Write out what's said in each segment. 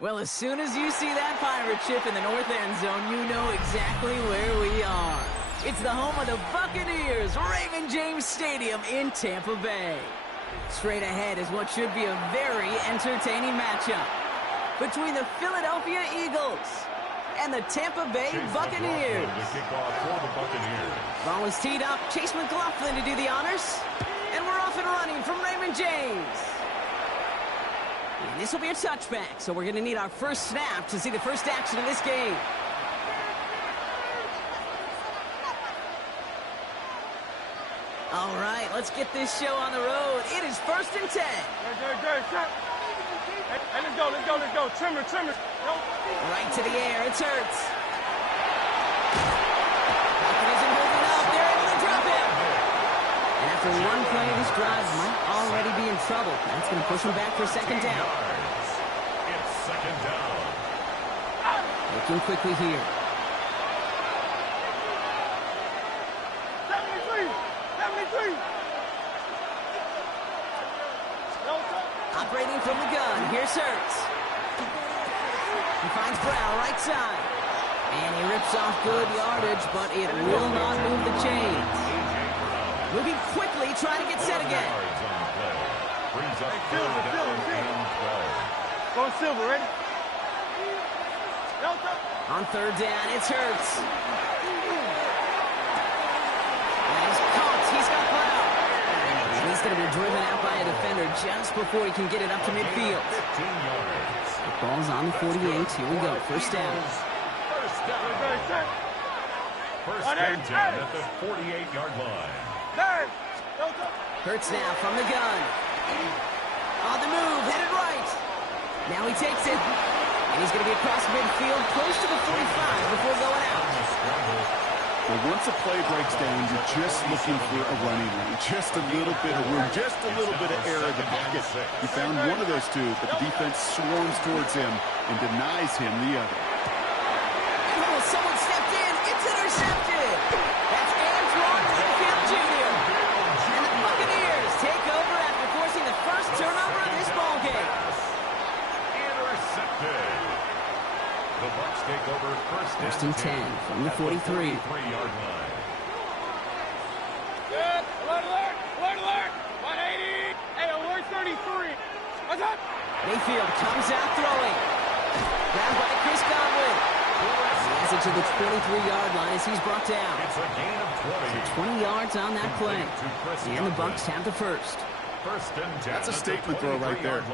Well, as soon as you see that pirate ship in the north end zone, you know exactly where we are. It's the home of the Buccaneers, Raymond James Stadium in Tampa Bay. Straight ahead is what should be a very entertaining matchup between the Philadelphia Eagles and the Tampa Bay Buccaneers. Ball is teed up. Chase McLaughlin to do the honors. And we're off and running from Raymond James. And this will be a touchback, so we're going to need our first snap to see the first action of this game. All right, let's get this show on the road. It is 1st and 10. Hey, let's go. Trimmer. Right to the air, it's Hurts. Falcon isn't holding up. They're able to drop him. And after one play, this drive might already be in trouble. That's going to push him back for second down. It's second down. Looking quickly here. 73. Operating from the gun, here's Hurts. He finds Brown right side. And he rips off good yardage, but it will not move the chains. Moving quickly, trying to get set again. Brings up Silver. Going Silver, ready? On third down, it's Hurts. And he's caught. He's got Brown. And he's going to be driven out by a defender just before he can get it up to midfield. 15 yards. The ball's on the 48. Here we go. First down. First and 10 at the 48-yard line. Hurts now from the gun. On the move, headed right. Now he takes it. And he's going to be across midfield, close to the 45 before going out. Well, once a play breaks down, you're just looking for a running lane. Just a little bit of room, just a little bit of air in the pocket. You found one of those two, but the defense swarms towards him and denies him the other. Oh, someone stepped in. It's intercepted. That's Antoine Winfield Jr. And the Buccaneers take over after forcing the first turnover of this ballgame. Intercepted. The Bucs take over First and 10 from the 43. 43-yard line. Good. Alert. 180. Hey, alert 33. What's up? Mayfield comes out throwing. Grabbed by Chris Godwin. He has it to the 23-yard line as he's brought down. It's a gain of 20. 20 yards on that play. And the Bucs have the first. First and 10. That's a statement throw right there.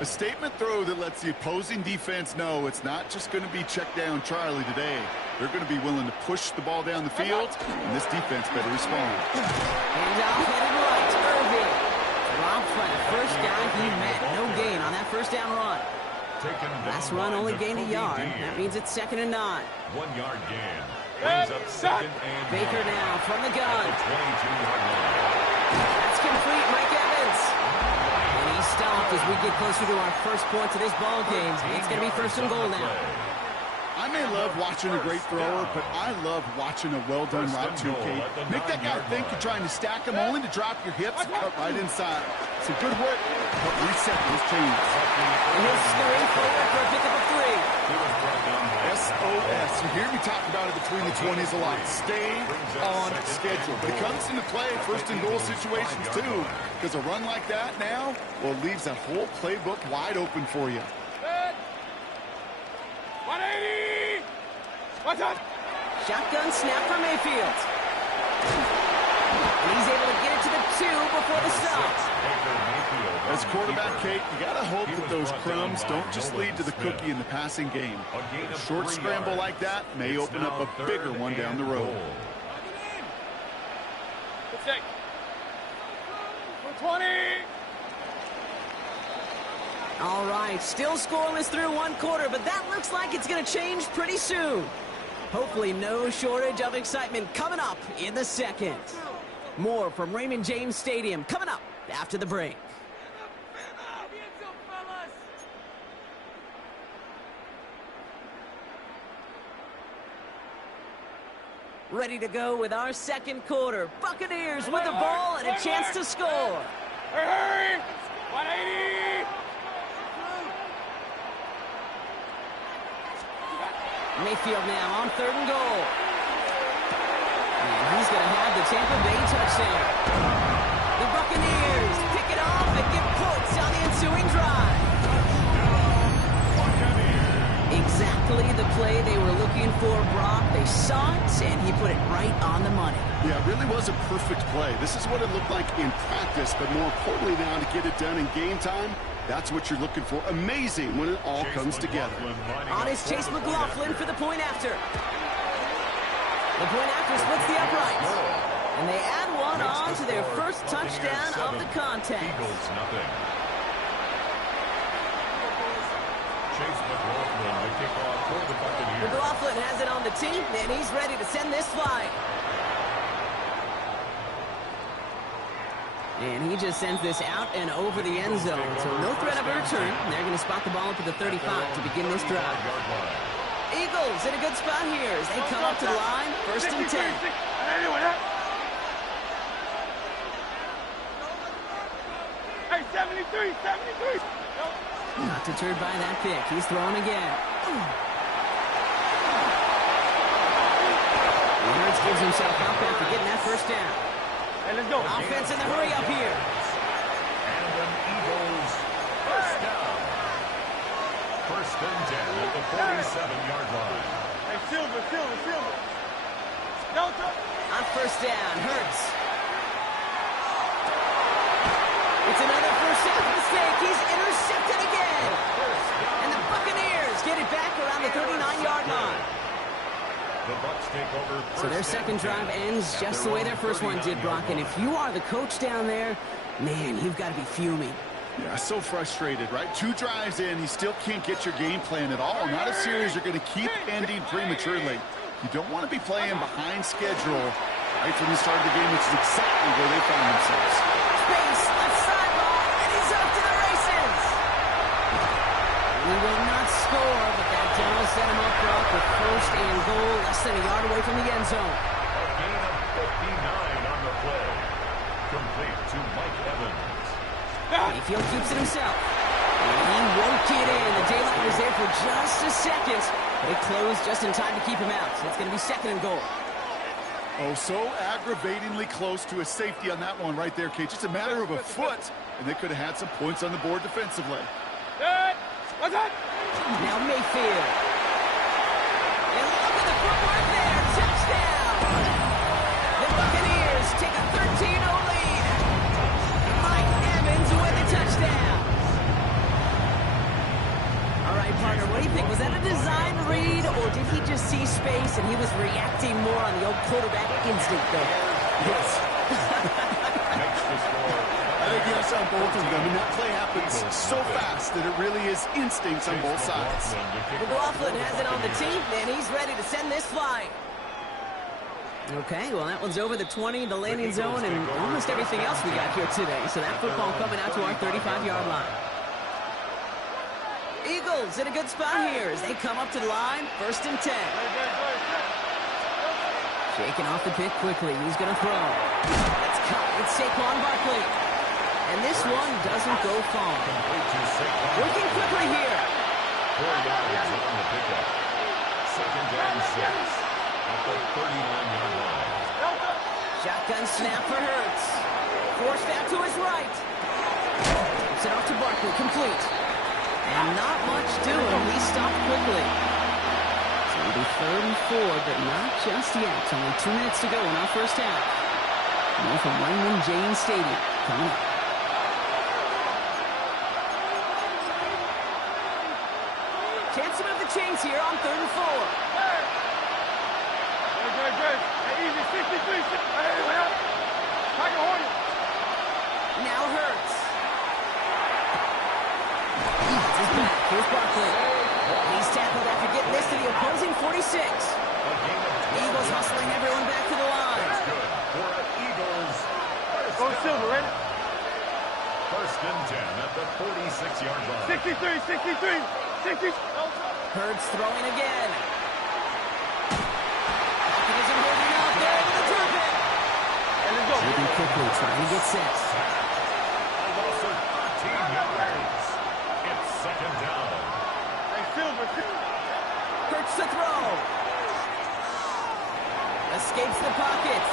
A statement throw that lets the opposing defense know it's not just going to be check down Charlie today. They're going to be willing to push the ball down the field, and this defense better respond. And off headed right, Irving. Dropped by the first guy he met. No gain on that first down run. Last run only gained a yard. That means it's 2nd and 9. 1 yard gain. Brings up 2nd and Baker 9. now from the gun. 22-yard line. That's complete, Mike Evans. And he's stopped as we get closer to our first points of this ball game. It's going to be 1st and goal now. I may love watching a great thrower, but I love watching a well-done route too, Kate. Make that guy think you're trying to stack him only to drop your hips and cut right inside. So good work. Help reset those chains. And he'll scurry forward for a pickup of 3. SOS. You hear me talk about it between the 20s a lot. Stay on schedule. But it comes into play in 1st and goal situations too, because a run like that now, well, leaves that whole playbook wide open for you. 180. What's up? Shotgun snap for Mayfield. And he's able to get it to the 2 before the stop. As quarterback, Kate, you got to hope that those crumbs don't just lead to the cookie in the passing game. A short scramble like that may open up a bigger one down the road. 20. All right, still scoreless through 1 quarter, but that looks like it's going to change pretty soon. Hopefully no shortage of excitement coming up in the 2nd. More from Raymond James Stadium coming up after the break. Ready to go with our 2nd quarter. Buccaneers with the ball and a chance to score. Hurry! 180! Mayfield now on 3rd and goal. And he's going to have the Tampa Bay touchdown. The Buccaneers pick it off and get points on the ensuing drive. Exactly the play they were looking for, Brock. They saw it, and he put it right on the money. Yeah, it really was a perfect play. This is what it looked like in practice, but more importantly now to get it done in game time, that's what you're looking for. Amazing when it all comes together. On is Chase McLaughlin for the point after. The point after splits the uprights. And they add one on to their first touchdown of the contest. Eagles, nothing. Chase McLaughlin to kick off for the Buccaneers. McLaughlin has it on the team, and he's ready to send this flying. And he just sends this out and over the end zone. So no threat of a return. They're going to spot the ball up at the 35 to begin this drive. Eagles in a good spot here as they come up to the line. 1st and 10. Hey, 73, 73. Not deterred by that pick. He's throwing again. Hurts gives himself up after getting that first down. Hey, let's go. Offense in the hurry up here. And an Eagles first down. 1st and 10 at the 47-yard line. Hey, Silver. Delta. On 1st down, Hurts. It's another first down mistake. He's intercepted again. And the Buccaneers get it back around the 39-yard line. The Bucs take over. So their second drive ends just the way their first one did, Brock. And if you are the coach down there, man, you've got to be fuming. Yeah, so frustrated, right? 2 drives in, you still can't get your game plan at all. Not a series you're going to keep ending prematurely. You don't want to be playing behind schedule right from the start of the game, which is exactly where they found themselves. Space, left sideline, and he's off to the races. He will not score, but that does set him up, Brock, with 1st and goal, less than a yard away from the end zone. A gain of 59 on the play. Complete to Mike Evans. Mayfield keeps it himself. And he won't get in. The daylight was there for just a second, but it closed just in time to keep him out. So it's going to be 2nd and goal. Oh, so aggravatingly close to a safety on that one right there, Kate. Just a matter of a foot, and they could have had some points on the board defensively. Now Mayfield. And look at the footwork there. Touchdown. The Buccaneers take a 13-0 lead. Mike Evans with the touchdown. All right, partner, what do you think? Was that a design read, or did he just see space and he was reacting more on the old quarterback instinct there? Yes. Makes the score. I think yes on both of them, and that play happens so fast that it really is instincts on both sides. McLaughlin has it on the team, and he's ready to send this flying. Okay, well, that one's over the 20, the landing zone, and almost everything else we got here today. So that football coming out to our 35-yard line. Eagles in a good spot here as they come up to the line. 1st and 10. Shaking off the pick quickly. He's going to throw. It's caught. It's Saquon Barkley. And this one doesn't go far. Working quickly here. 4 yards on the pickup. 2nd and 6 at the 39-yard line. Shotgun snap for Hurts. Forced out to his right. Takes it off to Barkley. Complete. And not much doing. He stopped quickly. So it'll be 3rd and 4, but not just yet. Only 2 minutes to go in our first half. More from Raymond James Stadium coming up. Chance to move the chains here on 3rd and 4. Good. Hey, easy, 63. Tiger Hornet. Now Hurts. Here's Barkley. He's tackled after getting this to the opposing 46. Eagles hustling everyone back to the line. That's good for an Eagles. Go Silver, ready? 1st and 10 at the 46-yard line. 63. Hurts throwing again. Mechanism holding out there to the turban. Hey, let's go. Moving quickly, trying to get set. A loss of 13 yards. It's 2nd down. Hey, Silver. Hurts the throw. Escapes the pocket.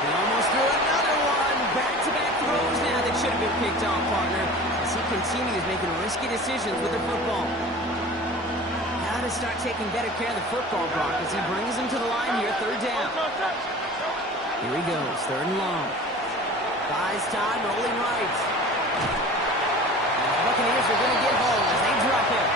He almost threw another one. Back-to-back throws now that should have been picked off, partner. As he continues making risky decisions with the football. Got to start taking better care of the football, Brock, as he brings him to the line here, third down. Here he goes, third and long. Buys time, rolling right. And the Buccaneers are going to get home as they drop him.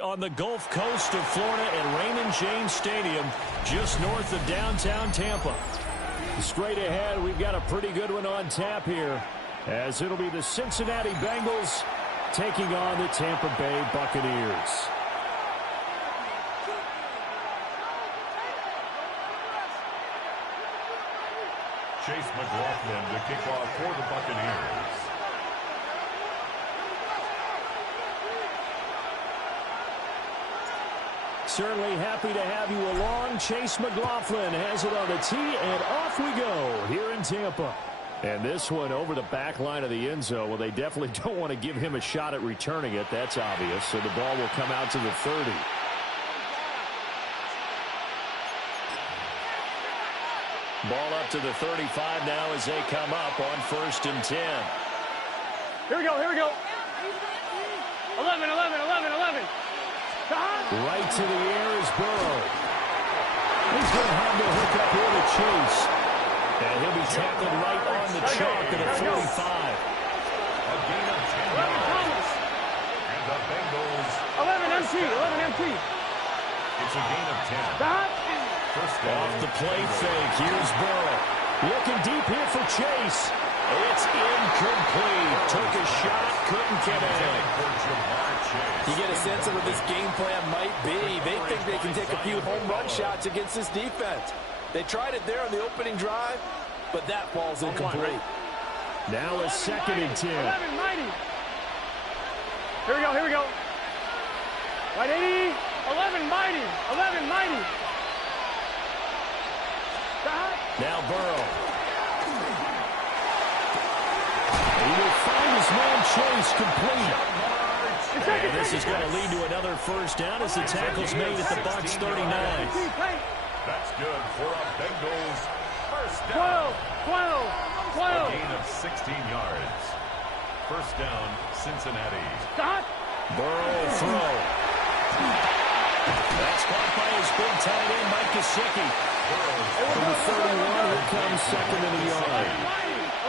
On the Gulf Coast of Florida at Raymond James Stadium, just north of downtown Tampa. Straight ahead, we've got a pretty good one on tap here, as it'll be the Cincinnati Bengals taking on the Tampa Bay Buccaneers. Chase McLaughlin to kick off for the Buccaneers. Certainly happy to have you along. Chase McLaughlin has it on the tee, and off we go here in Tampa. And this one over the back line of the end zone. Well, they definitely don't want to give him a shot at returning it. That's obvious. So the ball will come out to the 30. Ball up to the 35 now as they come up on 1st and 10. Here we go, here we go. 11, 11, 11, 11. Right to the air is Burrow. He's going to have to hook up here to Chase. And he'll be tackled right on the chalk at the 45. A gain of 10 yards. And the Bengals. 11 MT, 11 MT. It's a gain of 10. First down. Off the play fake. Here's Burrow. Looking deep here for Chase. It's incomplete. Took a shot, couldn't get in. You get a sense of what this game plan might be. They think they can take a few home run shots against this defense. They tried it there on the opening drive, but that ball's incomplete. Now a 2nd and 10. 11 mighty. Here we go, here we go. Right 80, 11 mighty, 11 mighty. Now Burrow. He will find his man Chase complete. And this is going to lead to another first down as the tackle's made at the Bucs 39. That's good for a Bengals first down. 12. A gain of 16 yards. First down, Cincinnati. Stop. Burrow will throw. That's caught by his big tight end, Mike Gesicki. From the 31, here comes 2nd and a yard.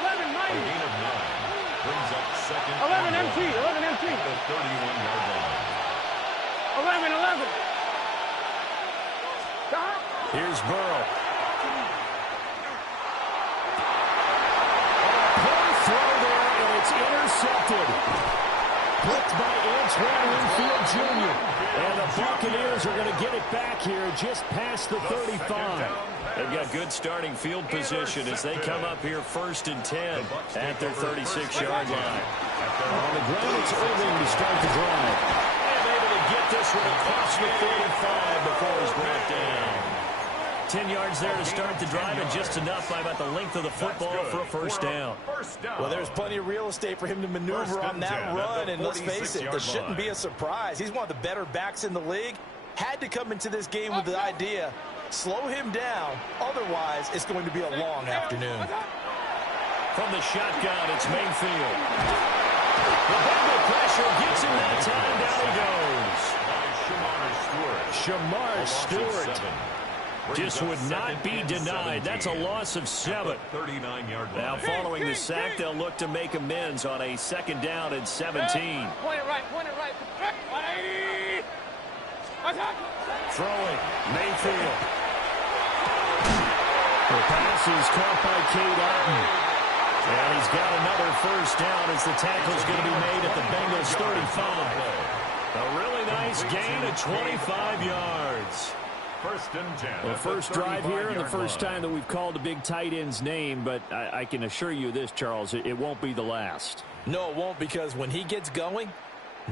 11 mighty. A gain of 9. Brings up 2nd 11 MT, 11 MT. at the 31-yard line. 11, 11. Here's Burrow. Poor throw there, and it's intercepted. Blitzed by Antoine Winfield Jr. And the Buccaneers are going to get it back here just past the 35. They've got good starting field position as they come up here 1st and 10 at their 36-yard line. On the ground, it's Irving to start the drive. And able to get this one across the 45 before he's brought down. 10 yards there to start the drive, and just enough by about the length of the football for a first down. Well, there's plenty of real estate for him to maneuver on that run, and let's face it, this shouldn't be a surprise. He's one of the better backs in the league. Had to come into this game with the idea, slow him down, otherwise it's going to be a long afternoon. From the shotgun, it's Mayfield. The Bengal pressure gets him that time. Down he goes. Shamar Stewart just would not be denied. That's a loss of 7. 39-yard line. Now, following the sack, they'll look to make amends on a 2nd down and 17. Point it right, point it right. 180. Throwing, Mayfield. The pass is caught by Cade Otton. And he's got another first down as the tackle's going to be made at the Bengals 35. A really nice gain of 25 yards. First and 10. Well, first drive here and the first time that we've called a big tight end's name, but I can assure you this, Charles, it won't be the last. No, it won't, because when he gets going,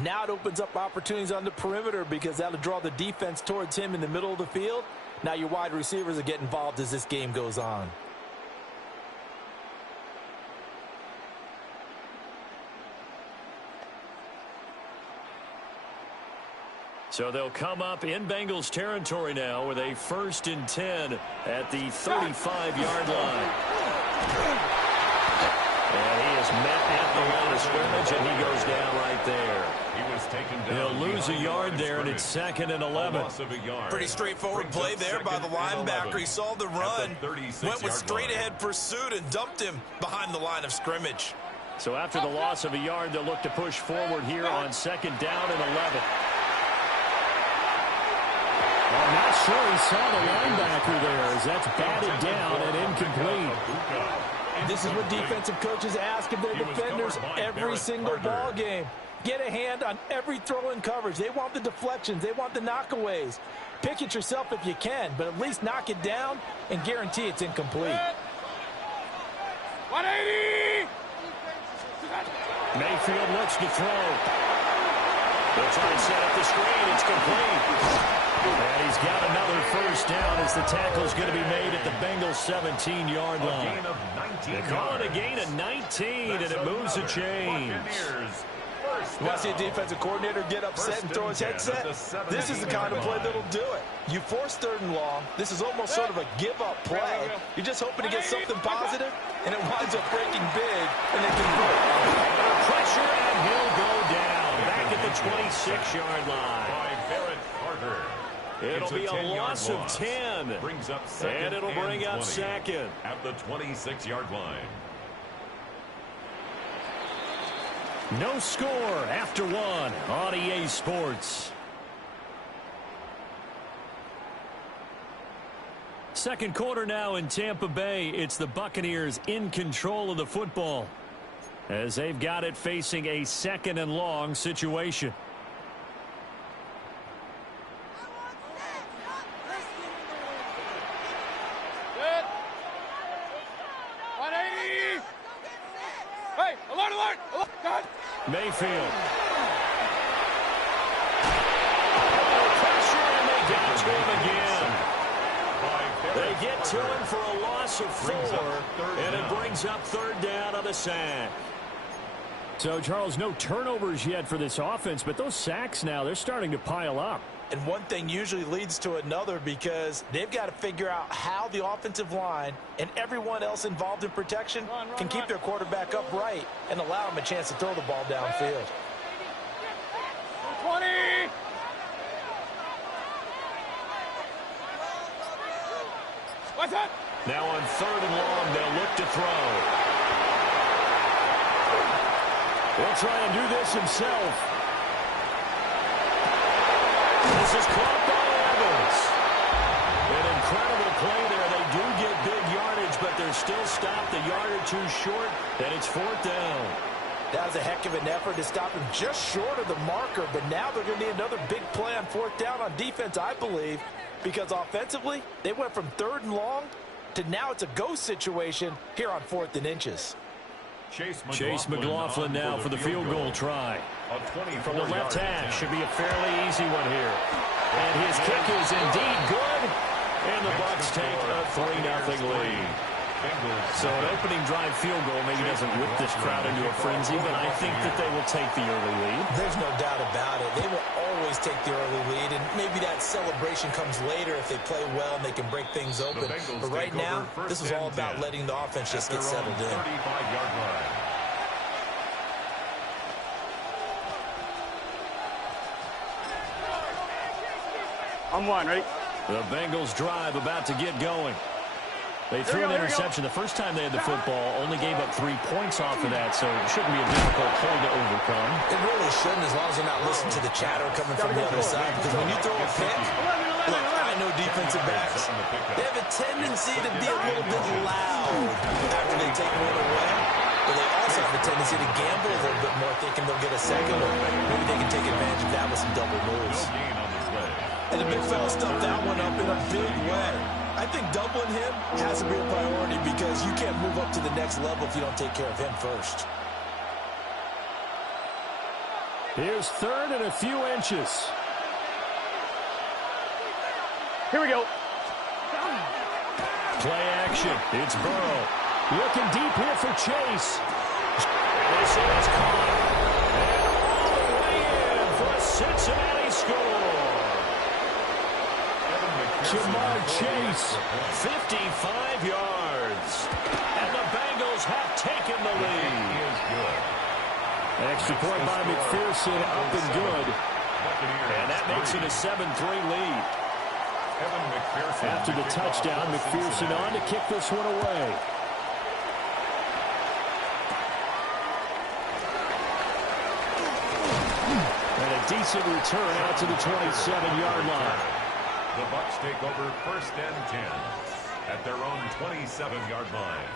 now it opens up opportunities on the perimeter because that'll draw the defense towards him in the middle of the field. Now your wide receivers will get involved as this game goes on. So they'll come up in Bengals territory now with a 1st and 10 at the 35-yard line. And he is met at the line of scrimmage, and he goes down right there. He was taken down. He'll lose a yard there, and it's 2nd and 11. Pretty straightforward play there by the linebacker. He saw the run, went with straight-ahead pursuit, and dumped him behind the line of scrimmage. So after the loss of a yard, they'll look to push forward here on 2nd down and 11. I'm not sure he saw the linebacker there as that's batted down and incomplete. This is what defensive coaches ask of their defenders every single ball game. Get a hand on every throw in coverage. They want the deflections. They want the knockaways. Pick it yourself if you can, but at least knock it down and guarantee it's incomplete. 180! Mayfield looks to throw. They'll try and set up the screen. It's complete. And he's got another first down as the tackle's going to be made at the Bengals 17-yard line. They call it a gain of 19, and it moves the chains. You want to see a defensive coordinator get upset and throw his headset? This is the kind of play that'll do it. You force 3rd and long. This is almost sort of a give-up play. You're just hoping to get something positive, and it winds up breaking big, and they convert. Pressure, and he'll go down back at the 26-yard line. It'll be a loss of 10. Brings up and it'll bring up 2nd. At the 26-yard line. No score after 1 on EA Sports. Second quarter now in Tampa Bay. It's the Buccaneers in control of the football as they've got it facing a 2nd and long situation. Mayfield. Pressure, and they get to him again. They get to him for a loss of 4, and it brings up 3rd down on the sack. So, Charles, no turnovers yet for this offense, but those sacks now, they're starting to pile up. And one thing usually leads to another because they've got to figure out how the offensive line and everyone else involved in protection can keep their quarterback upright and allow him a chance to throw the ball downfield. 20! What's that? Now on 3rd and long, they'll look to throw. He'll try and do this himself. This is caught by Evans. An incredible play there. They do get big yardage, but they're still stopped a yard or 2 short, and it's 4th down. That was a heck of an effort to stop him just short of the marker, but now they're going to need another big play on 4th down on defense, I believe, because offensively, they went from 3rd and long to now it's a go situation here on 4th and inches. Chase McLaughlin now for the field goal try. From the left hash, should be a fairly easy one here. And his kick is indeed good. And the Bucs take a 3-0 lead. So an opening drive field goal maybe doesn't whip this crowd into a frenzy, but I think that they will take the early lead. There's no doubt about it. They will always always take the early lead, and maybe that celebration comes later if they play well and they can break things open. But right now, this is all about letting the offense just get settled in. 35-yard line. On one, ready? The Bengals drive about to get going. They threw an interception the first time they had the football, only gave up 3 points off of that, so it shouldn't be a difficult hole to overcome. It really shouldn't, as long as they're not listening to the chatter coming from the other side. Because when you throw a pick, look, I know defensive backs, they have a tendency to be a little bit loud after they take one away. But they also have a tendency to gamble a little bit more, thinking they'll get a second, or maybe they can take advantage of that with some double moves. And the big fella stuffed that one up in a big way. I think doubling him has to be a priority because you can't move up to the next level if you don't take care of him first. Here's third and a few inches. Here we go. Play action. It's Burrow. Looking deep here for Chase. This is caught. And all the way in for a Cincinnati score. Jamar Chase, 55 yards. And the Bengals have taken the lead. Extra point by McPherson, up and good. And that makes it a 7-3 lead. After the touchdown, McPherson on to kick this one away. And a decent return out to the 27-yard line. The Bucs take over 1st and 10 at their own 27-yard line.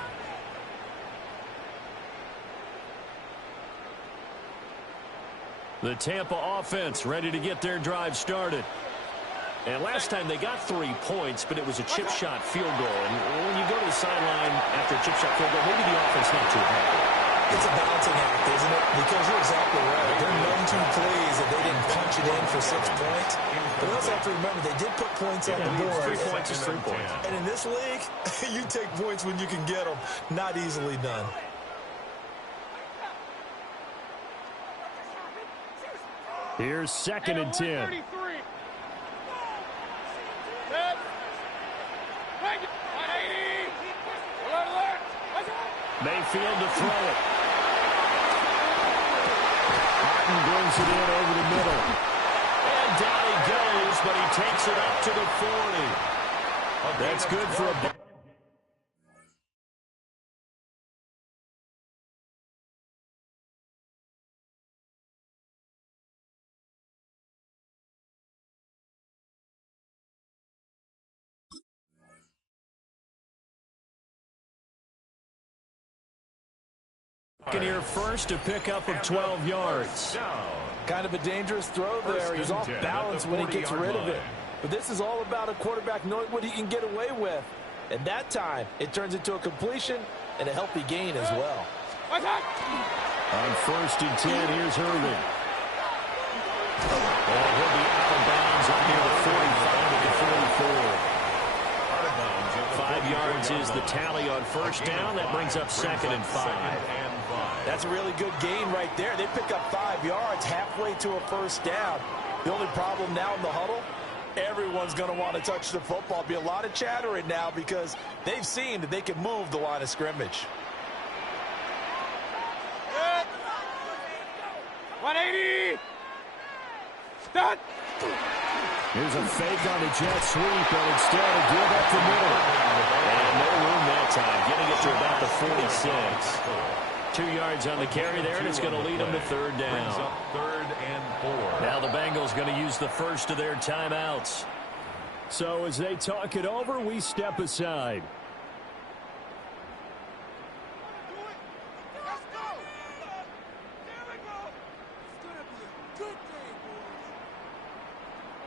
The Tampa offense ready to get their drive started. And last time they got 3 points, but it was a chip shot field goal. And when you go to the sideline after a chip shot field goal, maybe the offense not too happy. It's a balancing act, isn't it? Because you're exactly right. They're none too pleased that they didn't punch it in for 6 points. But we also have to remember they did put points on the board. 3 points is 3 points. And in this league, you take points when you can get them. Not easily done. Here's 2nd and 10. Mayfield to throw it. Martin brings it in over the middle. And down he goes, but he takes it up to the 40. That's good for a... Buccaneer first, to pick up of 12 yards. Kind of a dangerous throw there. He's off balance when he gets rid of it. But this is all about a quarterback knowing what he can get away with. And that time, it turns into a completion and a healthy gain as well. On 1st and 10, here's Irvin. And he'll be out of bounds up near the 45 at the 44. 5 yards is the tally on 1st down. That brings up 2nd and 5. That's a really good gain right there. They pick up 5 yards halfway to a 1st down. The only problem now in the huddle, everyone's going to want to touch the football. Be a lot of chattering now because they've seen that they can move the line of scrimmage. 180. Done. Here's a fake on the jet sweep, and instead a give up the middle. And no room that time, getting it to about the 46. 2 yards on the carry there, and it's going to lead them to 3rd down. 3rd and 4. Now the Bengals going to use the first of their timeouts. So as they talk it over, we step aside.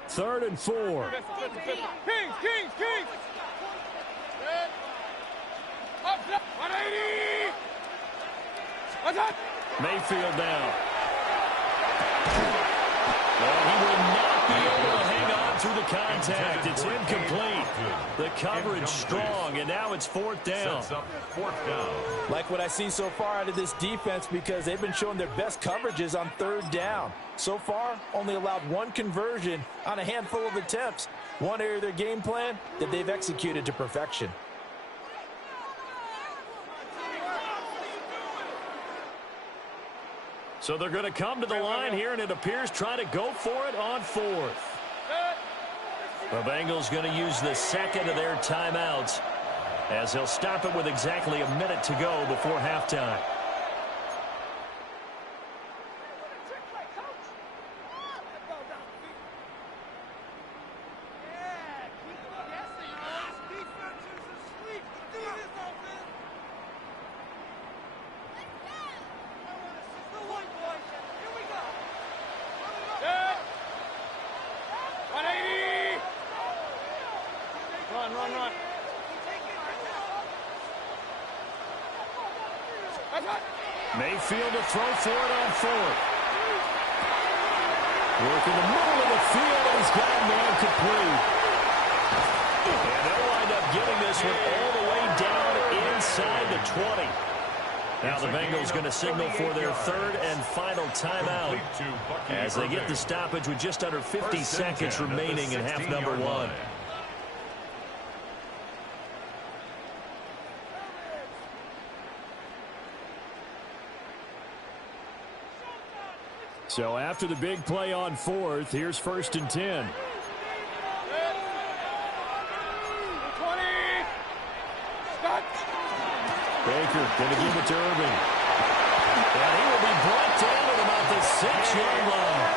Third and 4. Kings. Up, 180. Mayfield down. Well, he will not be able to hang on through the contact. It's incomplete. The coverage strong, and now it's fourth down. Like what I see so far out of this defense, because they've been showing their best coverages on third down. So far, only allowed one conversion on a handful of attempts. One area of their game plan that they've executed to perfection. So they're going to come to the line here, and it appears trying to go for it on fourth. The Bengals going to use the second of their timeouts as they'll stop it with exactly a minute to go before halftime. Run. Mayfield to throw for it on fourth. Work in the middle of the field, and he's got a man complete. And they'll wind up getting this one all the way down inside the 20. Now the Bengals going to signal for their third and final timeout as they get the stoppage with just under 50 seconds remaining in half number one. So after the big play on fourth, here's 1st and 10. 20. Stop. Baker going to give it to Irving. And he will be brought down at about the 6-yard line.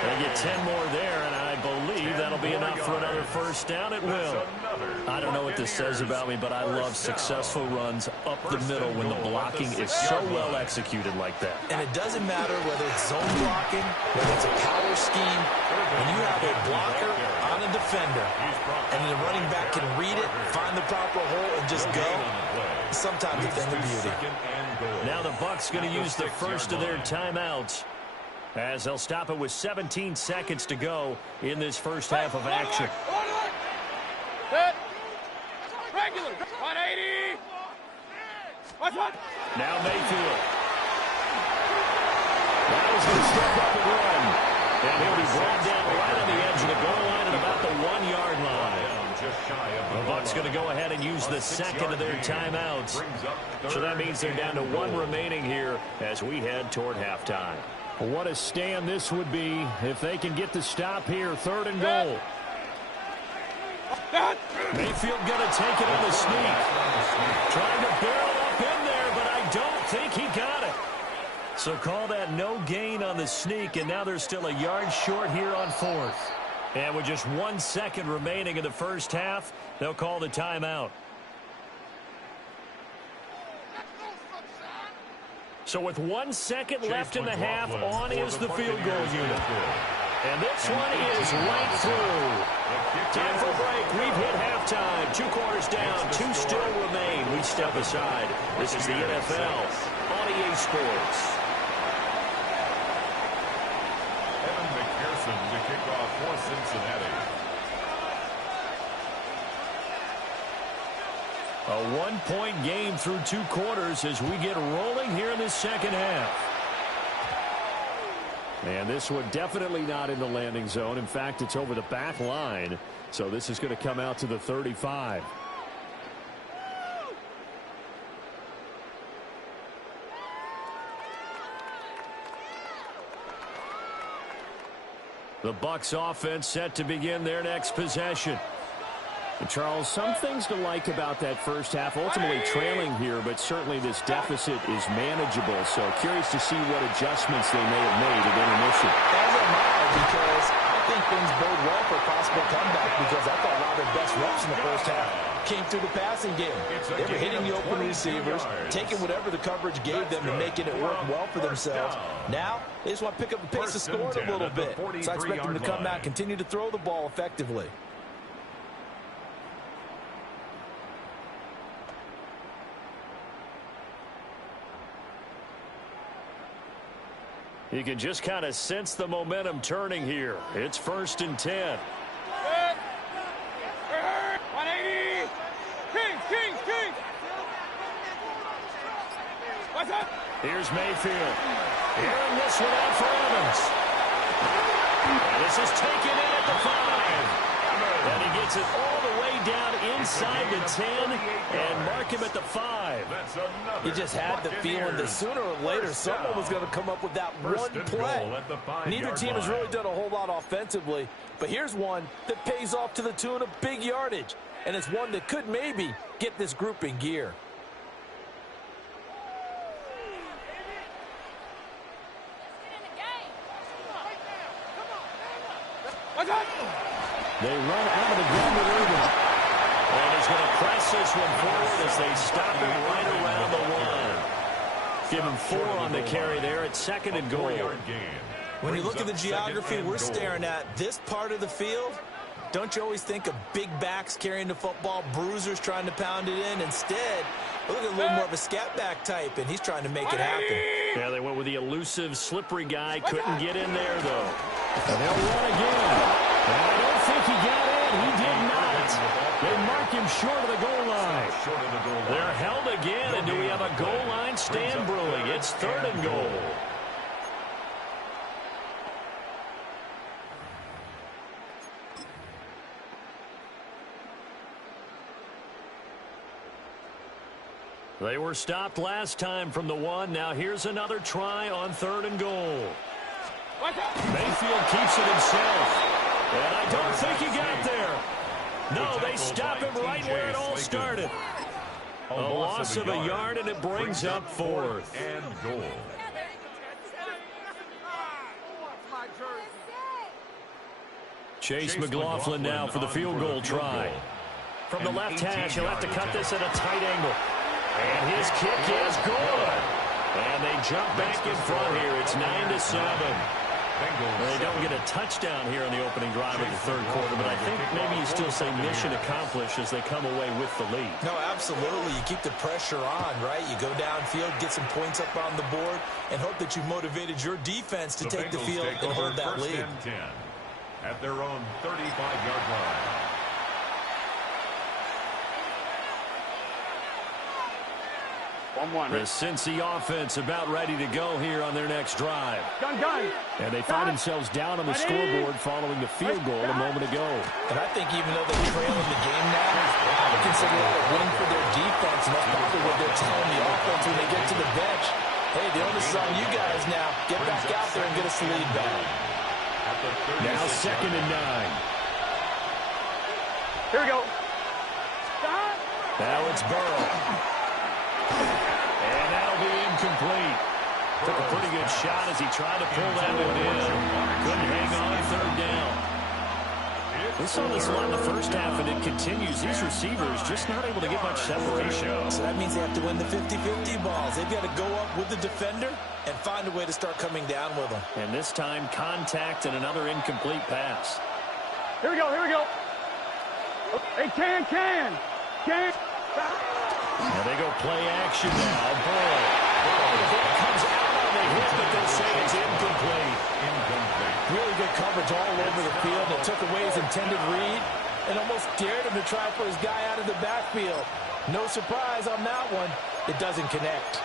They get 10 more there, and I believe that'll be enough for another first down. It will. I don't know what this says about me, but I love successful runs up the middle when the blocking is so well executed like that. And it doesn't matter whether it's zone blocking, whether it's a power scheme. When you have a blocker on a defender, and the running back can read it, find the proper hole, and just go, sometimes a thing of beauty. Now the Bucs going to use the first of their timeouts as they'll stop it with 17 seconds to go in this first half of action. Regular. 180. Now Mayfield. Now he's going to step up and run. And he'll be brought down right on the edge of the goal line at about the 1-yard line. The Bucs going to go ahead and use the second of their timeouts. So that means they're down to one remaining here as we head toward halftime. What a stand this would be if they can get the stop here. 3rd and goal. Mayfield going to take it on the sneak. Trying to barrel up in there, but I don't think he got it. So call that no gain on the sneak, and now they're still a yard short here on fourth. And with just 1 second remaining in the first half, they'll call the timeout. So with 1 second left in the half, on is the field goal unit. And this one is right through. Time for a break. We've hit halftime. 2 quarters down. 2 still remain. We step aside. This is the NFL on EA Sports. Evan McPherson to kick off for Cincinnati. A 1-point game through 2 quarters as we get rolling here in this second half. And this one definitely not in the landing zone. In fact, it's over the back line. So this is going to come out to the 35. The Bucs offense set to begin their next possession. And Charles, some things to like about that first half. Ultimately trailing here, but certainly this deficit is manageable. So curious to see what adjustments they may have made at intermission. As am I, because I think things bode well for a possible comeback, because I thought a lot of their best reps in the first half came through the passing game. They were hitting the open receivers, taking whatever the coverage gave them and making it work well for themselves. Now, they just want to pick up the pace of scoring a little bit. So I expect them to come out and continue to throw the ball effectively. You can just kind of sense the momentum turning here. It's 1st and 10. Here's Mayfield. Airing this one out for Evans. And this is taken in at the 5. And he gets it all the way down inside the 10 and mark him at the 5. You just had the feeling that sooner or later someone was going to come up with that one play. Neither team has really done a whole lot offensively, but here's one that pays off to the tune of big yardage, and it's one that could maybe get this group in gear. They run out of the gun with Irvin. And he's going to press this one forward as they stop him right around the 1. Give him 4 on the carry there at 2nd and goal. When you look at the geography we're staring at, this part of the field, don't you always think of big backs carrying the football, bruisers trying to pound it in? Instead, look at a little more of a scat back type, and he's trying to make it happen. Yeah, they went with the elusive, slippery guy. Couldn't get in there, though. And they'll run again. And I don't think he got in. He did not. They mark him short of the goal line. They're held again, and do we have a goal line stand brewing? It's 3rd and goal. They were stopped last time from the 1. Now here's another try on 3rd and goal. Mayfield keeps it himself. And I don't think he got there. No, they stop him right where it all started. A loss of a yard, and it brings up 4th. And goal. Chase McLaughlin now for the field goal try. From the left hash, he'll have to cut this at a tight angle. And his kick is good. And they jump back in front here. It's 9-7. They don't get a touchdown here in the opening drive of the 3rd quarter, but I think maybe you still say mission accomplished as they come away with the lead. No, absolutely. You keep the pressure on, right? You go downfield, get some points up on the board, and hope that you've motivated your defense to take the field and hold that lead. 10 at their own 35-yard line. The Cincy offense about ready to go here on their next drive. Gun. And they find themselves down on the scoreboard following the field goal a moment ago. And I think even though they're trailing the game now, I consider that a win for their defense, and that's probably what they're telling the offense when they get to the bench. Hey, the onus is on you guys now. Get back out there and get us the lead back. Now 2nd and 9. Here we go. Now it's Burrow. And that'll be incomplete. Took a pretty good shot as he tried to pull that one in. Couldn't hang on 3rd down. We saw this a lot in the first half, and it continues. These receivers just not able to get much separation. So that means they have to win the 50-50 balls. They've got to go up with the defender and find a way to start coming down with them. And this time, contact and another incomplete pass. Here we go. Hey, can. And they go play action now. Burrow. The ball comes out on the hit, but they say it's incomplete. Really good coverage all over the field. It took away his intended read and almost dared him to try for his guy out of the backfield. No surprise on that one. It doesn't connect.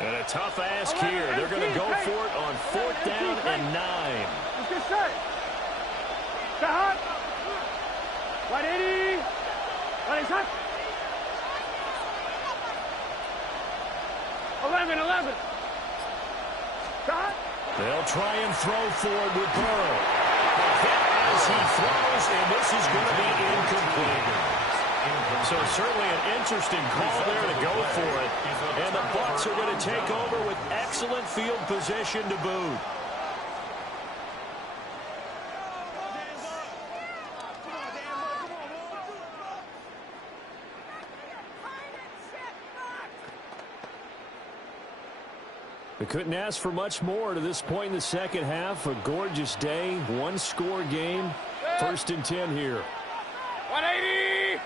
And a tough ask here. They're going to go for it on 4th down and 9. Let's get set. Hot. 180. 180. 11. Stop. They'll try and throw forward with Burrow. A hit as he throws, and this is going to be incomplete. So certainly an interesting call there to go for it. And the Bucs are going to take over with excellent field position to boot. We couldn't ask for much more to this point in the second half. A gorgeous day, one-score game. 1st and 10 here. 180.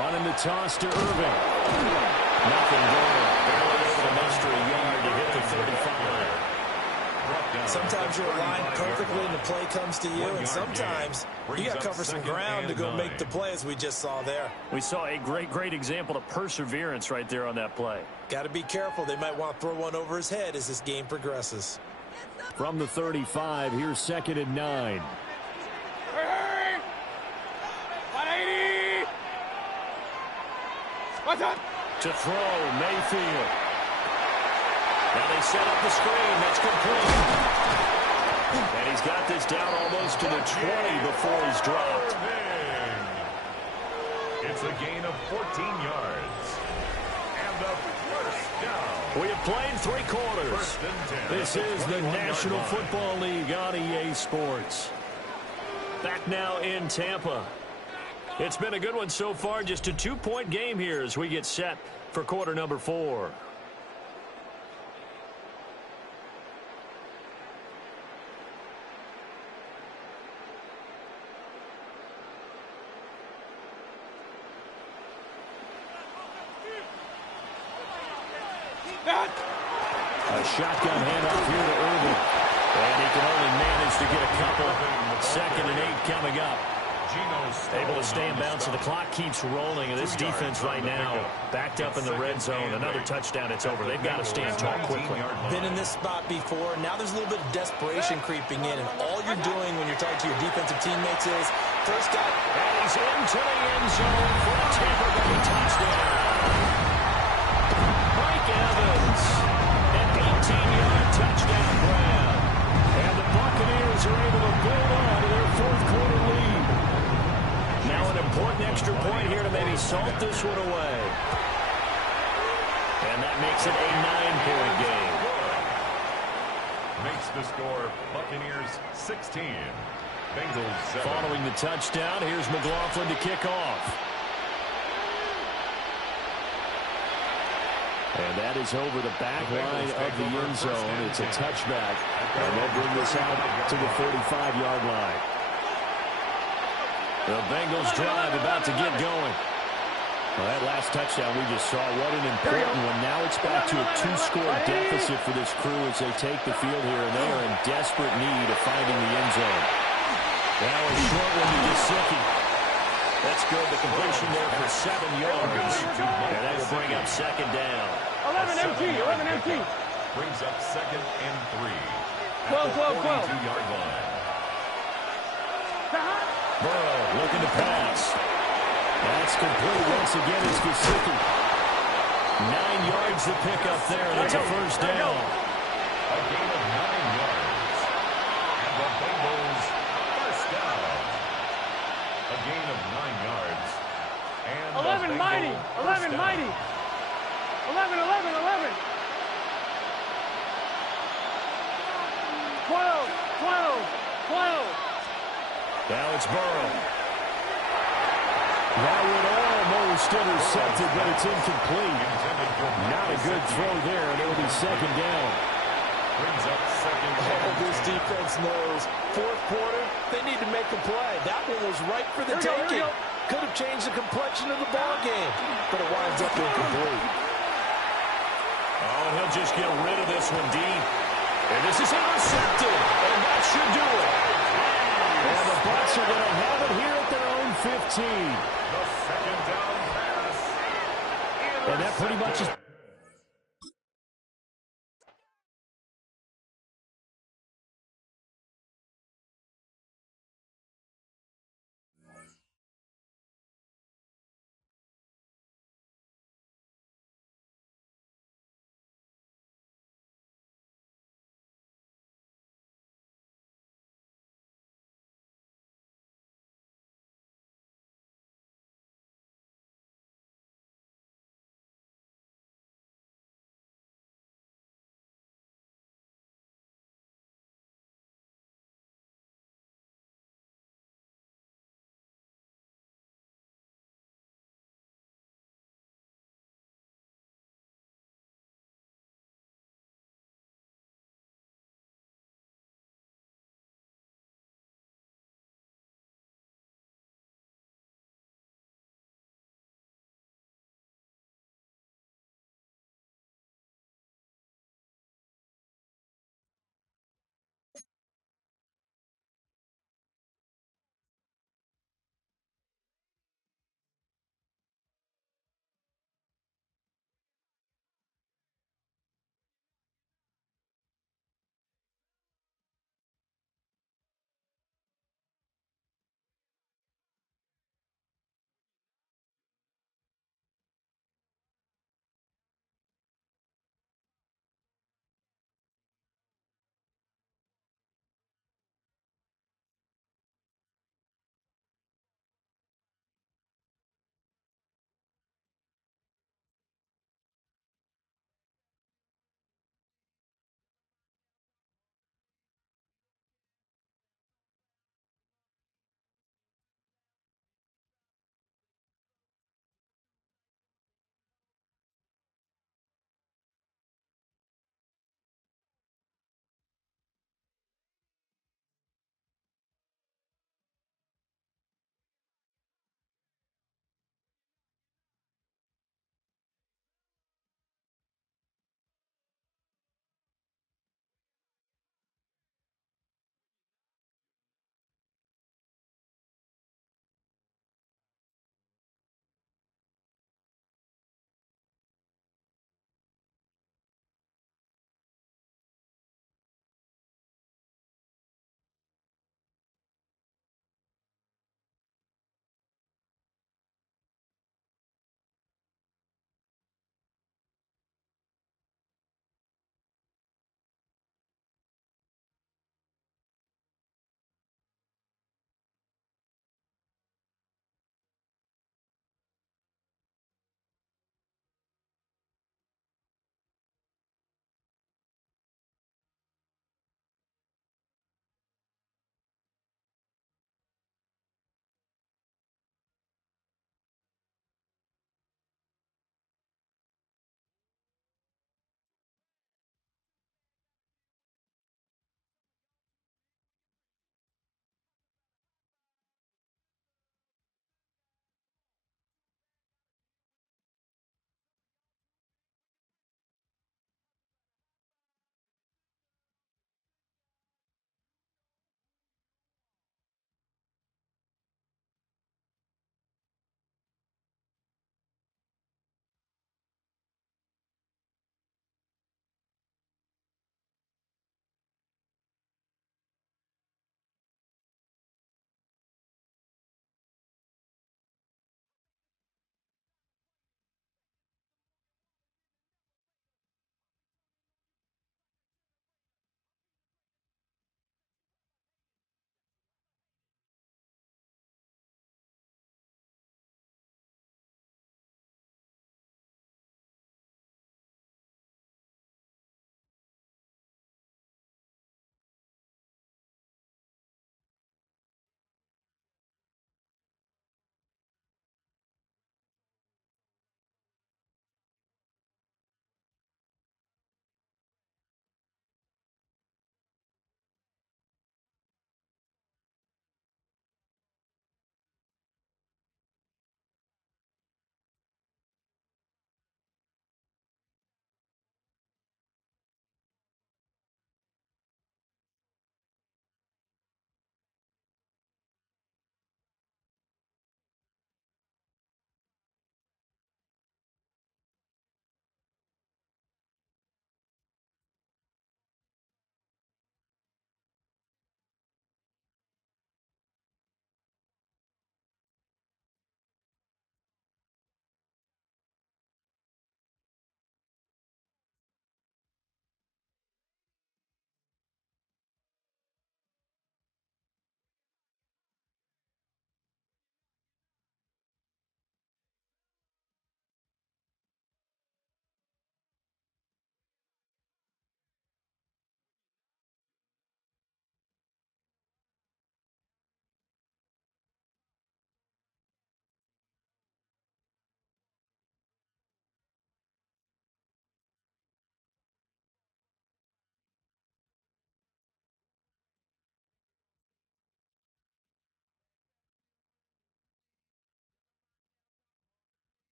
Running the toss to Irving. Nothing going. Barely able to muster a yard to hit the 35. Sometimes you're aligned perfectly and the play comes to you, and sometimes you got to cover some ground to go make the play, as we just saw there. We saw a great example of perseverance right there on that play. Got to be careful. They might want to throw one over his head as this game progresses. From the 35, here's 2nd and 9. Hey! 180! What's up? To throw, Mayfield. Now they set up the screen. That's complete. And he's got this down almost to the 20 before he's dropped. It's a gain of 14 yards. And a first down. We have played 3 quarters. This is the National Football League on EA Sports. Back now in Tampa. It's been a good one so far. Just a 2-point game here as we get set for quarter number 4. A shotgun handoff here to Irvin. And he can only manage to get a couple. 2nd and 8 coming up. Able to stay in bounds, so the clock keeps rolling. And this defense right now backed up in the red zone. Another touchdown, it's over. They've got to stand tall quickly. Been in this spot before. Now there's a little bit of desperation creeping in. And all you're doing when you're talking to your defensive teammates is first guy. And he's into the end zone for a Tampa Bay touchdown. Mike Evans. An 18-yard touchdown grab. And the Buccaneers are able to build on to their 4th quarter lead. Now an important extra point here to maybe salt this one away. And that makes it a 9-point game. Makes the score Buccaneers 16. Bengals 7. Following the touchdown, here's McLaughlin to kick off. And that is over the back line of the end zone. It's a touchback. And they'll bring this out to the 45-yard line. The Bengals drive about to get going. Well, that last touchdown we just saw, what an important one. Now it's back to a 2-score deficit for this crew as they take the field here, and they are in desperate need of finding the end zone. Now a short one to Gesicki. That's good. The completion there for 7 yards. And that will bring up 2nd down. 11 MT, 11 MT. Brings up 2nd and 3. 12. 42-yard line. Burrow looking to pass. That's complete once again. It's Gesicki. 9 yards to pick up there, and it's a first down. A gain of 9 yards. And the Bengals first down. A gain of 9 yards. And 11 mighty. 11 mighty. 11. 12. Now it's Burrow. That one almost intercepted, but it's incomplete. Not a good throw there, and it'll be 2nd down. Brings up 2nd Oh, this defense knows. 4th quarter, they need to make a play. That one was right for the taking. Could have changed the complexion of the ball game, but it winds up incomplete. Oh, and he'll just get rid of this one deep. And this is intercepted, and that should do it. And the Bucs are going to have it here at their own 15. The 2nd down pass. And that pretty much is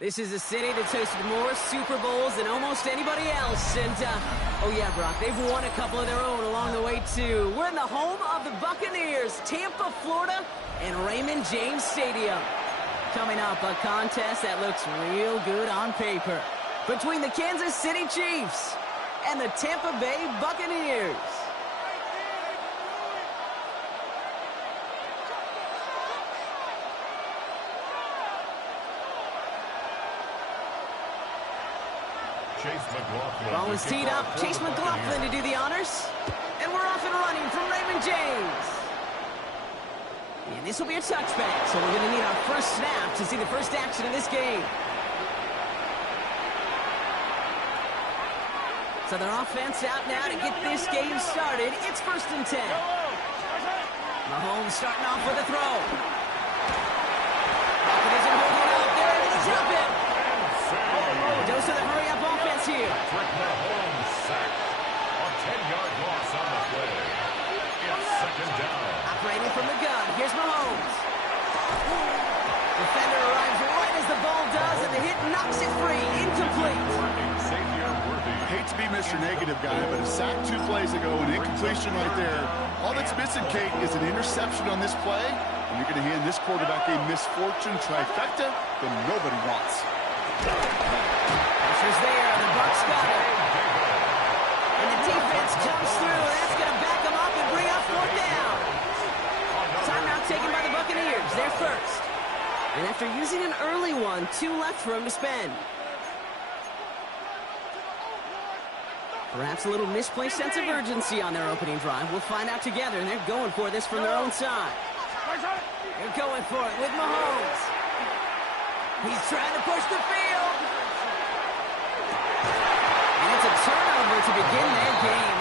This is a city that's hosted more Super Bowls than almost anybody else. And, oh yeah, Brock, they've won a couple of their own along the way, too. We're in the home of the Buccaneers, Tampa, Florida, and Raymond James Stadium. Coming up, a contest that looks real good on paper between the Kansas City Chiefs and the Tampa Bay Buccaneers. Ball is teed up. Chase McLaughlin to do the honors. And we're off and running from Raymond James. And this will be a touchback, so we're going to need our first snap to see the first action of this game. So their offense out now to get this game started. It's 1st and 10. Mahomes starting off with a throw. Pocket isn't holding out there, and he's up it. Dose of the hurry-up offense here. Patrick Mahomes sacked. A 10-yard loss on the play. It's 2nd down. Operating from the gun. Here's Mahomes. Defender arrives right as the ball does, and the hit knocks it free. Incomplete. I hate to be Mr. Negative guy, but a sack 2 plays ago, an incompletion right there. All that's missing, Kate, is an interception on this play, and you're going to hand this quarterback a misfortune trifecta that nobody wants. Pressure's there. The Bucs got it. And the defense comes through. That's going to back them up and bring up 4th down. Timeout taken by the Buccaneers. They're first. And after using an early one, 2 left for them to spend. Perhaps a little misplaced sense of urgency on their opening drive. We'll find out together, and they're going for this from their own side. They're going for it with Mahomes. He's trying to push the field. And it's a turnover to begin their game.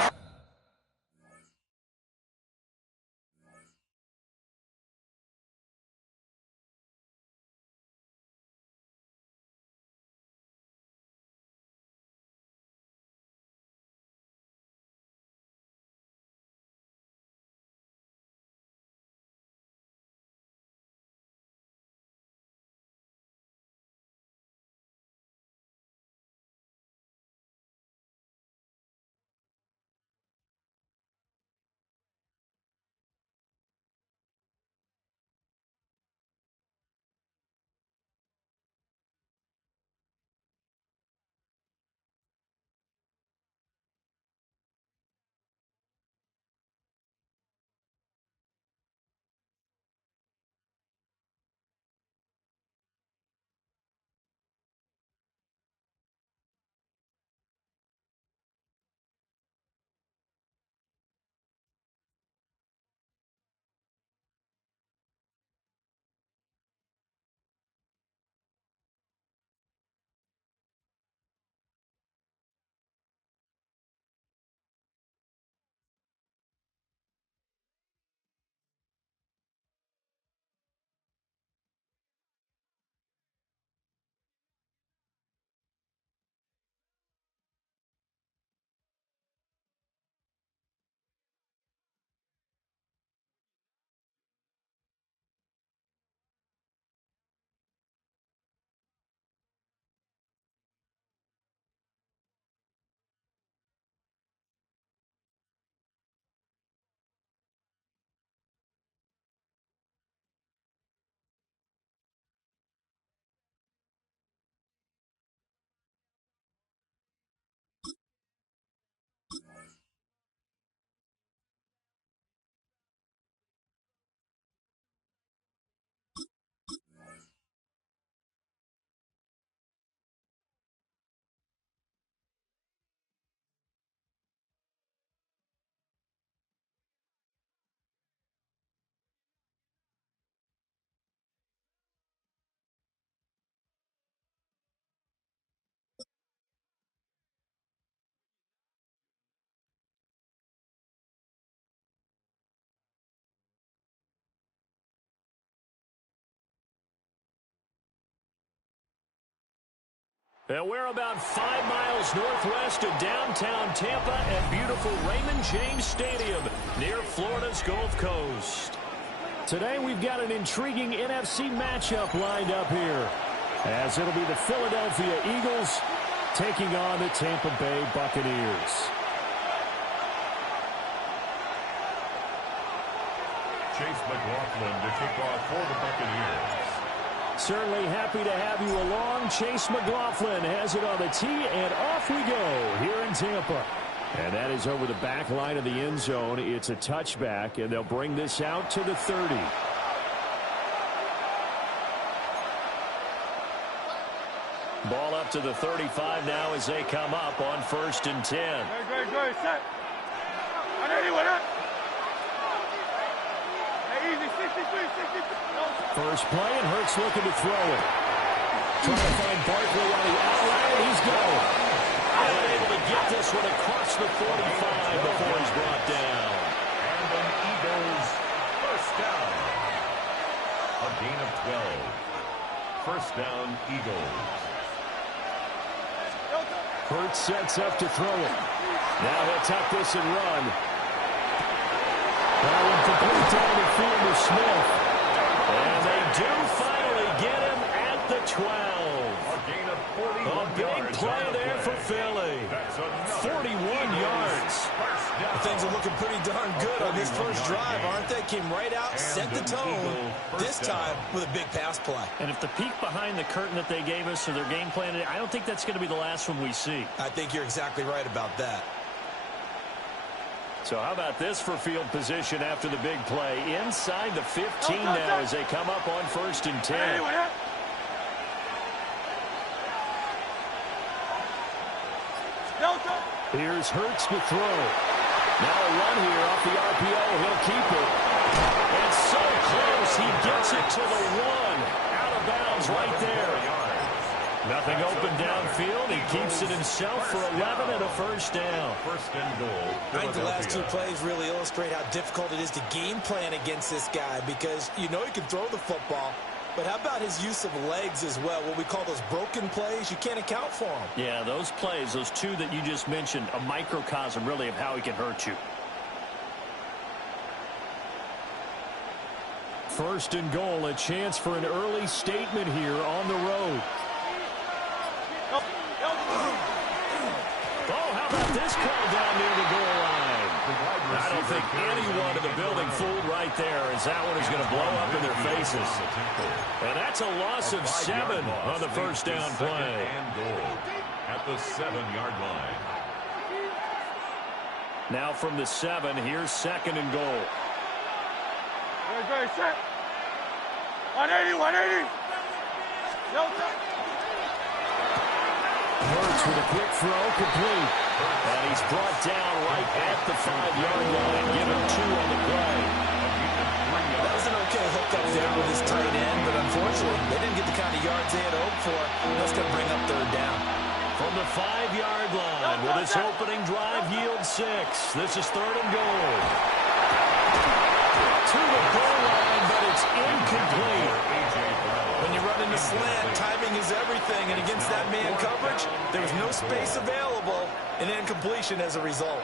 And we're about 5 miles northwest of downtown Tampa at beautiful Raymond James Stadium near Florida's Gulf Coast. Today we've got an intriguing NFC matchup lined up here. as it'll be the Philadelphia Eagles taking on the Tampa Bay Buccaneers. Chase McLaughlin to kick off for the Buccaneers. Certainly happy to have you along. Chase McLaughlin has it on the tee, and off we go here in Tampa. And that is over the back line of the end zone. It's a touchback, and they'll bring this out to the 30. Ball up to the 35 now as they come up on 1st and 10. Good, set. On anyone up. Easy, 63. First play, and Hurts looking to throw it. Trying to find Barkley on the outline, and he's going. Able to get this one across the 45 before he's brought down. And an Eagles first down. A gain of 12. First down, Eagles. Hurts sets up to throw it. Now he'll tuck this and run. That one complete down the field to Smith. And they do finally get him at the 12. A gain of 41 A big play there for Philly. 41 yards. Things are looking pretty darn good on this first drive, aren't they? Came right out, set the tone, this time with a big pass play. And if the peek behind the curtain that they gave us or their game plan, I don't think that's going to be the last one we see. I think you're exactly right about that. So how about this for field position after the big play? Inside the 15 now as they come up on 1st and 10. Here's Hurts to throw. Now a run here off the RPO. He'll keep it. And so close. He gets it to the 1. Out of bounds right there. Nothing open downfield. He keeps it himself for 11 and a first down. First and goal. I think the last two plays really illustrate how difficult it is to game plan against this guy because you know he can throw the football, but how about his use of legs as well? What we call those broken plays, you can't account for them. Yeah, those plays, those two that you just mentioned, a microcosm really of how he can hurt you. First and goal, a chance for an early statement here on the road. Oh, how about this call down near the goal line? I don't think anyone in the building fooled right there as that one is going to blow up in their faces. And that's a loss of 7 on the first down play. And goal at the 7-yard line. Now from the 7, here's 2nd and goal. Good, set. 180. Hurts with a quick throw, complete. And he's brought down right at the 5-yard line. Give him 2 on the play. That was an okay hook up there with his tight end, but unfortunately, they didn't get the kind of yards they had hoped for. That's going to bring up 3rd down. From the 5-yard line, will this opening drive yield 6? This is 3rd and goal. To the goal line, but it's incomplete. When you run into slant, timing is everything, and against that man coverage, there was no space available, and incompletion as a result.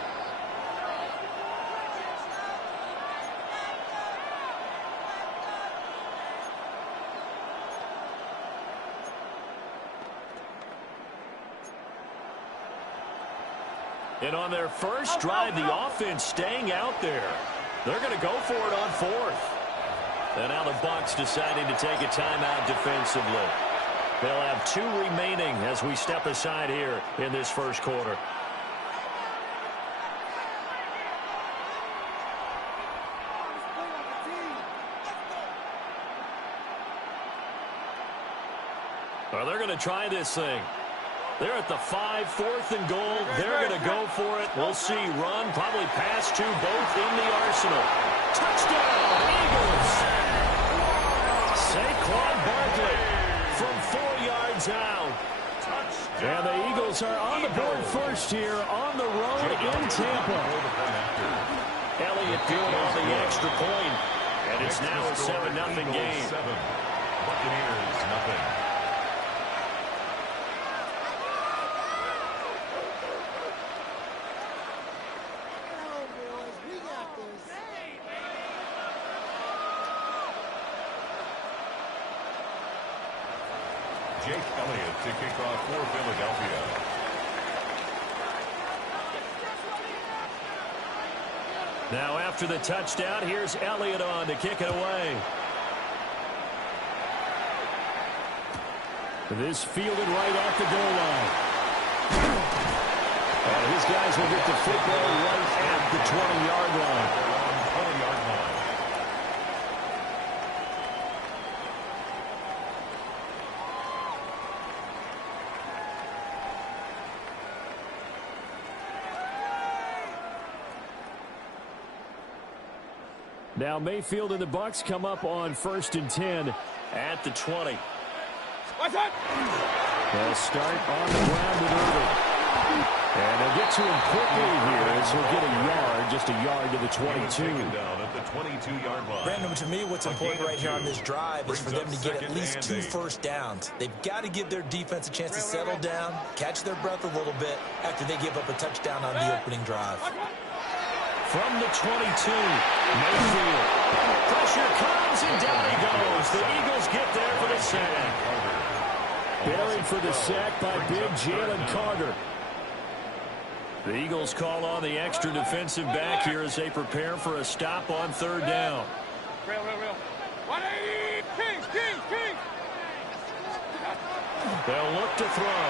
And on their first drive, the offense staying out there. They're going to go for it on 4th. And now the Bucs deciding to take a timeout defensively. They'll have 2 remaining as we step aside here in this first quarter. Well, they're going to try this thing. They're at the 5, 4th and goal. They're going to go for it. We'll see. Run, probably pass to both in the arsenal. Touchdown, Eagles! Saquon Barkley from 4 yards out. And the Eagles are on the board first here on the road in Tampa. Elliott doing on the extra point. And it's now a 7-0 game. Buccaneers, nothing. Jake Elliott to kick off for Philadelphia. Now after the touchdown, here's Elliott on to kick it away. This fielded right at the goal line. And his guys will get the football right at the 20-yard line. 20-yard line. Now Mayfield and the Bucs come up on 1st and 10 at the 20. They'll start on the ground with Irving. And they'll get to him quickly here as he'll get a yard, just a yard to the 22. Down at the 22-yard line. Brandon, to me, what's important right here on this drive is for them to get at least 2 first downs. They've got to give their defense a chance to settle down, catch their breath a little bit after they give up a touchdown on the opening drive. From the 22, Mayfield. Pressure comes, and down he goes. The Eagles get there for the sack. Buried for the sack by big Jalen Carter. The Eagles call on the extra defensive back here as they prepare for a stop on 3rd down. Real. 180! King! They'll look to throw.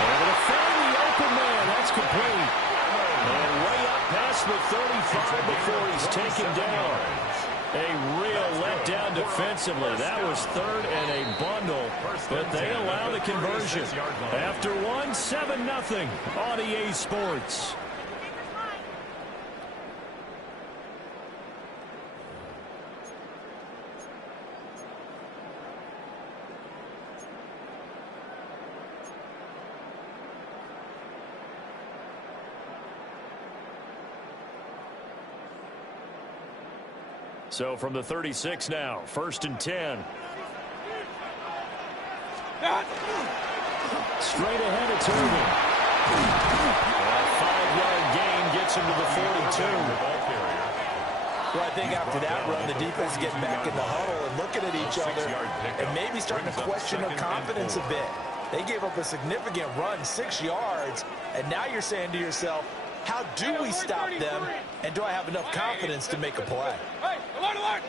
Able to find the open man. That's complete. And way up past the 35 before he's taken down. A real letdown defensively. That was 3rd and a bundle, but they allow the conversion. After 1, 7-0 on EA Sports. So from the 36 now, 1st and 10. Straight ahead, it's Irving. A 5-yard gain gets him to the 42. Well, I think after that run, the defense is getting back in the huddle and looking at each other and maybe starting to question their confidence a bit. They gave up a significant run, 6 yards, and now you're saying to yourself, how do we stop them, and do I have enough confidence to make a play? Hey, alert!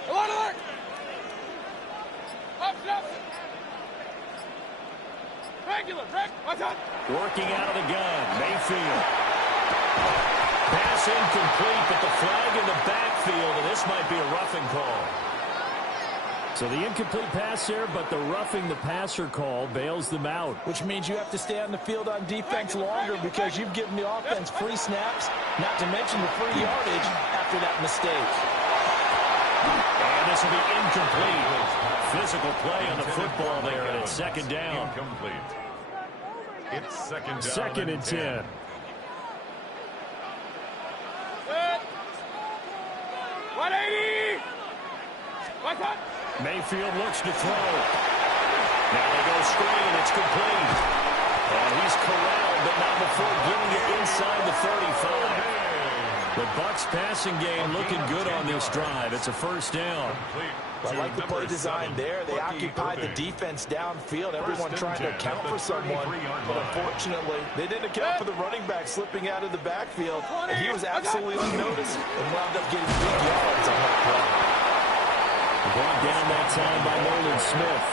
Up! Regular, what's up? Working out of the gun, Mayfield. Pass incomplete, but the flag in the backfield, and this might be a roughing call. So the incomplete pass there, but the roughing the passer call bails them out. Which means you have to stay on the field on defense longer because you've given the offense free snaps, not to mention the free yardage after that mistake. And this will be incomplete. Physical play on the football there, and it's 2nd down. Incomplete. It's 2nd down. 2nd and 10. Mayfield looks to throw. Now they go screen. It's complete. And he's corralled, but not before getting it inside the 35. The Bucs passing game looking good on this drive. It's a 1st down. I like the play design there. They occupied the defense downfield, everyone trying to account for someone. But unfortunately, they didn't account for the running back slipping out of the backfield. And he was absolutely unnoticed and wound up getting big yards on that play. Brought down that time by Nolan Smith.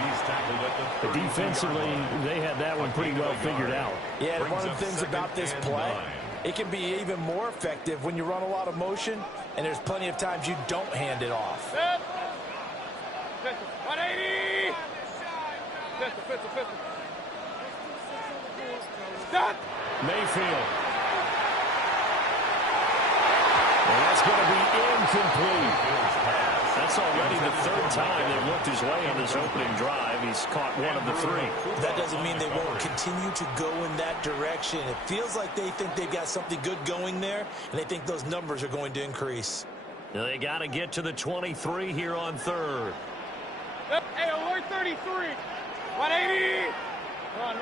He's tackled at the Defensively, they had that one pretty well figured out. Yeah, and one of the things about this play, it can be even more effective when you run a lot of motion, and there's plenty of times you don't hand it off. 180! Mayfield. And that's going to be incomplete. That's already the 3rd time they've looked his way on this opening drive. He's caught 1 of the 3. That doesn't mean they won't continue to go in that direction. It feels like they think they've got something good going there, and they think those numbers are going to increase. Now they got to get to the 23 here on 3rd. Hey, alert 33. 180. Run.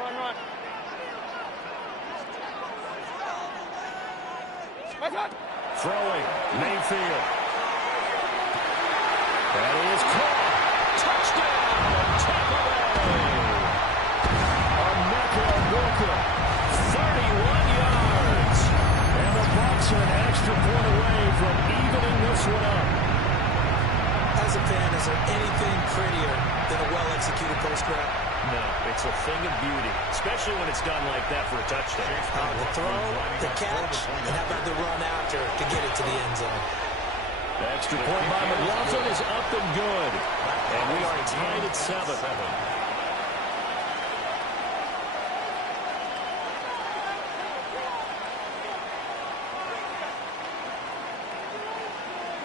What's up? Throwing, Mayfield. That is caught. Touchdown! Is there anything prettier than a well-executed post route? No, it's a thing of beauty, especially when it's done like that for a touchdown. The throw, the catch, and how about the run after to get it to the end zone? The extra point by McLaughlin is up and good. And we are tied at 7.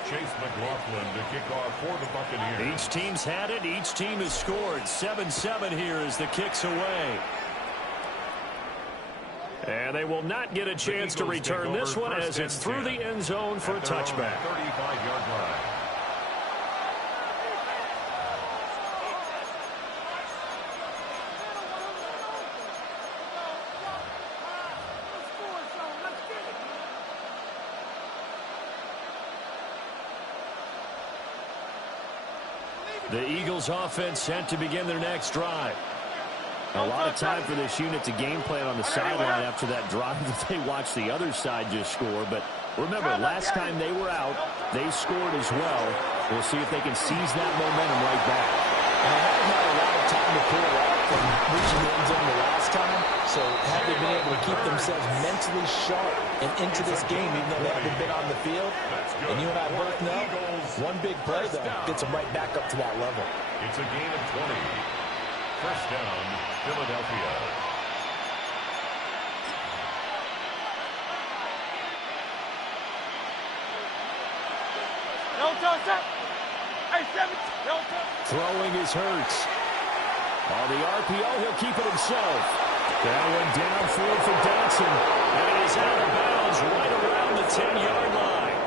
Chase McLaughlin to kick off for the Buccaneers. Each team's had it. Each team has scored. 7-7 here as the kick's away. And they will not get a chance to return this one as it's through the end zone for a touchback. 35-yard line. The Eagles offense set to begin their next drive. A lot of time for this unit to game plan on the sideline after that drive that they watched the other side just score. But remember, last time they were out, they scored as well. We'll see if they can seize that momentum right back. And they haven't had a lot of time to pull it off from reaching the end zone the last time. So had they been able to keep themselves mentally sharp and into this game, even though they haven't been on the field, and you and I both know, one big play, though, gets them right back up to that level. It's a gain of 20. First down, Philadelphia. Throwing is Hurts. On the RPO, he'll keep it himself. That one downfield for Dotson. And it is out of bounds right around the 10-yard line.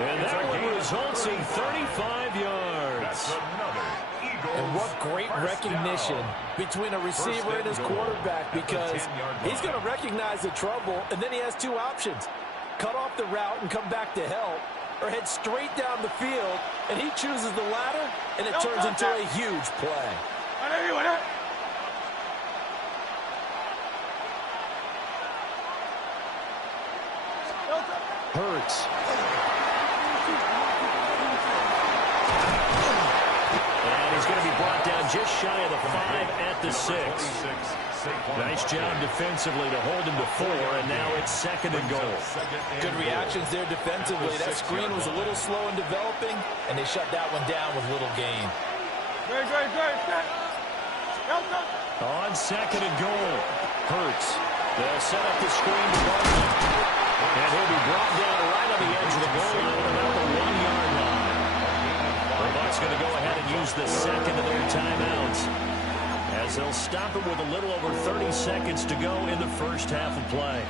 And that one results in 35 yards. That's another Eagles. And what great recognition between a receiver and his quarterback, because he's going to recognize the trouble, and then he has two options. Cut off the route and come back to help, or head straight down the field, and he chooses the latter, and it turns into a huge play. Hurts. And he's going to be brought down just shy of the 5 at the 6. Nice job defensively to hold him to 4, and now it's 2nd and goal. Good reactions there defensively. That screen was a little slow in developing, and they shut that one down with little gain. On 2nd and goal, Hurts. They'll set up the screen to Barkley. And he'll be brought down right on the edge of the goal line at about the 1-yard line. The Bucs going to go ahead and use the second of their timeouts, as they'll stop it with a little over 30 seconds to go in the first half of play.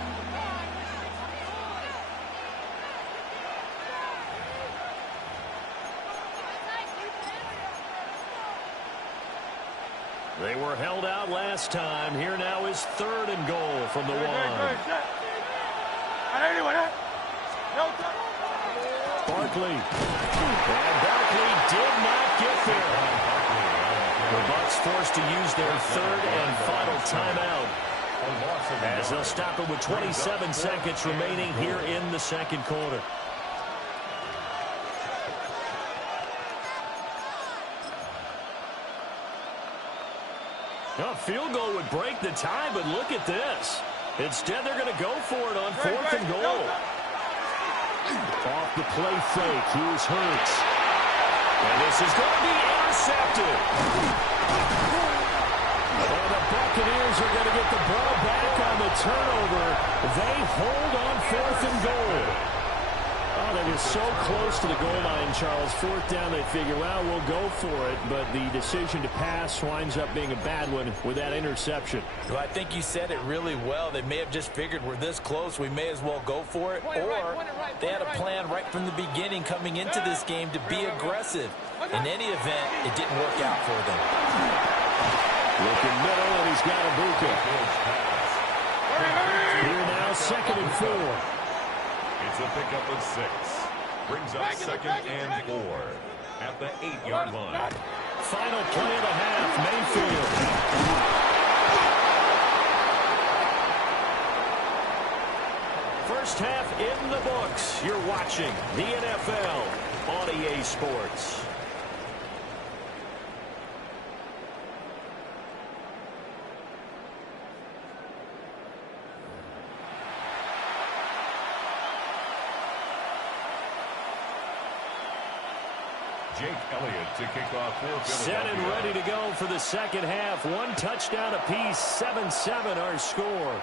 They were held out last time. Here now is 3rd and goal from the 1. Barkley. And Barkley did not get there. The Bucs forced to use their 3rd and final timeout, as they'll stop it with 27 seconds remaining here in the 2nd quarter. A field goal would break the tie, but look at this. Instead, they're going to go for it on 4th and goal. Off the play fake, here's Hurts. And this is going to be intercepted. And the Buccaneers are going to get the ball back on the turnover. They hold on 4th and goal. Oh, they were so close to the goal line, Charles. 4th down, they figure, well, we'll go for it. But the decision to pass winds up being a bad one with that interception. Well, I think you said it really well. They may have just figured we're this close, we may as well go for it. Or they had a plan right from the beginning coming into this game to be aggressive. In any event, it didn't work out for them. Looking middle, and he's got Ibuka. Here now, 2nd and 4. It's a pickup of 6. Brings up 2nd and 4 at the 8-yard line. Final play of the half, Mayfield. First half in the books. You're watching the NFL on EA Sports. Jake Elliott to kick off for Philadelphia. Set and ready to go for the second half. One touchdown apiece, 7-7 our score.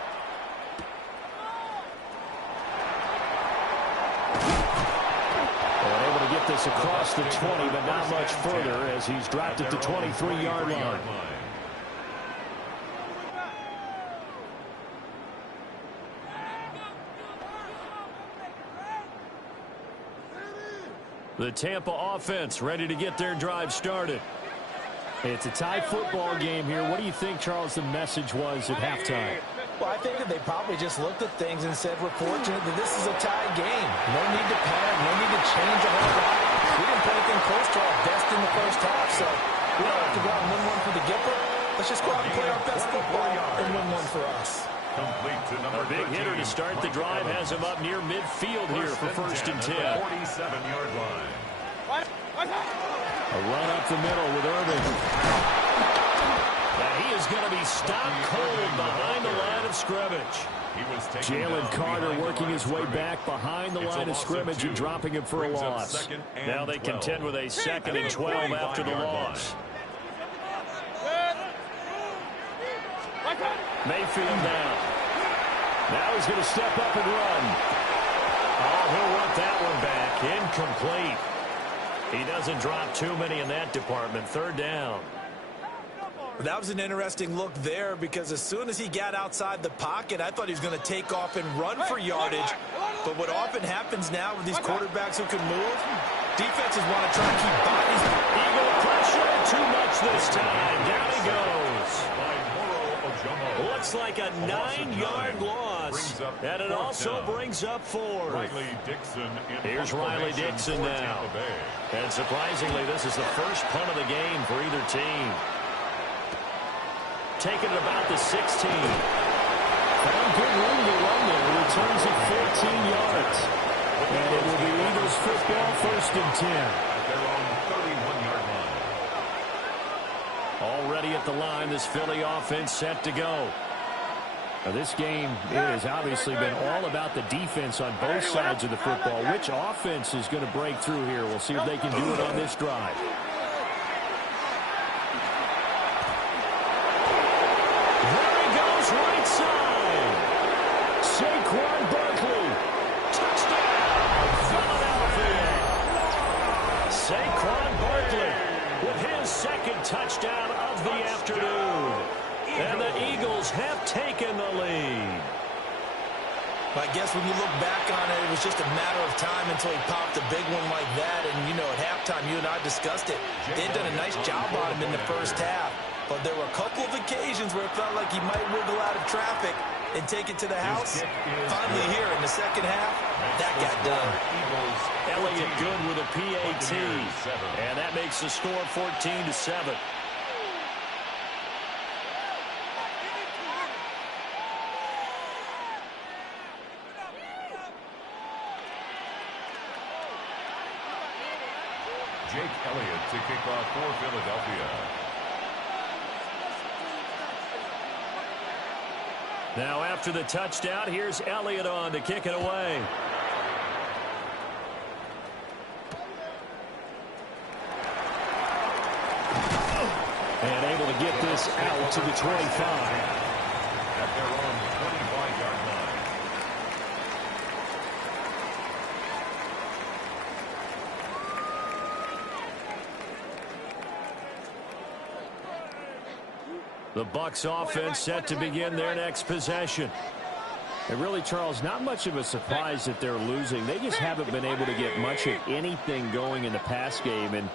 And able to get this across the 20, but not much further as he's dropped it to 23-yard line. The Tampa offense ready to get their drive started. It's a tie football game here. What do you think, Charles, the message was at halftime? Well, I think that they probably just looked at things and said, we're fortunate that this is a tie game. No need to panic. No need to change a whole lot. We didn't play anything close to our best in the first half, so we don't have to go out and win one for the Gipper. Let's just go out and play our best football and win one for us. Complete to number A big 13, hitter to start the drive has him up near midfield here for first and 10. 47-yard line. A run up the middle with Irving. And he is going to be stopped cold behind the line of scrimmage. Jalen Carter working his way back behind the line of scrimmage and dropping him for a loss. Now they contend with a second and 12 after the loss. Mayfield down. Now he's going to step up and run. Oh, he'll want that one back. Incomplete. He doesn't drop too many in that department. Third down. That was an interesting look there because as soon as he got outside the pocket, I thought he was going to take off and run for yardage. But what often happens now with these quarterbacks who can move, defenses want to try to keep bodies. Eagle pressure, too much this time. Down he goes. Looks like a 9-yard loss. And it also brings up 4. Here's Riley Dixon now. And surprisingly, this is the first punt of the game for either team. Taking it about the 16. Found good room to run there. Returns at 14 yards. And it will be Eagles football, first and 10. At their own 31-yard line. Already at the line, this Philly offense set to go. Now this game, it has obviously been all about the defense on both sides of the football. Which offense is going to break through here? We'll see if they can do it on this drive. There he goes, right side. Saquon Barkley. Touchdown, Philadelphia. Saquon Barkley with his second touchdown of the afternoon. And the Eagles have taken the lead. I guess when you look back on it, it was just a matter of time until he popped a big one like that. And, you know, at halftime, you and I discussed it. They'd done a nice job on him in the first half. But there were a couple of occasions where it felt like he might wiggle out of traffic and take it to the house. Finally here in the second half, that got done. Elliott good with a PAT. And that makes the score 14-7. Jake Elliott to kick off for Philadelphia. Now after the touchdown, here's Elliott on to kick it away. And able to get this out to the 25. At their own 25-yard line. The Bucs offense set to begin their next possession. And really, Charles, not much of a surprise that they're losing. They just haven't been able to get much of anything going in the pass game. And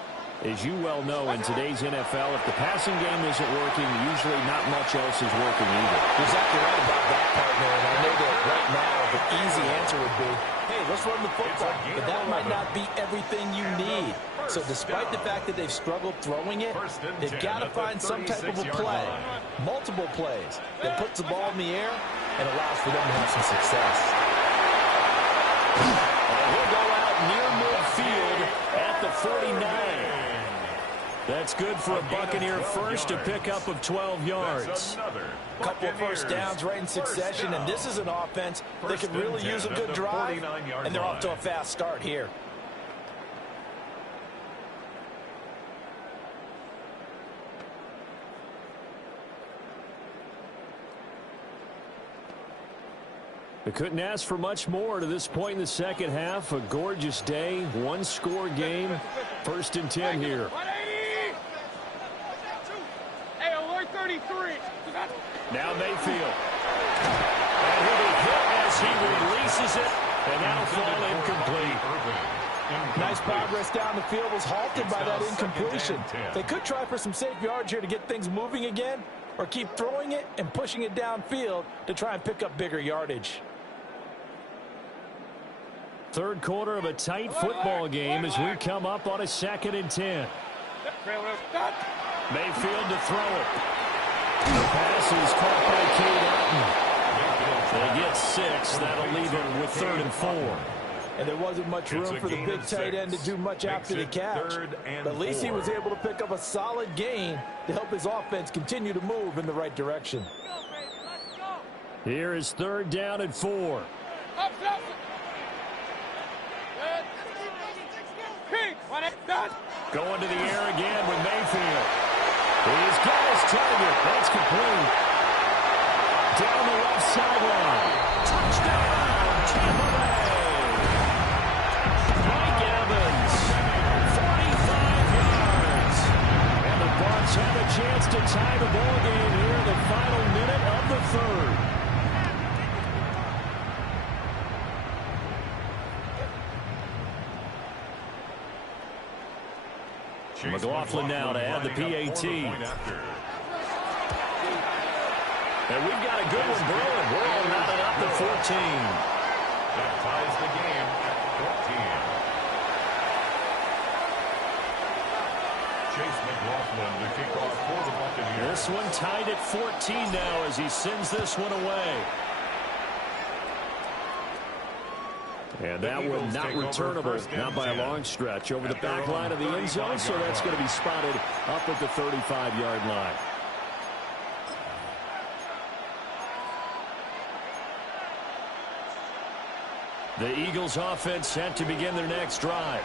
as you well know, in today's NFL, if the passing game isn't working, usually not much else is working either. You're exactly right about that, partner. And I know that right now the easy answer would be, hey, let's run the football. But that might not be everything you need. So despite the fact that they've struggled throwing it, they've got to find some type of a play, multiple plays, that puts the ball in the air and allows for them to have some success. And he'll go out near midfield at the 49. That's good for a Buccaneer first, a pickup of 12 yards. A couple of first downs right in succession, and this is an offense that could really use a good drive, and they're off to a fast start here. They couldn't ask for much more to this point in the second half. A gorgeous day, one-score game. 1st and 10 here. 180. Hey, alert 33. Now Mayfield. And he'll be hit as he releases it. And that'll fall incomplete. Nice progress down the field was halted by that incompletion. They could try for some safe yards here to get things moving again, or keep throwing it and pushing it downfield to try and pick up bigger yardage. Third quarter of a tight football game as we come up on a 2nd and 10. Mayfield to throw it. The pass is caught by Cade Otton. They get 6. That'll leave them with 3rd and 4. And there wasn't much room for the big tight end to do much after the catch. But at least he was able to pick up a solid gain to help his offense continue to move in the right direction. Here is 3rd down and 4. Going to the air again with Mayfield. He's got his target. That's complete. Down the left sideline. Touchdown, Tampa Bay. Mike Evans, 45 yards. And the Bucs have a chance to tie the ball game here in the final minute of the 3rd. McLaughlin now to add the PAT. And we've got a good one brewing. We're all knotted up at 14. That ties the game at 14. Chase McLaughlin to kick off for the Buccaneers. This one tied at 14 now as he sends this one away. And that one not returnable, not by a long stretch, over the back line of the end zone, so that's going to be spotted up at the 35-yard line. The Eagles offense set to begin their next drive.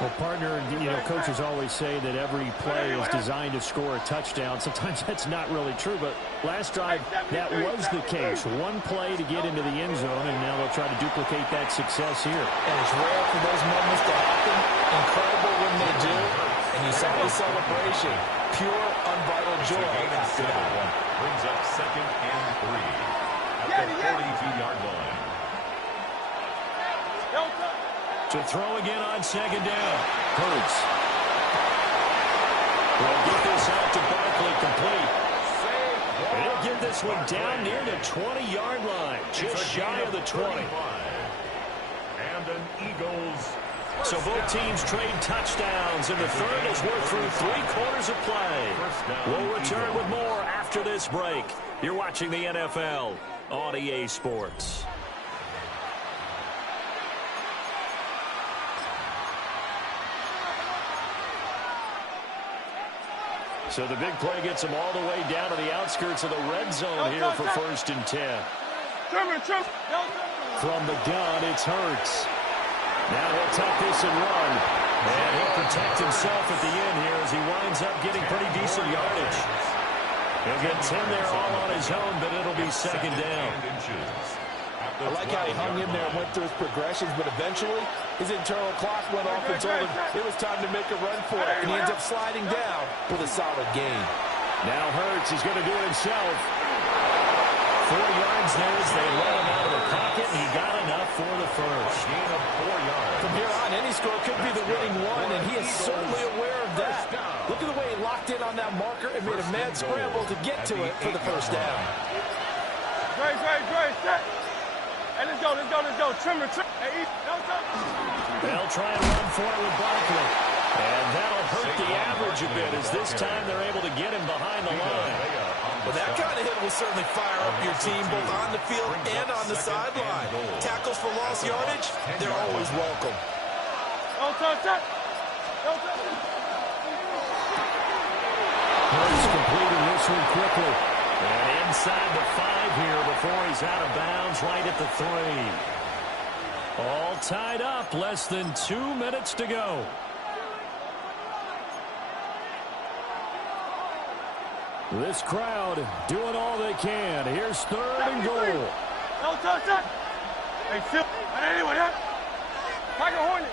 Well, partner, coaches always say that every play is designed to score a touchdown. Sometimes that's not really true, but last drive, that was the case. One play to get into the end zone, and now they'll try to duplicate that success here. And it's rare for those moments to happen. Incredible when they do. And you saw the celebration. Pure, unbridled joy after that one. Brings up 2nd and 3 at the 42-yard line. To throw again on 2nd down. Hurts. Will get this out to Barkley complete. And he'll get this one down near the 20-yard line. Just shy of the 20. And an Eagles. So both teams trade touchdowns in the 3rd as we're through 3 quarters of play. We'll return with more after this break. You're watching the NFL on EA Sports. So the big play gets him all the way down to the outskirts of the red zone here for 1st and 10. From the gun, it's Hurts. Now he'll tuck this and run. And he'll protect himself at the end here as he winds up getting pretty decent yardage. He'll get 10 there all on his own, but it'll be 2nd down. I like how he hung in there and went through his progressions, but eventually his internal clock went off and told him it was time to make a run for it, and he ends up sliding down with a solid gain. Now Hurts is going to do it himself. 4 yards there as they let him out of the pocket, and he got enough for the first. Gain of 4 yards. From here on, any score could be the winning one, and he is certainly aware of that. Look at the way he locked in on that marker and made a mad scramble to get to it for the first down. Dre, set. Hey, let's go. Trimmer. Hey, They'll try and run for it with Barkley. And that'll hurt the average a bit as this time they're able to get him behind the line. Well, that kind of hit will certainly fire up your team both on the field and on the sideline. Tackles for lost yardage, they're always welcome. Hurts completing this one quickly. And inside the 5 here before he's out of bounds right at the 3. All tied up, less than 2 minutes to go. This crowd doing all they can. Here's 3rd and goal. No, touch. Hey, Phil. Anyway, Tiger Hornet.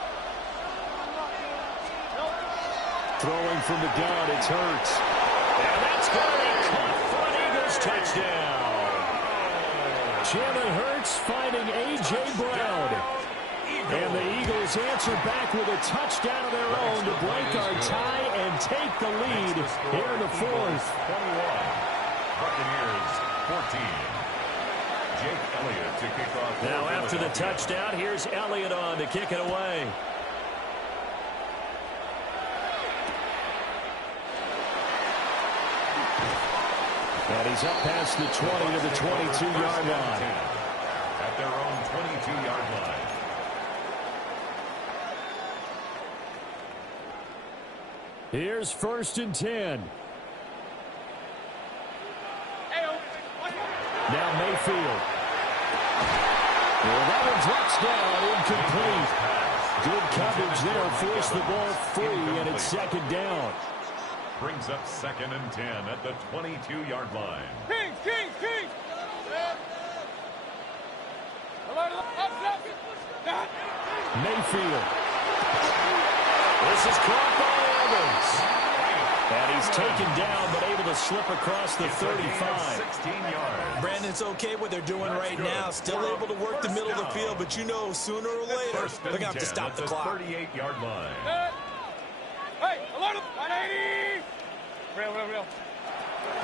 Throwing from the gun, it's Hurts. And that's going to be caught for an Eagles touchdown. Jalen Hurts finding A.J. Brown. And the Eagles answer back with a touchdown of their own to break our tie and take the lead here in the fourth. 21. Buccaneers 14. Jake Elliott to kick off. Now after the touchdown, here's Elliott on to kick it away. And he's up past the 20 to the 22-yard line. At their own 22-yard line. Here's 1st and 10. Now Mayfield. Well, that one drops down, incomplete. Good coverage there, forced the ball free, and it's 2nd down. Brings up 2nd and 10 at the 22-yard line. Kings! Mayfield. This is caught by Evans. And he's taken down, but able to slip across the 35. 16 yards. Brandon, it's okay what they're doing right now. Still able to work the middle of the field, but you know sooner or later they're going to have to stop the clock. 38-yard line. Hey, alert! 180! Real.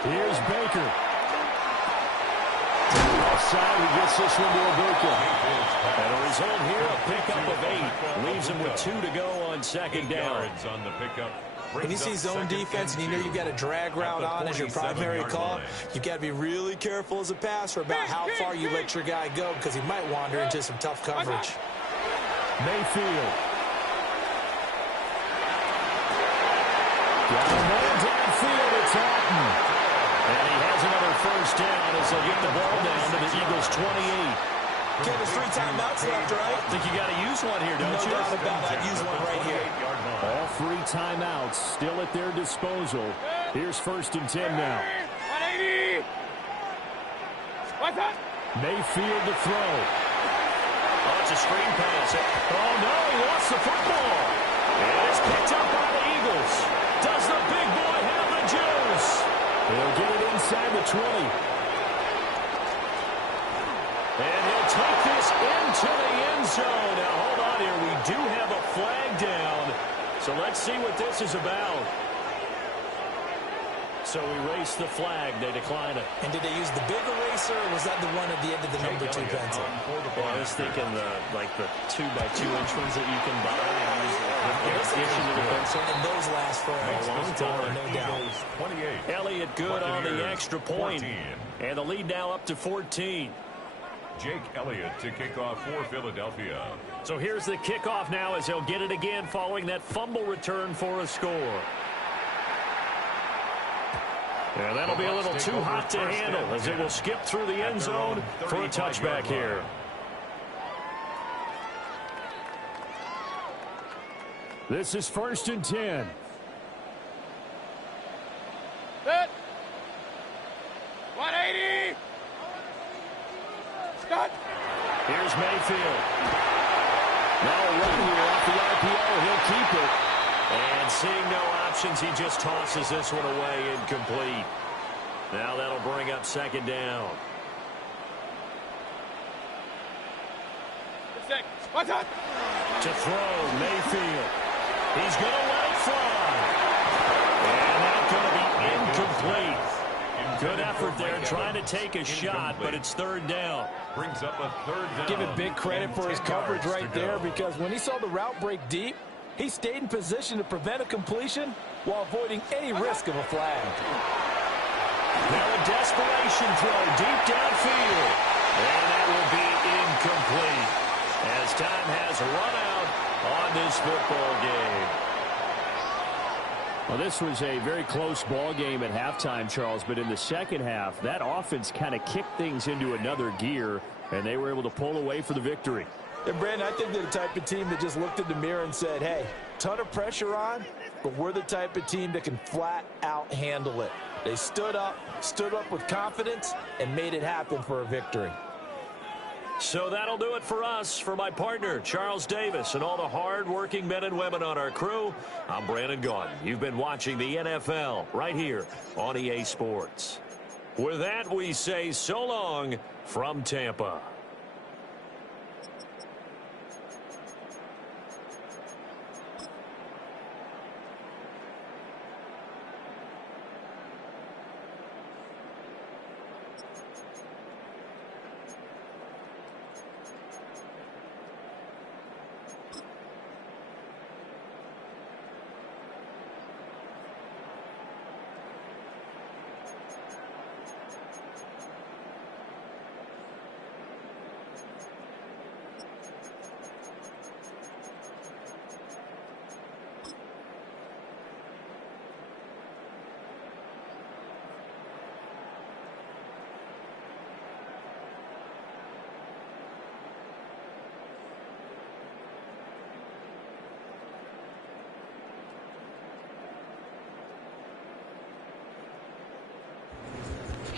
Here's Baker. Offside, he gets this one to Ibuka. And a result here, a pickup of 8. Leaves him with 2 to go on 2nd down. On the pickup. When you see zone defense and you know you've got a drag route on as your primary call, you've got to be really careful as a passer about how far you let your guy go because he might wander into some tough coverage. Mayfield. Got a man downfield, it's Alton. And he has another 1st down as they'll get the ball down to the Eagles' 28. Ken, there's 3 timeouts left, right? I think you got to use one here, don't you? No doubt about it. Use one right here. All 3 timeouts still at their disposal. Here's 1st and 10 now. 180! What's that? Mayfield to throw. Oh, it's a screen pass. Oh, no, he lost the football. And it's picked up by the Eagles. Does the big boy have the juice? He'll get it inside the 20. And he'll take this into the end zone. Now, hold on here. We do have a flag down. So let's see what this is about. So we race the flag. They decline it. And did they use the big eraser, or was that the one at the end of the number 2 pencil? Well, I was thinking the 2x2 inch ones that you can buy and use in addition to the pencil. And those last for a long time, no doubt. Elliott good on the extra point. 14. And the lead now up to 14. Jake Elliott to kick off for Philadelphia. So here's the kickoff now as they'll get it again following that fumble return for a score. And that'll be a little too hot to handle as it will skip through the end zone for a touchback here. This is 1st and 10. Set. 180! Start! Here's Mayfield. Now a run here off the RPO. He'll keep it. And seeing no options, he just tosses this one away, incomplete. Now that'll bring up 2nd down. What's that? To throw, Mayfield. He's going to let it fly. And that's going to be incomplete. Good effort there, trying to take a shot, but it's 3rd down. Brings up a 3rd down. Give it big credit for his coverage right there, because when he saw the route break deep, he stayed in position to prevent a completion while avoiding any risk of a flag. Now a desperation throw deep downfield. And that will be incomplete as time has run out on this football game. Well, this was a very close ball game at halftime, Charles, but in the second half, that offense kind of kicked things into another gear, and they were able to pull away for the victory. And Brandon, I think they're the type of team that just looked in the mirror and said, hey, ton of pressure on, but we're the type of team that can flat out handle it. They stood up with confidence, and made it happen for a victory. So that'll do it for us. For my partner, Charles Davis, and all the hard-working men and women on our crew, I'm Brandon Gaudin. You've been watching the NFL right here on EA Sports. With that, we say so long from Tampa.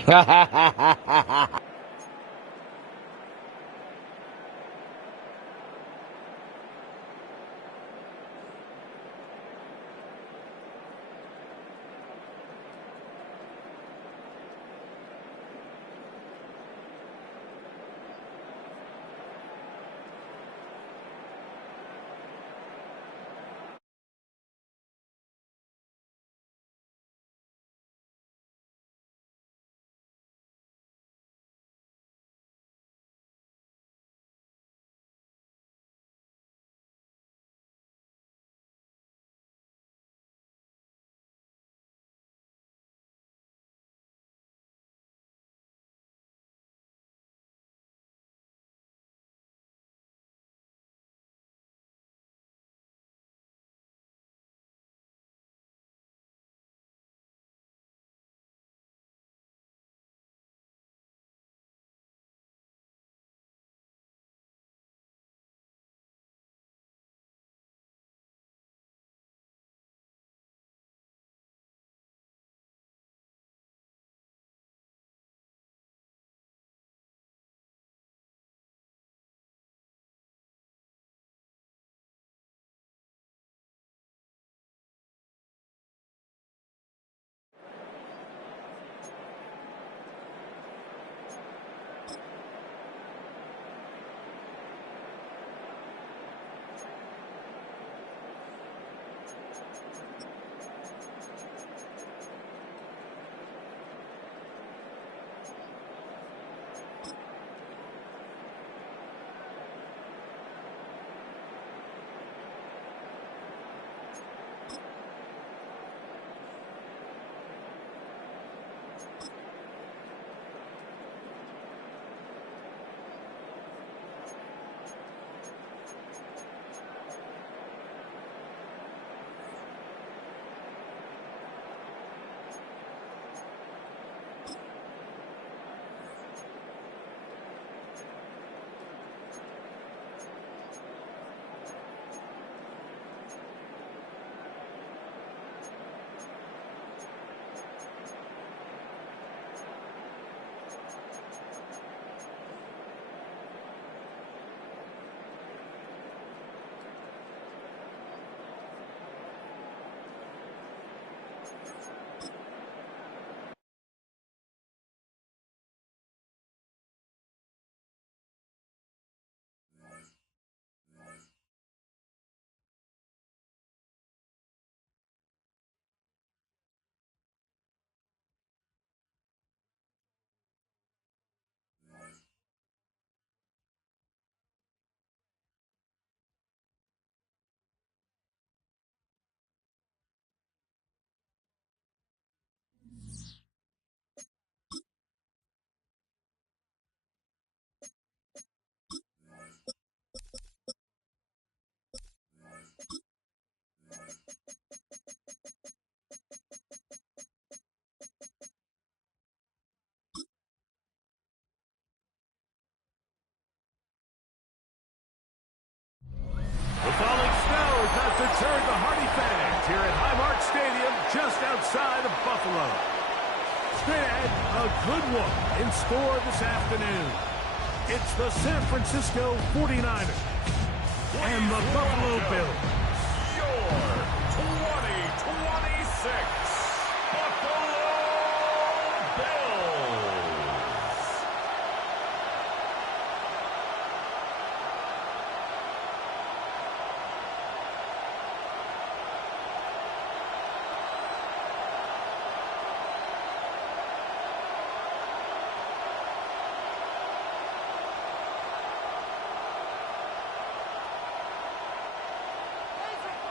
Ha ha ha ha ha ha. The falling snow has not deterred the hardy fans here at Highmark Stadium just outside of Buffalo. Straight ahead, a good one in store this afternoon. It's the San Francisco 49ers and the Buffalo Bills. Your 2026 Buffalo Bills.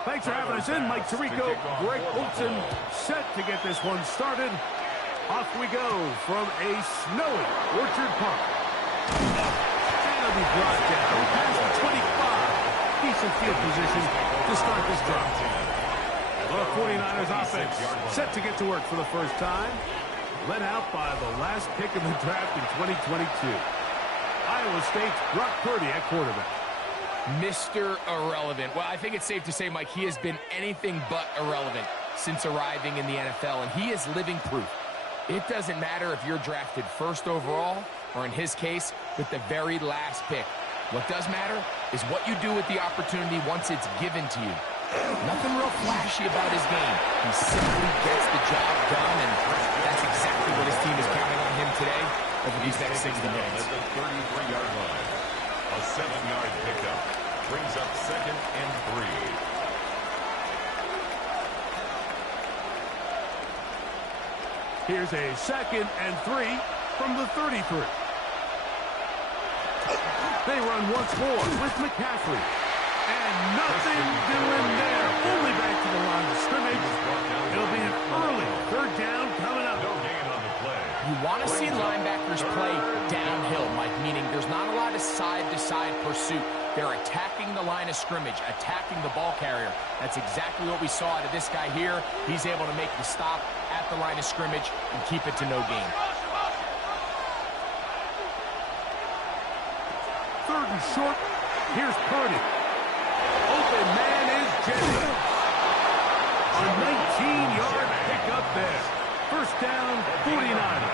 Thanks for having us in, Mike Tirico. Greg Olson set to get this one started. Off we go from a snowy Orchard Park. And it'll be brought down past the 25. Decent field position to start this drive. The 49ers offense set to get to work for the first time. Led out by the last pick of the draft in 2022. Iowa State's Brock Purdy at quarterback. Mr. Irrelevant. Well, I think it's safe to say, Mike, he has been anything but irrelevant since arriving in the NFL, and he is living proof. It doesn't matter if you're drafted first overall, or in his case, with the very last pick. What does matter is what you do with the opportunity once it's given to you. Nothing real flashy about his game. He simply gets the job done, and that's exactly what his team is counting on him today over these next 60 minutes. At the 33-yard line. A 7-yard pickup brings up 2nd and 3. Here's a 2nd and 3 from the 33. They run once more with McCaffrey. And nothing doing there. Only back to the line of scrimmage. It'll be an early 3rd down coming up. No gain on the play. You want to see linebackers play downhill, Mike, meaning there's not a lot of side-to-side pursuit. They're attacking the line of scrimmage, attacking the ball carrier. That's exactly what we saw out of this guy here. He's able to make the stop at the line of scrimmage and keep it to no gain. 3rd and short. Here's Purdy. Open man is Jennings. A 19-yard pickup there. First down, 49ers.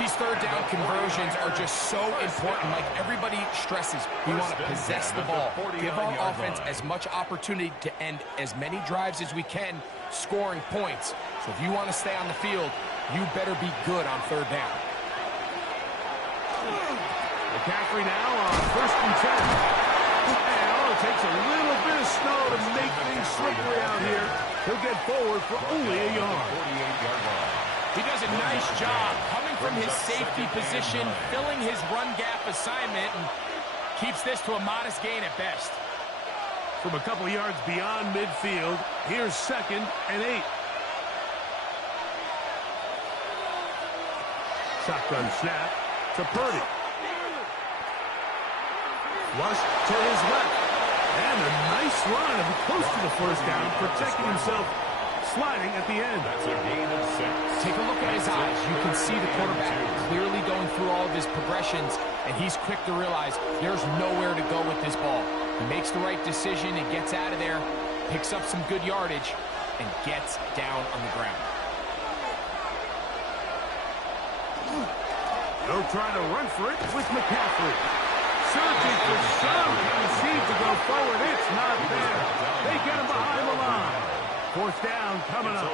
These 3rd down conversions are just so important. Like everybody stresses, we want to possess the ball, give our offense as much opportunity to end as many drives as we can, scoring points. So if you want to stay on the field, you better be good on 3rd down. McCaffrey now on 1st and 10. And it takes a little bit of snow to make things slippery out here. He'll get forward for only a yard. 48-yard line. He does a nice job coming from his safety position, filling his run gap assignment, and keeps this to a modest gain at best. From a couple yards beyond midfield, here's 2nd and 8. Shotgun snap to Purdy. Flush to his left. And a nice run and close to the first down, protecting himself, sliding at the end. That's a gain of 6. Take a look at his eyes. You can see the quarterback clearly going through all of his progressions, and he's quick to realize there's nowhere to go with this ball. He makes the right decision and gets out of there, picks up some good yardage, and gets down on the ground. They'll try to run for it with McCaffrey. Searching for some. He seems to go forward. It's not there. They get him behind the line. 4th down coming up.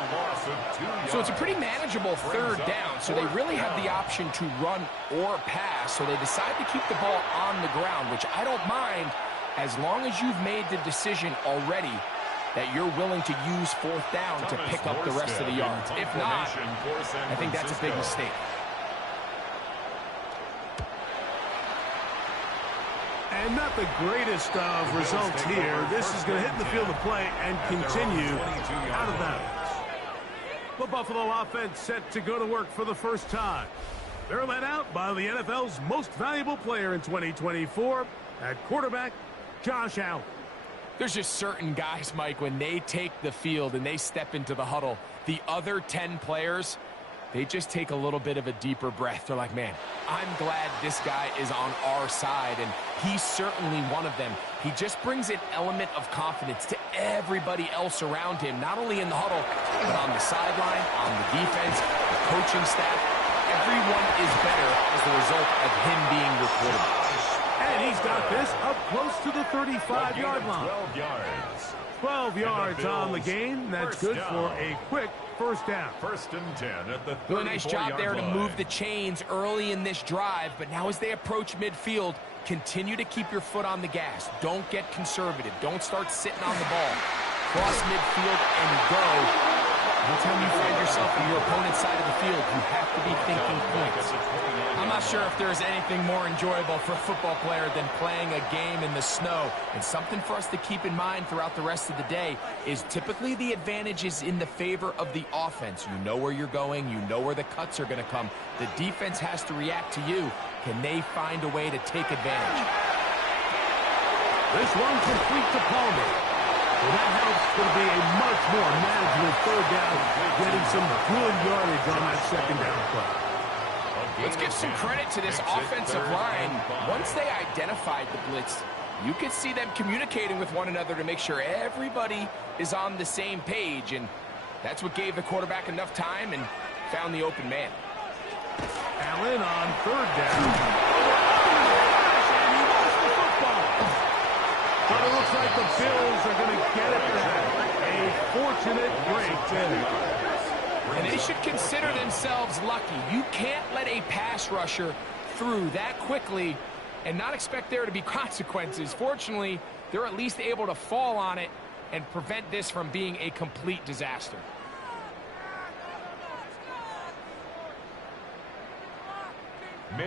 So it's a pretty manageable 3rd down, so they really have the option to run or pass, so they decide to keep the ball on the ground, which I don't mind as long as you've made the decision already that you're willing to use 4th down to pick up the rest of the yards. If not, I think that's a big mistake. And not the greatest of results here. This is going to hit in the field of play and continue out of bounds. The Buffalo offense set to go to work for the first time. They're led out by the NFL's most valuable player in 2024 at quarterback, Josh Allen. There's just certain guys, Mike, when they take the field and they step into the huddle, the other 10 players, they just take a little bit of a deeper breath. They're like, man, I'm glad this guy is on our side, and he's certainly one of them. He just brings an element of confidence to everybody else around him, not only in the huddle, but on the sideline, on the defense, the coaching staff. everyone is better as the result of him being your quarterback. And he's got this up close to the 35-yard line. 12 yards. 12 yards on the game. That's good for a quick first down. First and 10 at the 34-yard line. Really nice job there to move the chains early in this drive, but now as they approach midfield, continue to keep your foot on the gas. Don't get conservative. Don't start sitting on the ball. Cross midfield and go. Anytime you find yourself on your opponent's side of the field, you have to be thinking points. I'm not sure if there's anything more enjoyable for a football player than playing a game in the snow. And something for us to keep in mind throughout the rest of the day is typically the advantage is in the favor of the offense. You know where you're going. You know where the cuts are going to come. The defense has to react to you. Can they find a way to take advantage? This one complete to Palmer. Well, that helps. Going to be a much more manageable third down, getting some good yardage on that second down play. Let's give some credit to this offensive line. Once they identified the blitz, you could see them communicating with one another to make sure everybody is on the same page, and that's what gave the quarterback enough time and found the open man. Allen on third down. But it looks like the Bills are going to get it back. A fortunate break there. And they should consider themselves lucky. You can't let a pass rusher through that quickly and not expect there to be consequences. Fortunately, they're at least able to fall on it and prevent this from being a complete disaster.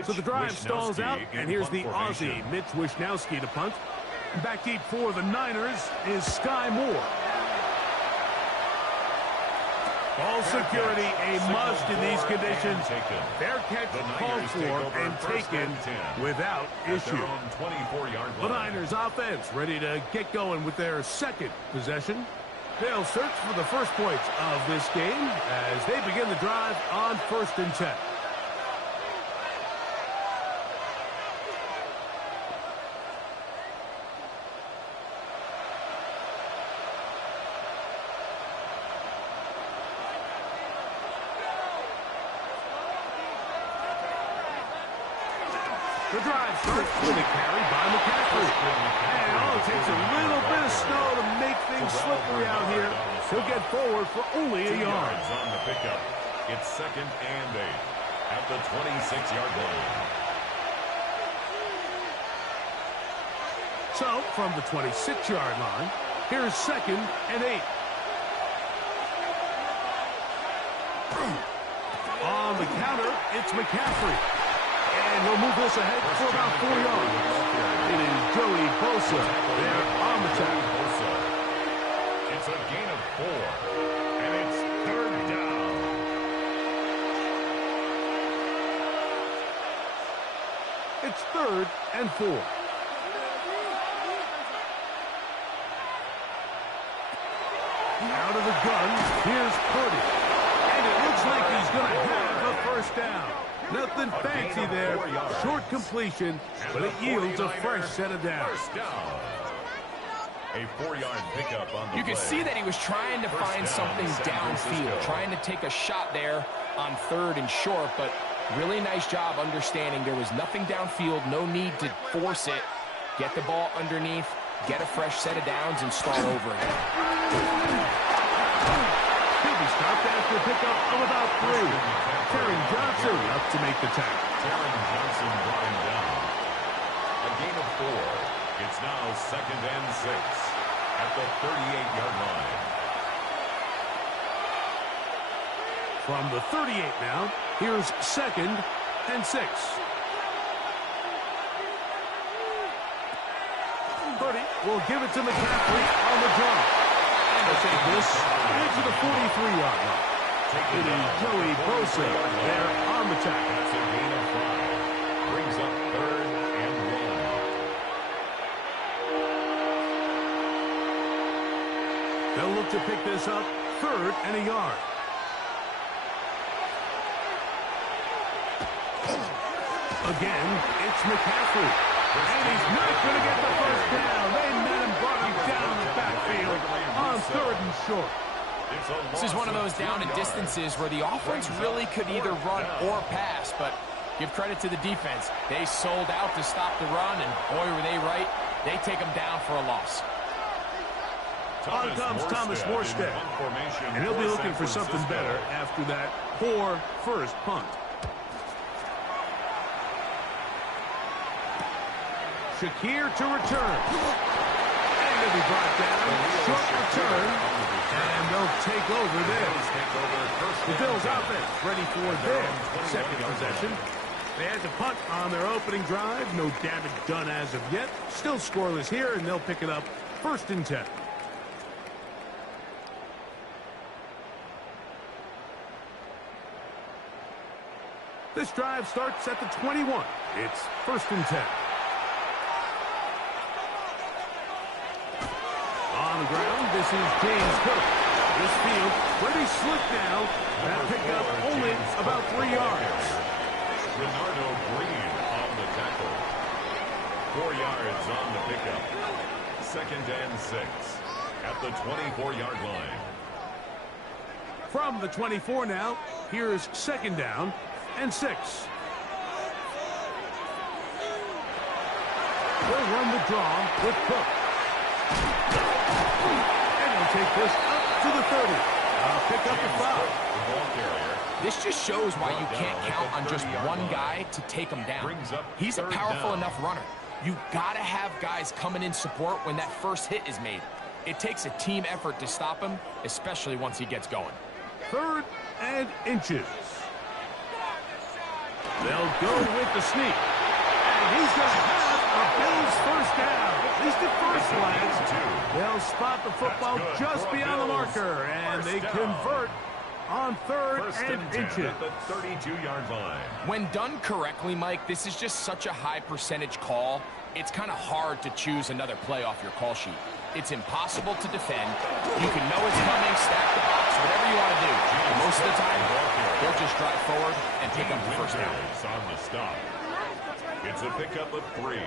So the drive stalls out, and here's the Aussie, Mitch Wishnowsky, to punt. Back deep for the Niners is Sky Moore. Ball security a must in these conditions. Fair catch called for and taken without issue. The Niners offense ready to get going with their second possession. They'll search for the first points of this game as they begin the drive on 1st and 10. The drive starts with a carry by McCaffrey. And it takes a little bit of snow to make things slippery out here. He'll get forward for only a yard. On the pickup. It's 2nd and 8 at the 26-yard line. So, from the 26-yard line, here's 2nd and 8. On the counter, it's McCaffrey. And he'll move this ahead for about 4 yards. It is Joey Bosa there on the tackle. It's a gain of 4, and it's 3rd down. It's 3rd and 4. Out of the gun, here's Purdy. And it looks like he's going to have a first down. Nothing fancy there. Short completion, but it yields a fresh set of downs. A 4-yard pickup on the You can play. see that he was trying to find something downfield, trying to take a shot there on 3rd and short, but really nice job understanding there was nothing downfield, no need to force it. Get the ball underneath, get a fresh set of downs, and start over again. He'll be stopped after a pickup of about 3. Terry Johnson up to make the tackle. Terry Johnson brought him down. A gain of 4. It's now 2nd and 6 at the 38-yard line. From the 38 now, here's 2nd and 6. Purdy will give it to McCaffrey on the draw. And they'll take this into the 43-yard line. It is Joey Bosa there on the tackle. That's a gain of 5. Brings up 3rd and 1. They'll look to pick this up 3rd and a yard. Again, it's McCaffrey. And he's not going to get the first down. They met him, brought him down the backfield on 3rd and short. This is one of those down and distances where the offense really could either run or pass, but give credit to the defense. They sold out to stop the run, and boy, were they right. They take them down for a loss. On comes Thomas Morstead, and he'll be looking for something better after that poor first punt. Shakir to return. And he'll be brought down. Short return. And they'll take over there. The Bills offense ready for their second possession. They had to punt on their opening drive. No damage done as of yet. Still scoreless here, and they'll pick it up 1st and 10. This drive starts at the 21. It's 1st and 10. On the ground, this is James Cook. This field pretty slick now. That pickup only about 3 yards. Renardo Green on the tackle. 4 yards on the pickup. 2nd and 6 at the 24-yard line. From the 24 now, here's 2nd down and 6. They'll run the draw with Cook. And he'll take this up to the 30. Pick up the foul. This just shows why you can't count on just one guy to take him down. He's a powerful enough runner. You gotta have guys coming in support when that first hit is made. It takes a team effort to stop him, especially once he gets going. 3rd and inches. They'll go with the sneak. And he's going to have a Bills first down. At least at first glance. They'll spot the football just beyond the marker. And they convert on 3rd and inches. At the 32-yard line. When done correctly, Mike, this is just such a high percentage call. It's kind of hard to choose another play off your call sheet. It's impossible to defend. You can know it's coming, stack the box, whatever you want to do. Most of the time, they'll just drive forward and pick up the first down. On the stop. It's a pickup of 3.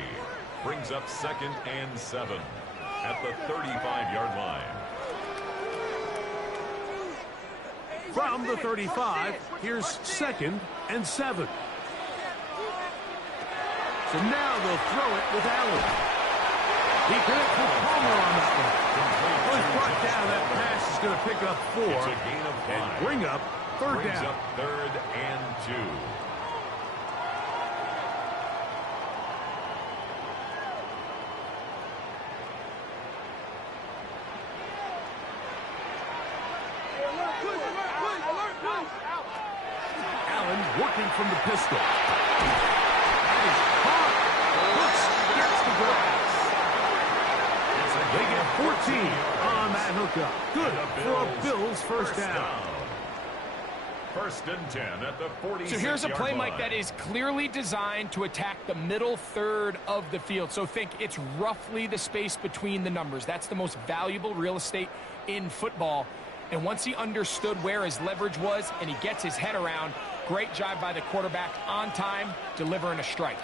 Brings up 2nd and 7 at the 35-yard line. From the 35, here's 2nd and 7. So now they'll throw it with Allen. He connects with Palmer on that one. Well, he's brought down. That pass is going to pick up 4. It's a gain of 5. And bring up 3rd Brings down. up 3rd and 2. Allen working from the pistol. That is caught. Hooks gets the grass. They get 14 on that hookup. Good for a Bills first down. 1st and 10 at the 46-yard line. So here's a play, Mike, that is clearly designed to attack the middle third of the field. So think it's roughly the space between the numbers. That's the most valuable real estate in football. And once he understood where his leverage was and he gets his head around, great job by the quarterback on time, delivering a strike.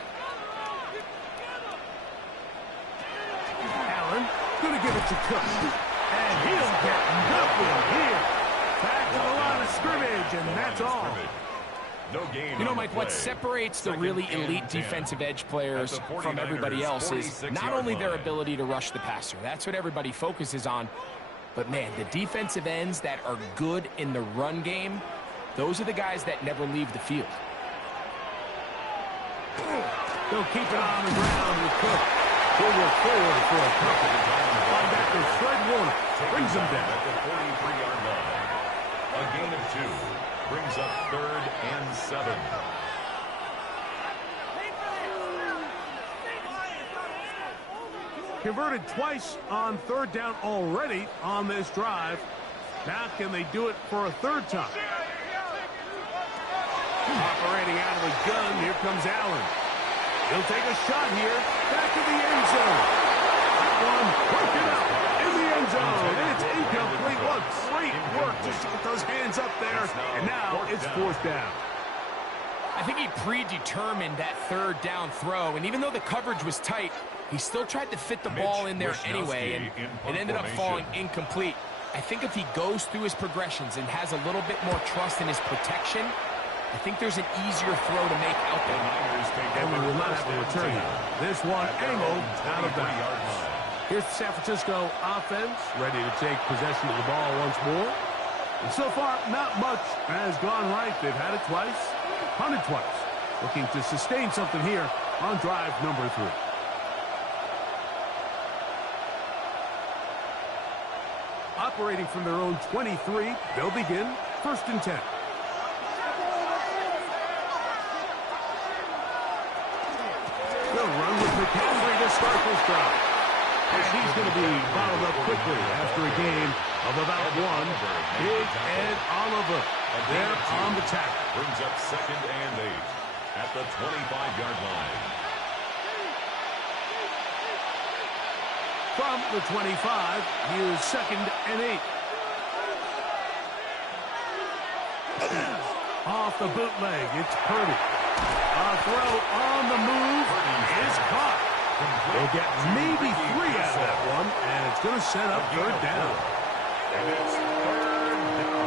Allen going to give it to Cook. And he'll get nothing here. Back to the line of scrimmage, and that's all. No gain. You know, Mike, what separates the really elite defensive edge players from everybody else is not only their ability to rush the passer. That's what everybody focuses on. But, man, the defensive ends that are good in the run game, those are the guys that never leave the field. They'll keep it on the ground with Cook. He'll go forward for a couple. Linebacker Fred Warner brings him down. At the 43-yard line. A gain of 2. Brings up 3rd and 7. Converted twice on 3rd down already on this drive. Now can they do it for a 3rd time? Operating out of the gun, here comes Allen. He'll take a shot here. Back to the end zone. That one broken up in the end zone. And it's incomplete. What great work to shoot those hands up there. And now it's 4th down. I think he predetermined that 3rd down throw, and even though the coverage was tight, he still tried to fit the ball in there anyway, and it ended up falling incomplete. I think if he goes through his progressions and has a little bit more trust in his protection, I think there's an easier throw to make out there. And we will not have a return here. This one angled out of bounds. Here's the San Francisco offense, ready to take possession of the ball once more. And so far, not much has gone right. They've had it twice, punted twice. Looking to sustain something here on drive number 3. Operating from their own 23, they'll begin 1st and 10. They'll run with McCaffrey to start this drive. And he's going to be bottled up quickly after a game of about 1. Big Ed Oliver there on the tackle. Brings up 2nd and 8 at the 25-yard line. From the 25, here's 2nd and 8. Off the bootleg, it's Purdy. A throw on the move is caught. They'll get maybe 3 out of that one, and it's going to set up 3rd down. And it's 3rd down.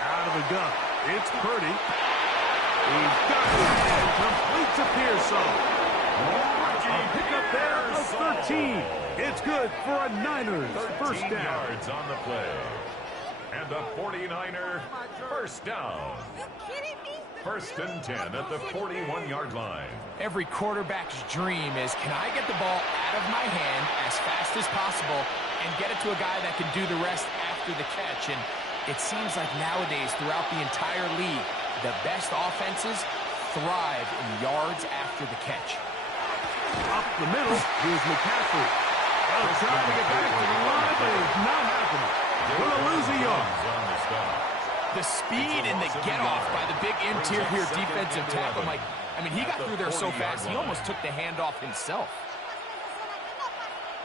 Out of the gun, it's Purdy. He's got it and completes a Pearsall. A pickup there of 13. It's good for a Niners 1st down. Yards on the play. And a 49er 1st down. 1st and 10 at the 41-yard line. Every quarterback's dream is, can I get the ball out of my hand as fast as possible and get it to a guy that can do the rest after the catch? And it seems like nowadays, throughout the entire league, the best offenses thrive in yards after the catch. Up the middle, here's McCaffrey. Trying to get back to the line, but it's not happening. Gonna lose a yard. The speed and the get-off by the big interior defensive tackle, Mike. I mean, he got through there so fast, he almost took the handoff himself.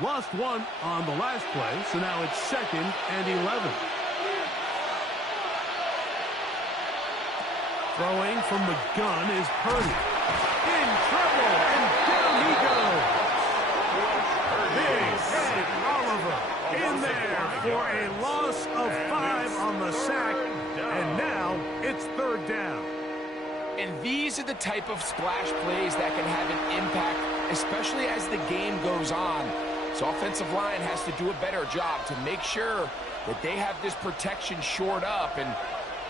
Lost 1 on the last play, so now it's 2nd and 11. Throwing from the gun is Purdy. In trouble, and down he goes. Big Ed Oliver in there for a loss of 5 on the sack, and now it's 3rd down. And these are the type of splash plays that can have an impact, especially as the game goes on. So offensive line has to do a better job to make sure that they have this protection shored up and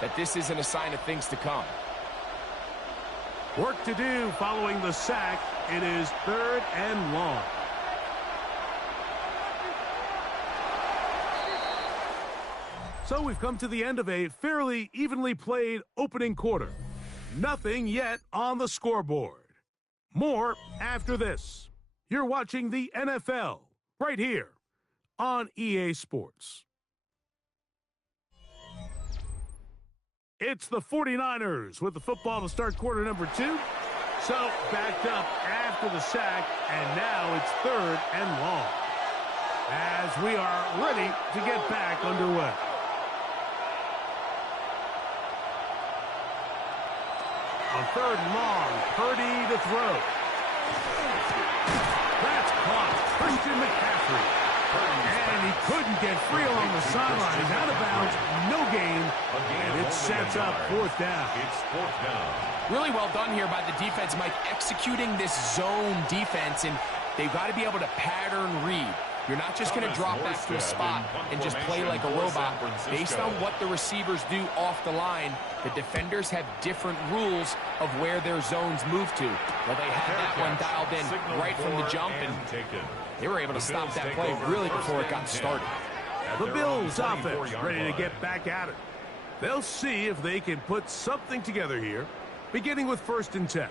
that this isn't a sign of things to come. Work to do following the sack. It is 3rd and long. So we've come to the end of a fairly evenly played opening quarter. Nothing yet on the scoreboard. More after this. You're watching the NFL right here on EA Sports. It's the 49ers with the football to start quarter number 2. So backed up after the sack, and now it's 3rd and long as we are ready to get back underway. On 3rd and long, Purdy to throw. That's caught. Christian McCaffrey. And he couldn't get free along the sideline. He's out of bounds. No gain. And it sets up 4th down. It's 4th down. Really well done here by the defense, Mike, executing this zone defense, and they've got to be able to pattern read. You're not just going to drop back to a spot and just play like a robot. Based on what the receivers do off the line, the defenders have different rules of where their zones move to. Well, they had that one dialed in right from the jump, and they were able to stop that play really before it got started. The Bills offense ready to get back at it. They'll see if they can put something together here, beginning with 1st and 10.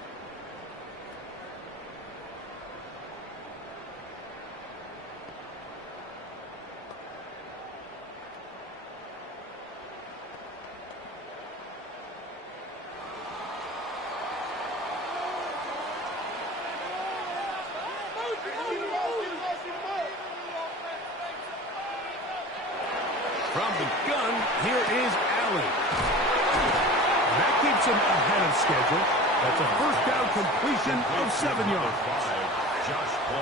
From the gun, here is Allen. keeps him ahead of schedule. That's a first down completion of 7 yards.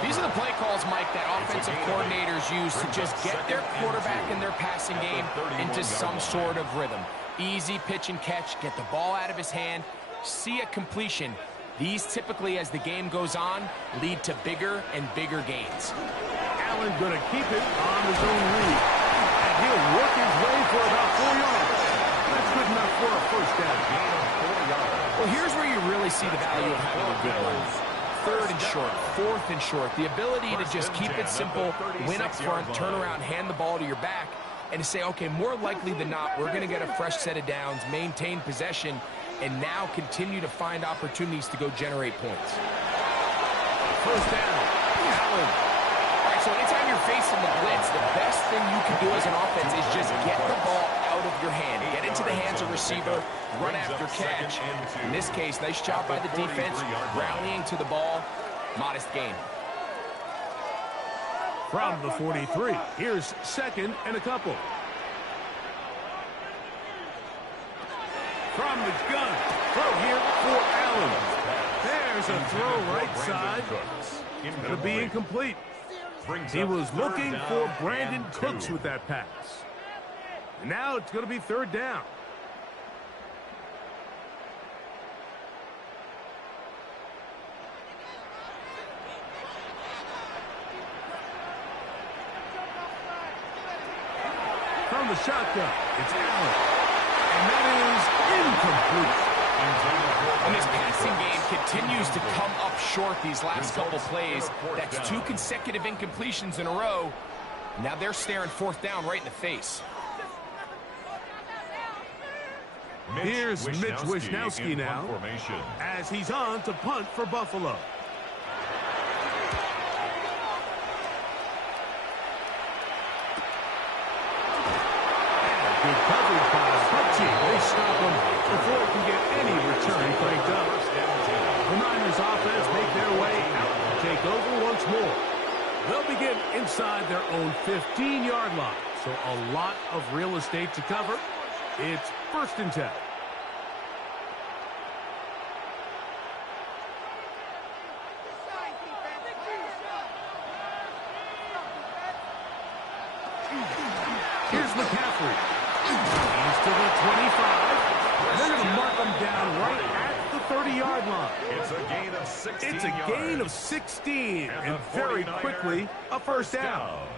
These are the play calls, Mike, that offensive coordinators use to just get their quarterback and their passing game into some sort of rhythm. Easy pitch and catch, get the ball out of his hand, see a completion. These typically, as the game goes on, lead to bigger and bigger gains. Allen going to keep it on his own read. And he'll work his way for about 4 yards. That's good enough for a first down. Well, here's where you really see the value of having a good run. 3rd and short, 4th and short. The ability to just keep it simple, win up front, turn around, hand the ball to your back, and to say, okay, more likely than not, we're going to get a fresh set of downs, maintain possession, and now continue to find opportunities to go generate points. First down, Allen. All right, so anytime you're facing the blitz, the best thing you can do as an offense is just get the ball out of your hand. Get into the hands of receiver, run after catch. In this case, nice job by the defense, rallying to the ball. Modest gain. From the 43, here's 2nd and a couple. From the gun, throw here for Allen. There's a throw right side. Going to be incomplete. He was looking for Brandon Cooks with that pass. And now it's going to be 3rd down. From the shotgun, it's Allen. And that is incomplete. And his passing game continues to come up short these last couple plays. That's 2 consecutive incompletions in a row. Now they're staring 4th down right in the face. Here's Mitch Wishnowsky now, as he's on to punt for Buffalo. Good coverage by the punt team. They stop him before he can get any return cranked up. The Niners offense make their way out and take over once more. They'll begin inside their own 15-yard line, so a lot of real estate to cover. It's 1st and 10. Here's McCaffrey. He's to the 25. They're going to mark him down right at the 30-yard line. It's a gain of 16 It's a gain of 16, and very quickly, a first down.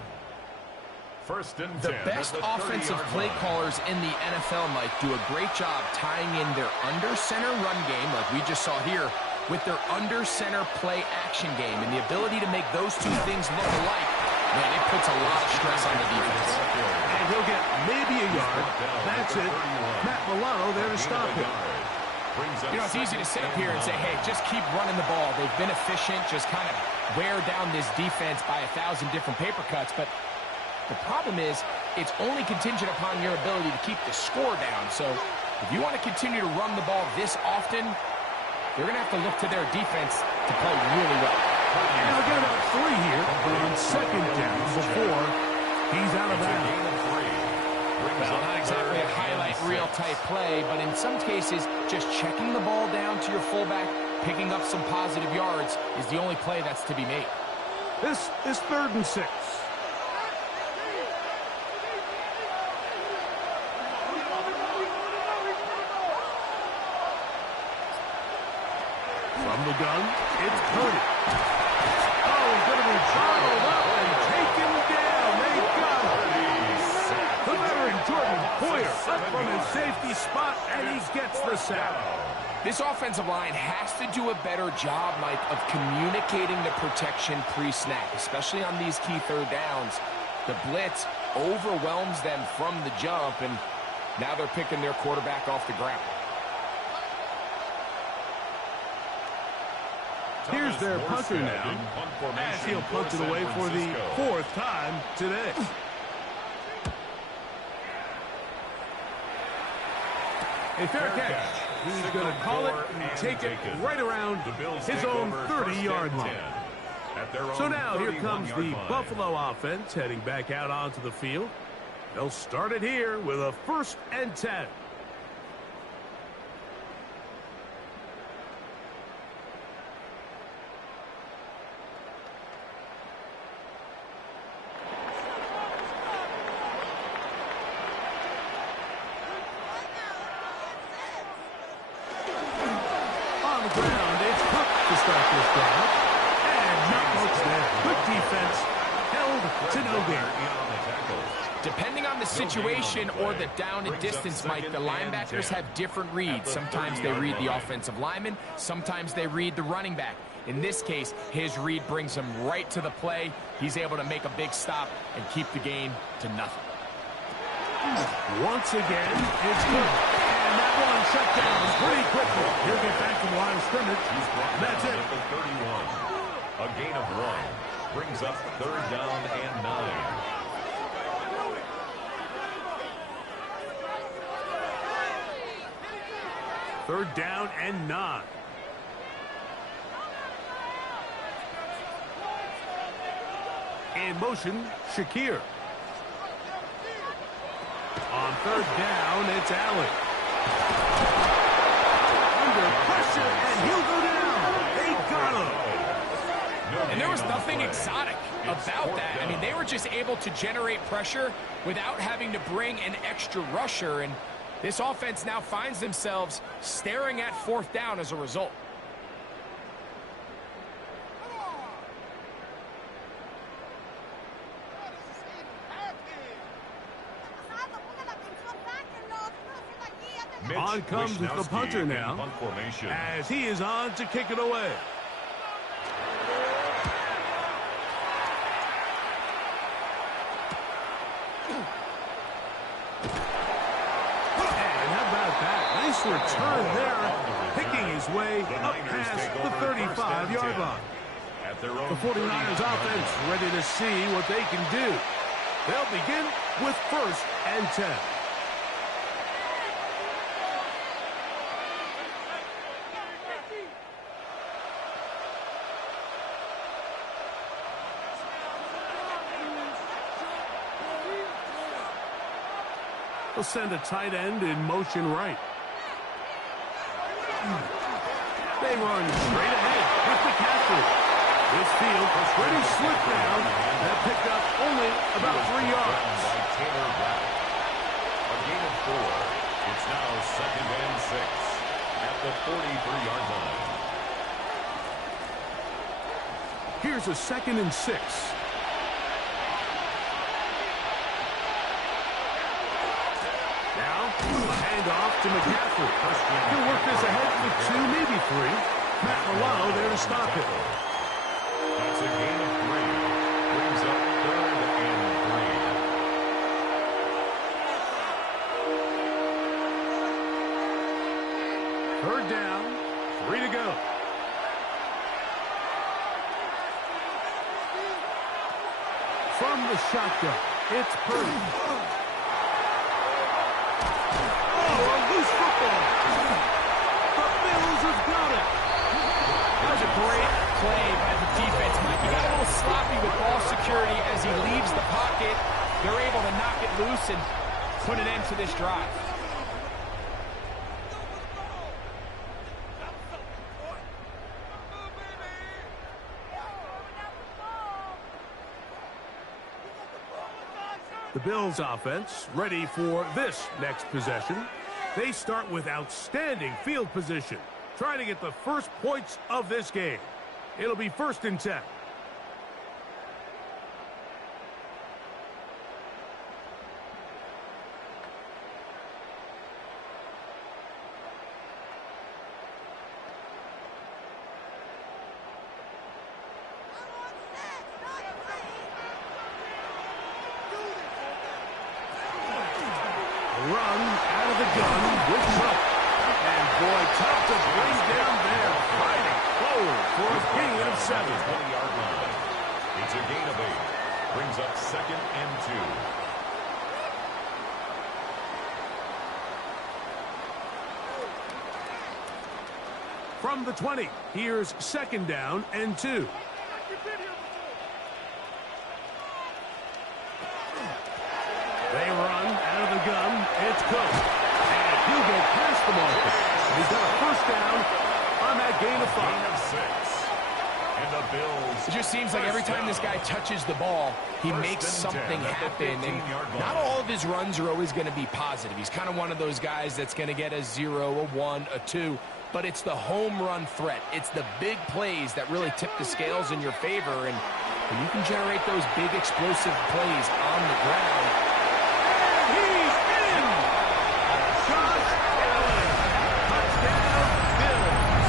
1st and 10. The best offensive play callers in the NFL, Mike, do a great job tying in their under-center run game, like we just saw here, with their under-center play action game. And the ability to make those 2 things look alike, man, it puts a lot of stress on the defense. And he'll get maybe a yard. That's it. Matt Milano there to stop him. You know, it's easy to sit up here and say, hey, just keep running the ball. They've been efficient, just kind of wear down this defense by 1,000 different paper cuts. But the problem is, it's only contingent upon your ability to keep the score down. So if you want to continue to run the ball this often, they're going to have to look to their defense to play really well. And they'll get about 3 here on 2nd down before he's out of bounds. Well, not exactly a highlight reel type play, but in some cases, just checking the ball down to your fullback, picking up some positive yards is the only play that's to be made. This is 3rd and 6. From the gun, it's Purdy. Oh, he's going to be bottled up and taken down. They got him. The veteran Jordan Poyer up from his safety spot, and he gets the sack. This offensive line has to do a better job, Mike, of communicating the protection pre-snap, especially on these key 3rd downs. The blitz overwhelms them from the jump, and now they're picking their quarterback off the ground. Here's their punter now, as he'll punt it away for the 4th time today. A fair catch. He's going to call it and take it right around his own 30-yard line. So now here comes the Buffalo offense heading back out onto the field. They'll start it here with a 1st and 10. start this drive. And not much there. Good defense. Held to no gain. Depending on the situation or the down and distance, Mike, the linebackers have different reads. Sometimes they read the offensive lineman. Sometimes they read the running back. In this case, his read brings him right to the play. He's able to make a big stop and keep the gain to nothing. Once again, it's good. And that one shut down pretty quickly. He'll get back to the line of scrimmage. That's it. 31. A gain of 1 brings up 3rd down and 9. Third down and 9. In motion, Shakir. On 3rd down, it's Allen. Under pressure, and he'll go down. They got him. And there was nothing exotic about that. I mean, they were just able to generate pressure without having to bring an extra rusher. And this offense now finds themselves staring at 4th down as a result. On comes the punter now, as he is on to kick it away. And how about that? Nice return there, picking his way up past the 35-yard line. The 49ers offense ready to see what they can do. They'll begin with 1st and 10. They'll send a tight end in motion right. They run straight ahead with McCaffrey. This field was pretty slick now. That picked up only about 3 yards. A gain of 4. It's now 2nd and 6 at the 43-yard line. Here's a 2nd and 6. Now, a handoff to McCaffrey. He'll work this ahead for 2, maybe 3. Matt Milano there to stop it. That's a gain of 3. Brings up 3rd and 3. 3rd down, 3 to go. From the shotgun, it's Purdy. A loose football. The Bills have got it. That was a great play by the defense, Mike. He got a little sloppy with ball security as he leaves the pocket. They're able to knock it loose and put an end to this drive. The Bills offense ready for this next possession. They start with outstanding field position, trying to get the first points of this game. It'll be 1st and 10. Run out of the gun with Trump. And boy, tough to bring down there. Fighting forward for a gain of 7. 20-yard line. It's a gain of 8. Brings up 2nd and 2. From the 20, here's 2nd down and 2. They run out of the gun. It's Cook. And he'll go past the marker. He's got a 1st down on that gain of 5. Gain of 6. And the Bills. It just seems like every time this guy touches the ball, he makes something happen. And not all of his runs are always going to be positive. He's kind of one of those guys that's going to get a 0, a 1, a 2. but it's the home run threat. It's the big plays that really tip the scales in your favor, and when you can generate those big explosive plays on the ground. He's in! Josh Allen. Touchdown, Bills.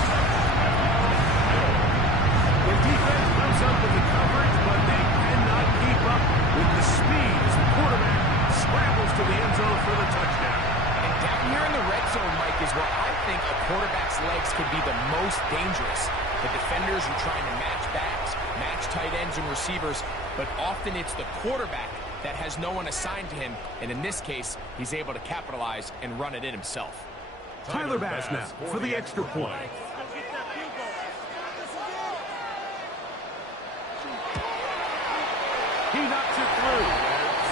The defense comes up with the coverage, but they cannot keep up with the speed as the quarterback scrambles to the end zone for the touchdown. And down here in the red zone, Mike, is where I think a quarterback's legs could be the most dangerous. The defenders are trying to match backs, match tight ends and receivers, but often it's the quarterback that has no one assigned to him, and in this case, he's able to capitalize and run it in himself. Tyler Bass now for the extra point. He knocks it through,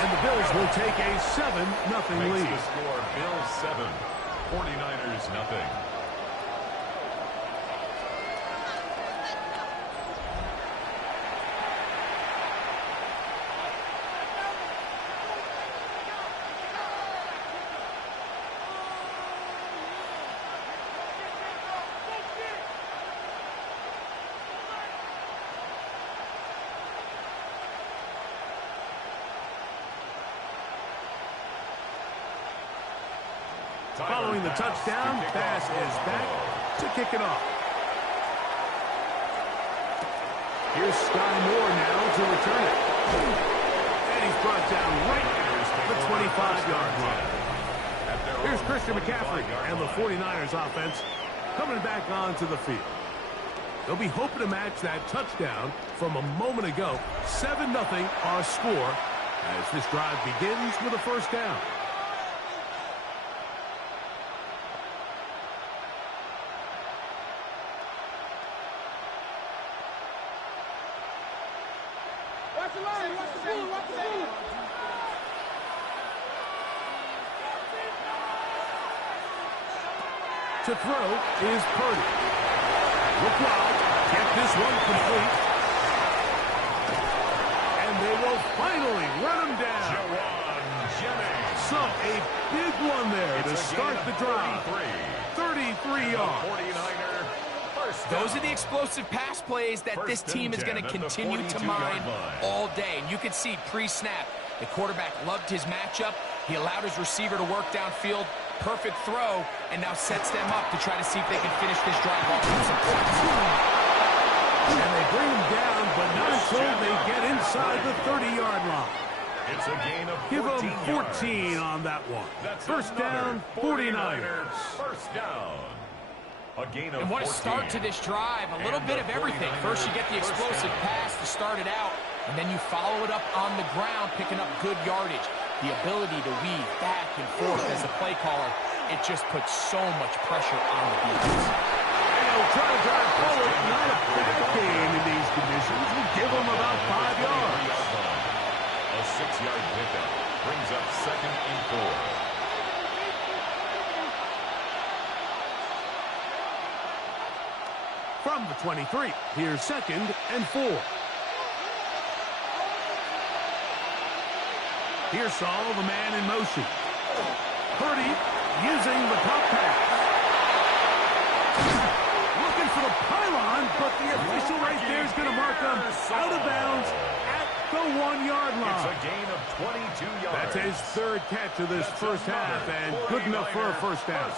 and the Bills will take a 7-0 lead. The score, Bills 7, 49ers nothing. Following the touchdown, Bass is back to kick it off. Here's Sky Moore now to return it. And he's brought down right at the 25-yard line. Here's Christian McCaffrey and the 49ers offense coming back onto the field. They'll be hoping to match that touchdown from a moment ago. 7-0 our score as this drive begins with a first down. To throw is Purdy. Look wide. Get this one complete. And they will finally run him down. So a big one there to start the drive. 33 yards. Those are the explosive pass plays that this team is going to continue to mine all day. And you can see pre-snap, the quarterback loved his matchup. He allowed his receiver to work downfield. Perfect throw, and now sets them up to try to see if they can finish this drive off with some points. And they bring him down, but not until they get inside the 30-yard line. It's a gain of 14 Give them 14 yards. On that one. That's first down, 49ers. First down. A gain of and what a 14. start to this drive. A little bit of everything. First you get the explosive pass to start it out, and then you follow it up on the ground, picking up good yardage. The ability to weave back and forth as a play caller, it just puts so much pressure on the defense. And he'll try to drive forward. Not a bad game in these conditions. We'll give him about 5 yards. A 6-yard pickup brings up 2nd and 4. From the 23, here's 2nd and 4. Here's Saul, the man in motion. Purdy using the pop pass. Looking for the pylon, but the official right there is going to mark him out of bounds at the 1-yard line. It's a gain of 22 yards. That's his 3rd catch of this first half, and good enough for a first down.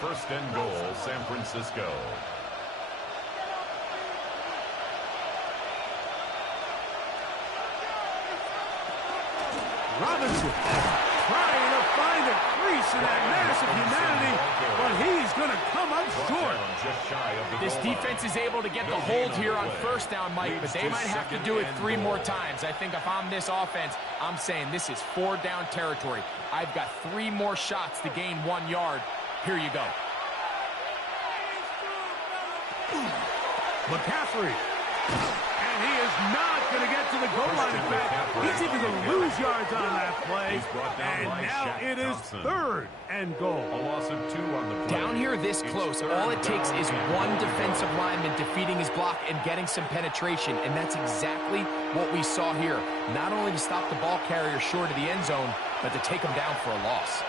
First and goal, San Francisco. Robinson trying to find a crease in that mass of humanity, but he's going to come up short. This defense is able to get the hold here on first down, Mike, but they might have to do it 3 more times. I think if I'm this offense, I'm saying this is 4-down territory. I've got 3 more shots to gain 1 yard. Here you go. McCaffrey. And he is not going to get to the goal line. In fact, he's even going to lose yards on that play. And now it is 3rd and goal. A loss of 2 on the play. Down here this close, all it takes is one defensive lineman defeating his block and getting some penetration, and that's exactly what we saw here. Not only to stop the ball carrier short of the end zone, but to take him down for a loss.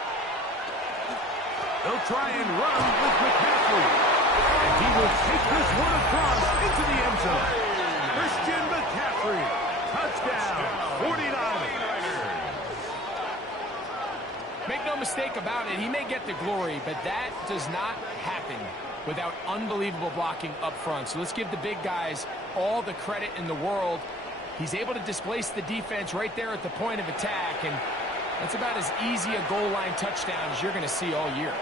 They'll try and run with McCaffrey. And he will take this one across into the end zone. Christian McCaffrey. Touchdown, 49ers. Make no mistake about it, he may get the glory, but that does not happen without unbelievable blocking up front. So let's give the big guys all the credit in the world. He's able to displace the defense right there at the point of attack, and that's about as easy a goal line touchdown as you're going to see all year.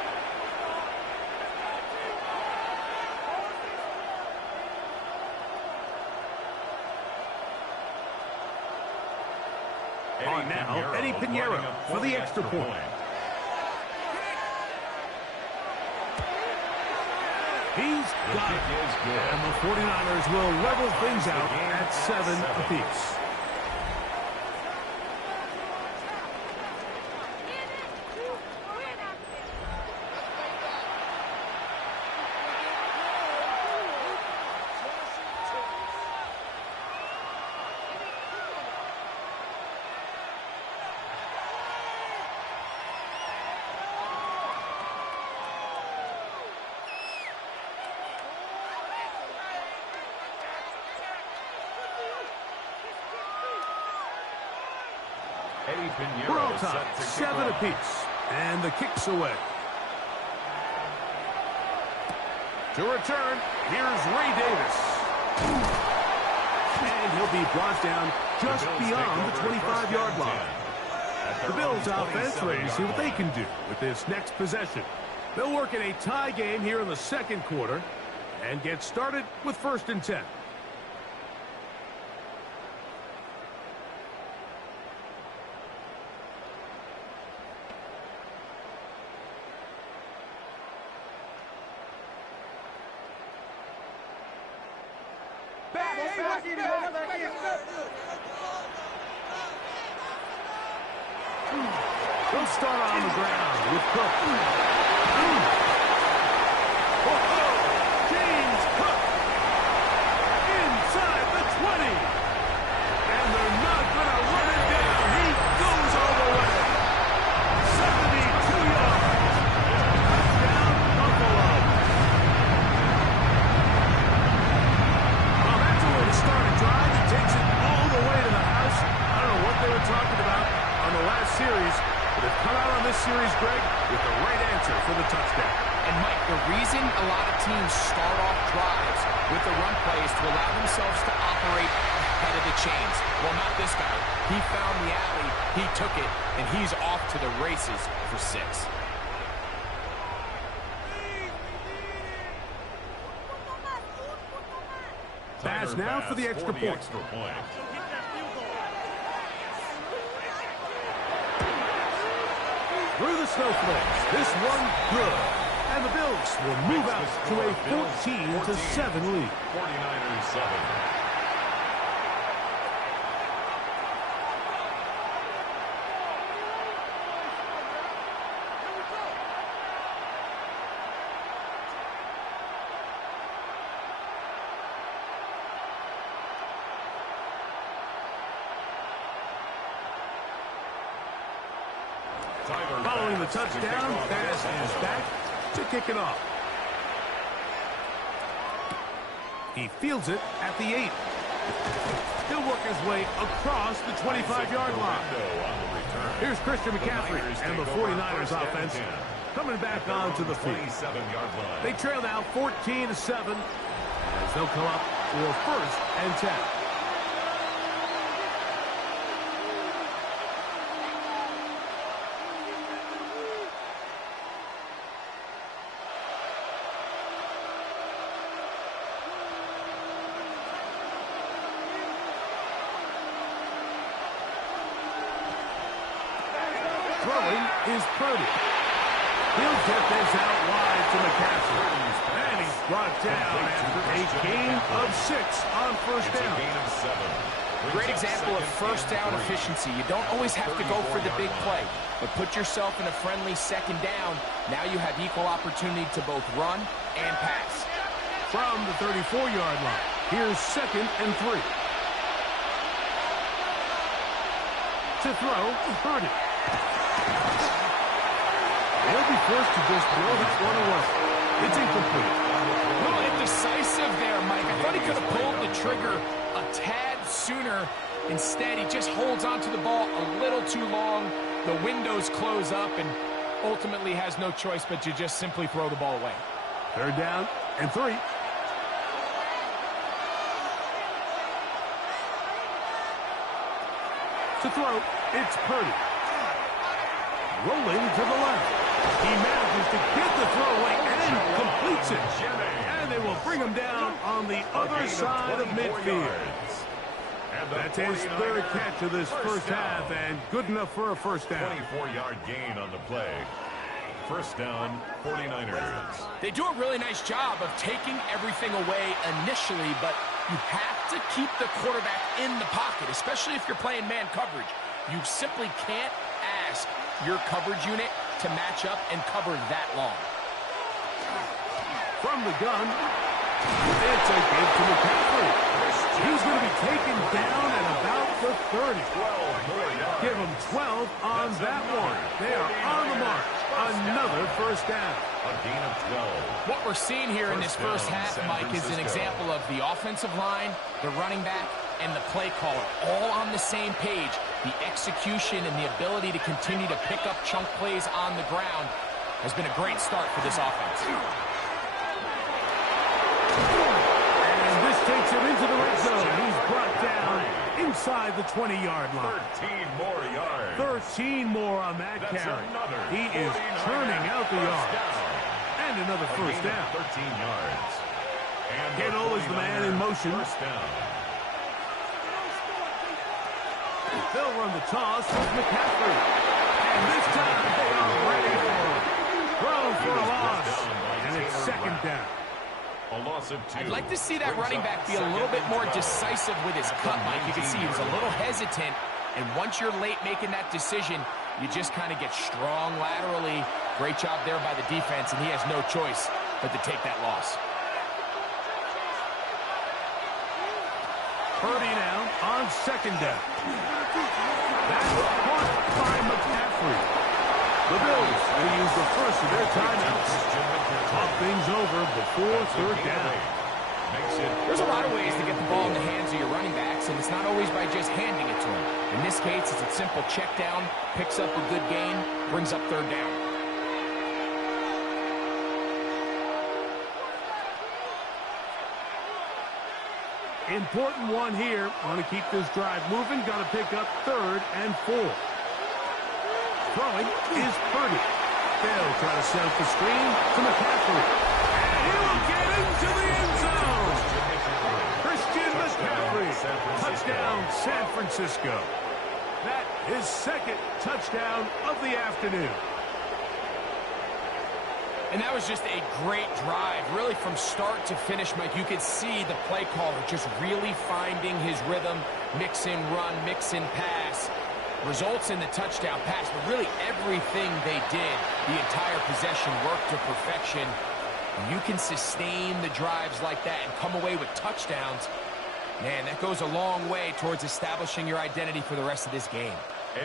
On now, Eddie Pinheiro for the extra point. He's got it. And the 49ers will level things out at 7 apiece. We're all tied, 7 apiece, and the kick's away. To return, here's Ray Davis. And he'll be brought down just beyond the 25-yard line. The Bills offense ready to see what they can do with this next possession. They'll work in a tie game here in the second quarter and get started with 1st and 10. They'll start on the ground with Cook. James Cook inside the 20. And they're not going to run it down. He goes all the way. 72 yards. Touchdown, Buffalo. Well, that's a way to start a drive. It takes it all the way to the house. I don't know what they were talking about on the last series, but they've come out on this series, Greg, with the right answer for the touchdown. And, Mike, the reason a lot of teams start off drives with the run play is to allow themselves to operate ahead of the chains. Well, not this guy. He found the alley, he took it, and he's off to the races for 6. Pass now for the extra point. Through the snowflakes, this one good. And the Bills will move out to a 14-7 lead. 49ers 7. Following the touchdown, pass is back to kick it off. He fields it at the 8. He'll work his way across the 25-yard line. Here's Christian McCaffrey and the 49ers offense coming back onto the field. They trail now 14-7 as they'll come up for 1st and 10. Throwing is Purdy. He'll get this out wide to McCaffrey. And he's brought down after a gain of 6 on 1st down. Great example of 1st down efficiency. You don't always have to go for the big play, but put yourself in a friendly 2nd down. Now you have equal opportunity to both run and pass. From the 34-yard line, here's 2nd and 3. To throw, Purdy. They'll be forced to just throw that one away. It's incomplete. A little indecisive there, Mike. I thought he could have pulled the trigger a tad sooner. Instead, he just holds onto the ball a little too long. The windows close up and ultimately has no choice but to just simply throw the ball away. 3rd down and 3. To throw, it's Purdy. Rolling to the left. He manages to get the throw away and completes it. And they will bring him down on the other side of midfield. That's his 3rd catch of this first half, and good enough for a first down. 24-yard gain on the play. First down, 49ers. They do a really nice job of taking everything away initially, but you have to keep the quarterback in the pocket, especially if you're playing man coverage. You simply can't ask your coverage unit to match up and cover that long. From the gun, it's a give to McCaffrey. He's going to be taken down at about the 30. Give him 12 on that one. They are on the mark. Another first down. A gain of 12. What we're seeing here in this first half, Mike, is an example of the offensive line, the running back, and the play caller all on the same page. The execution and the ability to continue to pick up chunk plays on the ground has been a great start for this offense. And this takes him into the red zone. He's brought down inside the 20-yard line. 13 more yards. 13 more on that carry. He is churning out the yards. And another first down. 13 yards. And Kittle is the man in motion. First down. They'll run the toss with McCaffrey. And this time they are ready for him. Throw for a loss. And it's 2nd down. A loss of 2. I'd like to see that running back be a little bit more decisive with his cut, Mike. You can see he was a little hesitant, and once you're late making that decision, you just kind of get strong laterally. Great job there by the defense, and he has no choice but to take that loss. Purdy now on 2nd down. That's caught by McCaffrey. The Bills will use the first of their timeouts. Talk things over before 3rd down. There's a lot of ways to get the ball in the hands of your running backs, and it's not always by just handing it to them. In this case, it's a simple check down, picks up a good gain, brings up 3rd down. Important one here. Want to keep this drive moving. Got to pick up 3rd and 4. Throwing is Purdy. They'll try to set up the screen to McCaffrey. And he will get into the end zone. Christian McCaffrey. Touchdown, San Francisco. That is 2nd touchdown of the afternoon. And that was just a great drive, really from start to finish, Mike. You could see the play caller just really finding his rhythm, mix in run, mix in pass. Results in the touchdown pass, but really everything they did, the entire possession worked to perfection. You can sustain the drives like that and come away with touchdowns. Man, that goes a long way towards establishing your identity for the rest of this game.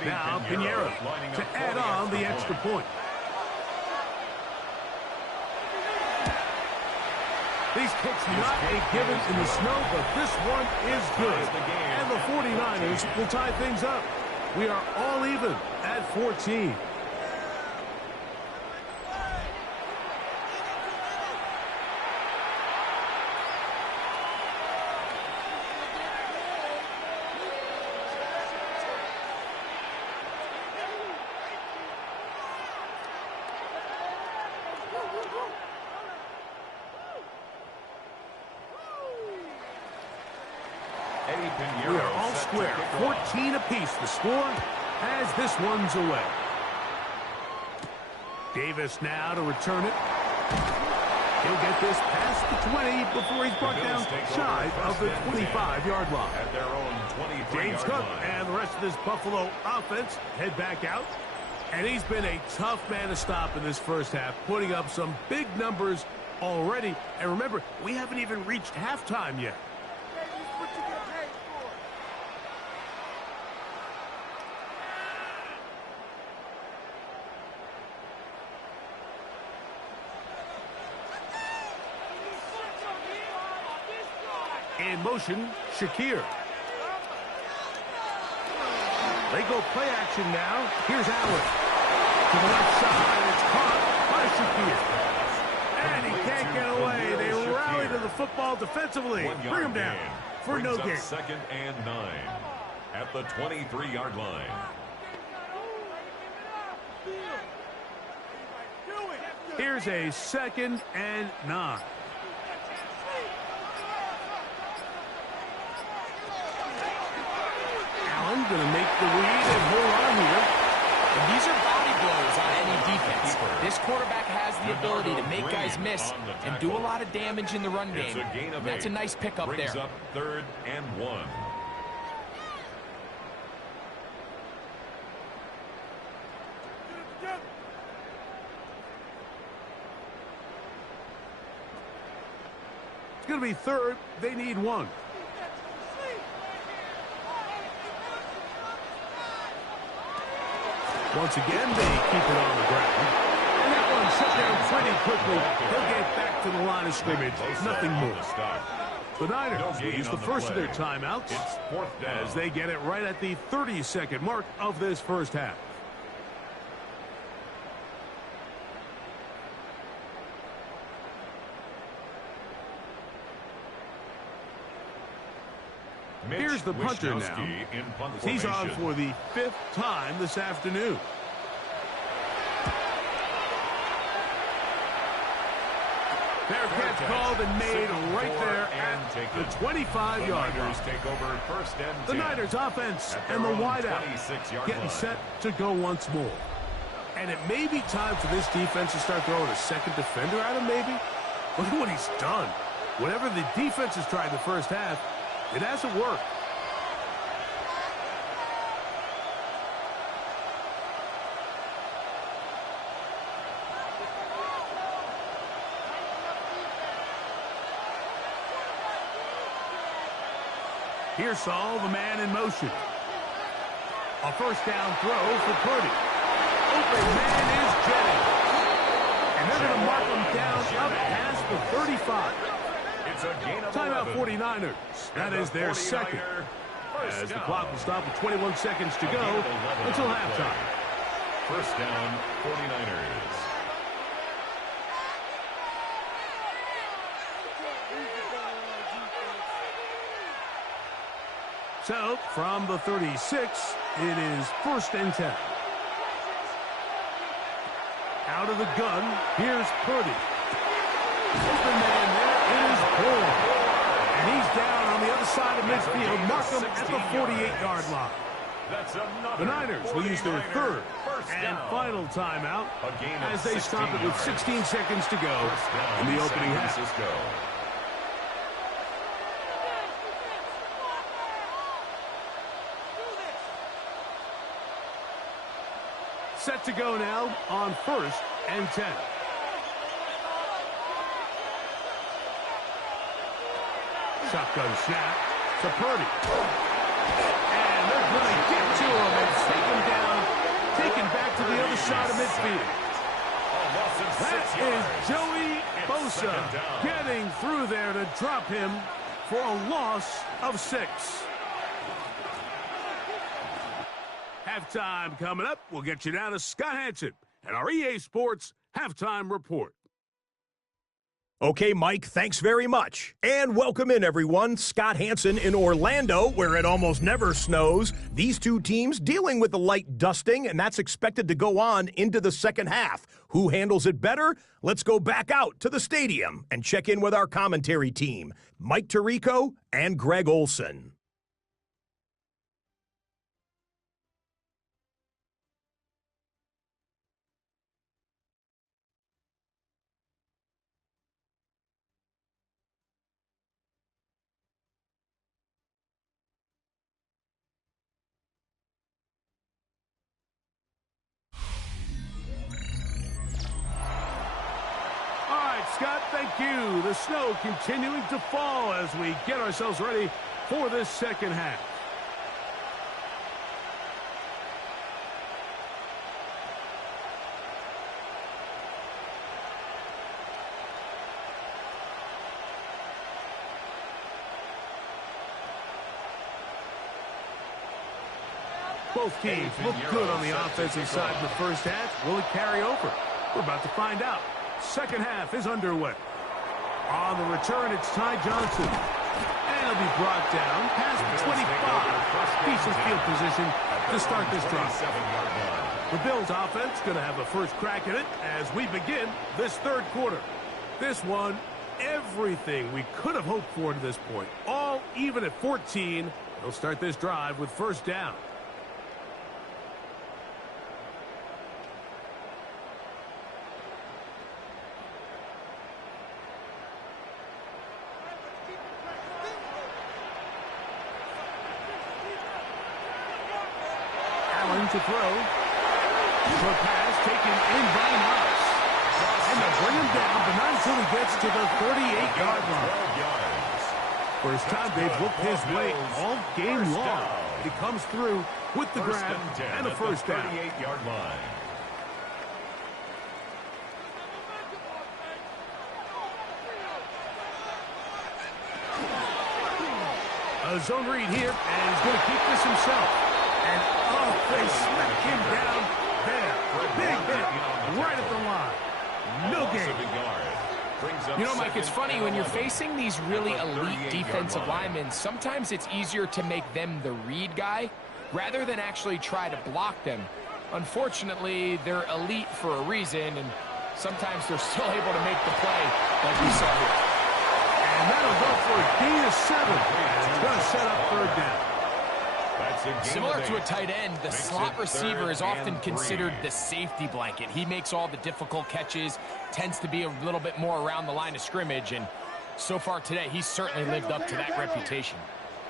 Now Pinheiro to add on the extra point. These kicks not a given in the snow, but this one is good. And the 49ers will tie things up. We are all even at 14. We are all square, 14 apiece the score as this one's away. Davis now to return it. He'll get this past the 20 before he's brought down shy of the 25-yard line. At their own 23-yard James Cook line. and the rest of this Buffalo offense head back out. And he's been a tough man to stop in this first half, putting up some big numbers already. And remember, we haven't even reached halftime yet. In motion, Shakir. They go play action now. Here's Allen. To the left side, it's caught by Shakir. And he can't get away. They rally to the football defensively. Bring him down for no gain. 2nd and 9 at the 23-yard line. Here's a 2nd and 9. Allen going to make the read and hold on here. And these are body blows on any defense. This quarterback has the ability to make guys miss and do a lot of damage in the run game. That's a nice pickup there. Brings up 3rd and 1. It's going to be 3rd. They need 1. Once again, they keep it on the ground. And that one shut down pretty quickly. They'll get back to the line of scrimmage. Nothing more. The Niners will use the first of their timeouts as they get it right at the 30-second mark of this first half. Here's the punter now. He's on for the 5th time this afternoon. Fair catch called and made right there at the 25-yard line. The Niners offense and the wideout getting set to go once more. And it may be time for this defense to start throwing a second defender at him, maybe. Look at what he's done. Whatever the defense has tried in the first half, it hasn't worked. Here's Saul, the man in motion. A first down throw for Purdy. Open man is Jennings. And they're going to mark him down up past the 35. Timeout 49ers. That is their second. As the clock will stop with 21 seconds to go until halftime. First down, 49ers. So, from the 36, it is 1st and 10. Out of the gun, here's Purdy. Open man there is Bourne. And he's down on the other side of midfield. Mark him at the 48-yard line. The Niners will use their 3rd and final timeout as they stop it with 16 seconds to go in the opening half. Set to go now on 1st and 10. Shotgun snap to Purdy. And they're going to get to him and take him down, taken back to the other side of midfield. That is Joey Bosa getting through there to drop him for a loss of 6. Halftime coming up. We'll get you down to Scott Hansen and our EA Sports Halftime Report. Okay, Mike, thanks very much. And welcome in, everyone. Scott Hansen in Orlando, where it almost never snows. These two teams dealing with the light dusting, and that's expected to go on into the second half. Who handles it better? Let's go back out to the stadium and check in with our commentary team, Mike Tirico and Greg Olson. Scott, thank you. The snow continuing to fall as we get ourselves ready for this second half. Both teams look good on the offensive side in the first half. Will it carry over? We're about to find out. Second half is underway. On the return, it's Ty Johnson. And he'll be brought down past the 25. Decent field position to start this drive. The Bills offense going to have the first crack at it as we begin this third quarter. This one, everything we could have hoped for to this point. All even at 14. They'll start this drive with first down. Allen to throw. Short pass taken in by Knox. And they'll bring him down, but not until he gets to the 38-yard line. First time they've looked his way all game long. He comes through with the grab and a first down. 38-yard line. A zone read here, and he's going to keep this himself. And, oh, they smack him down there. Big hit right at the line. No gain. You know, Mike, it's funny, when you're facing these really elite defensive linemen, sometimes it's easier to make them the read guy rather than actually try to block them. Unfortunately, they're elite for a reason, and sometimes they're still able to make the play like we saw here. And that'll go for a gain of 7. And it's going to set up third down. Similar to a tight end, the slot receiver is often considered the safety blanket. He makes all the difficult catches, tends to be a little bit more around the line of scrimmage, and so far today, he's certainly lived up to that reputation.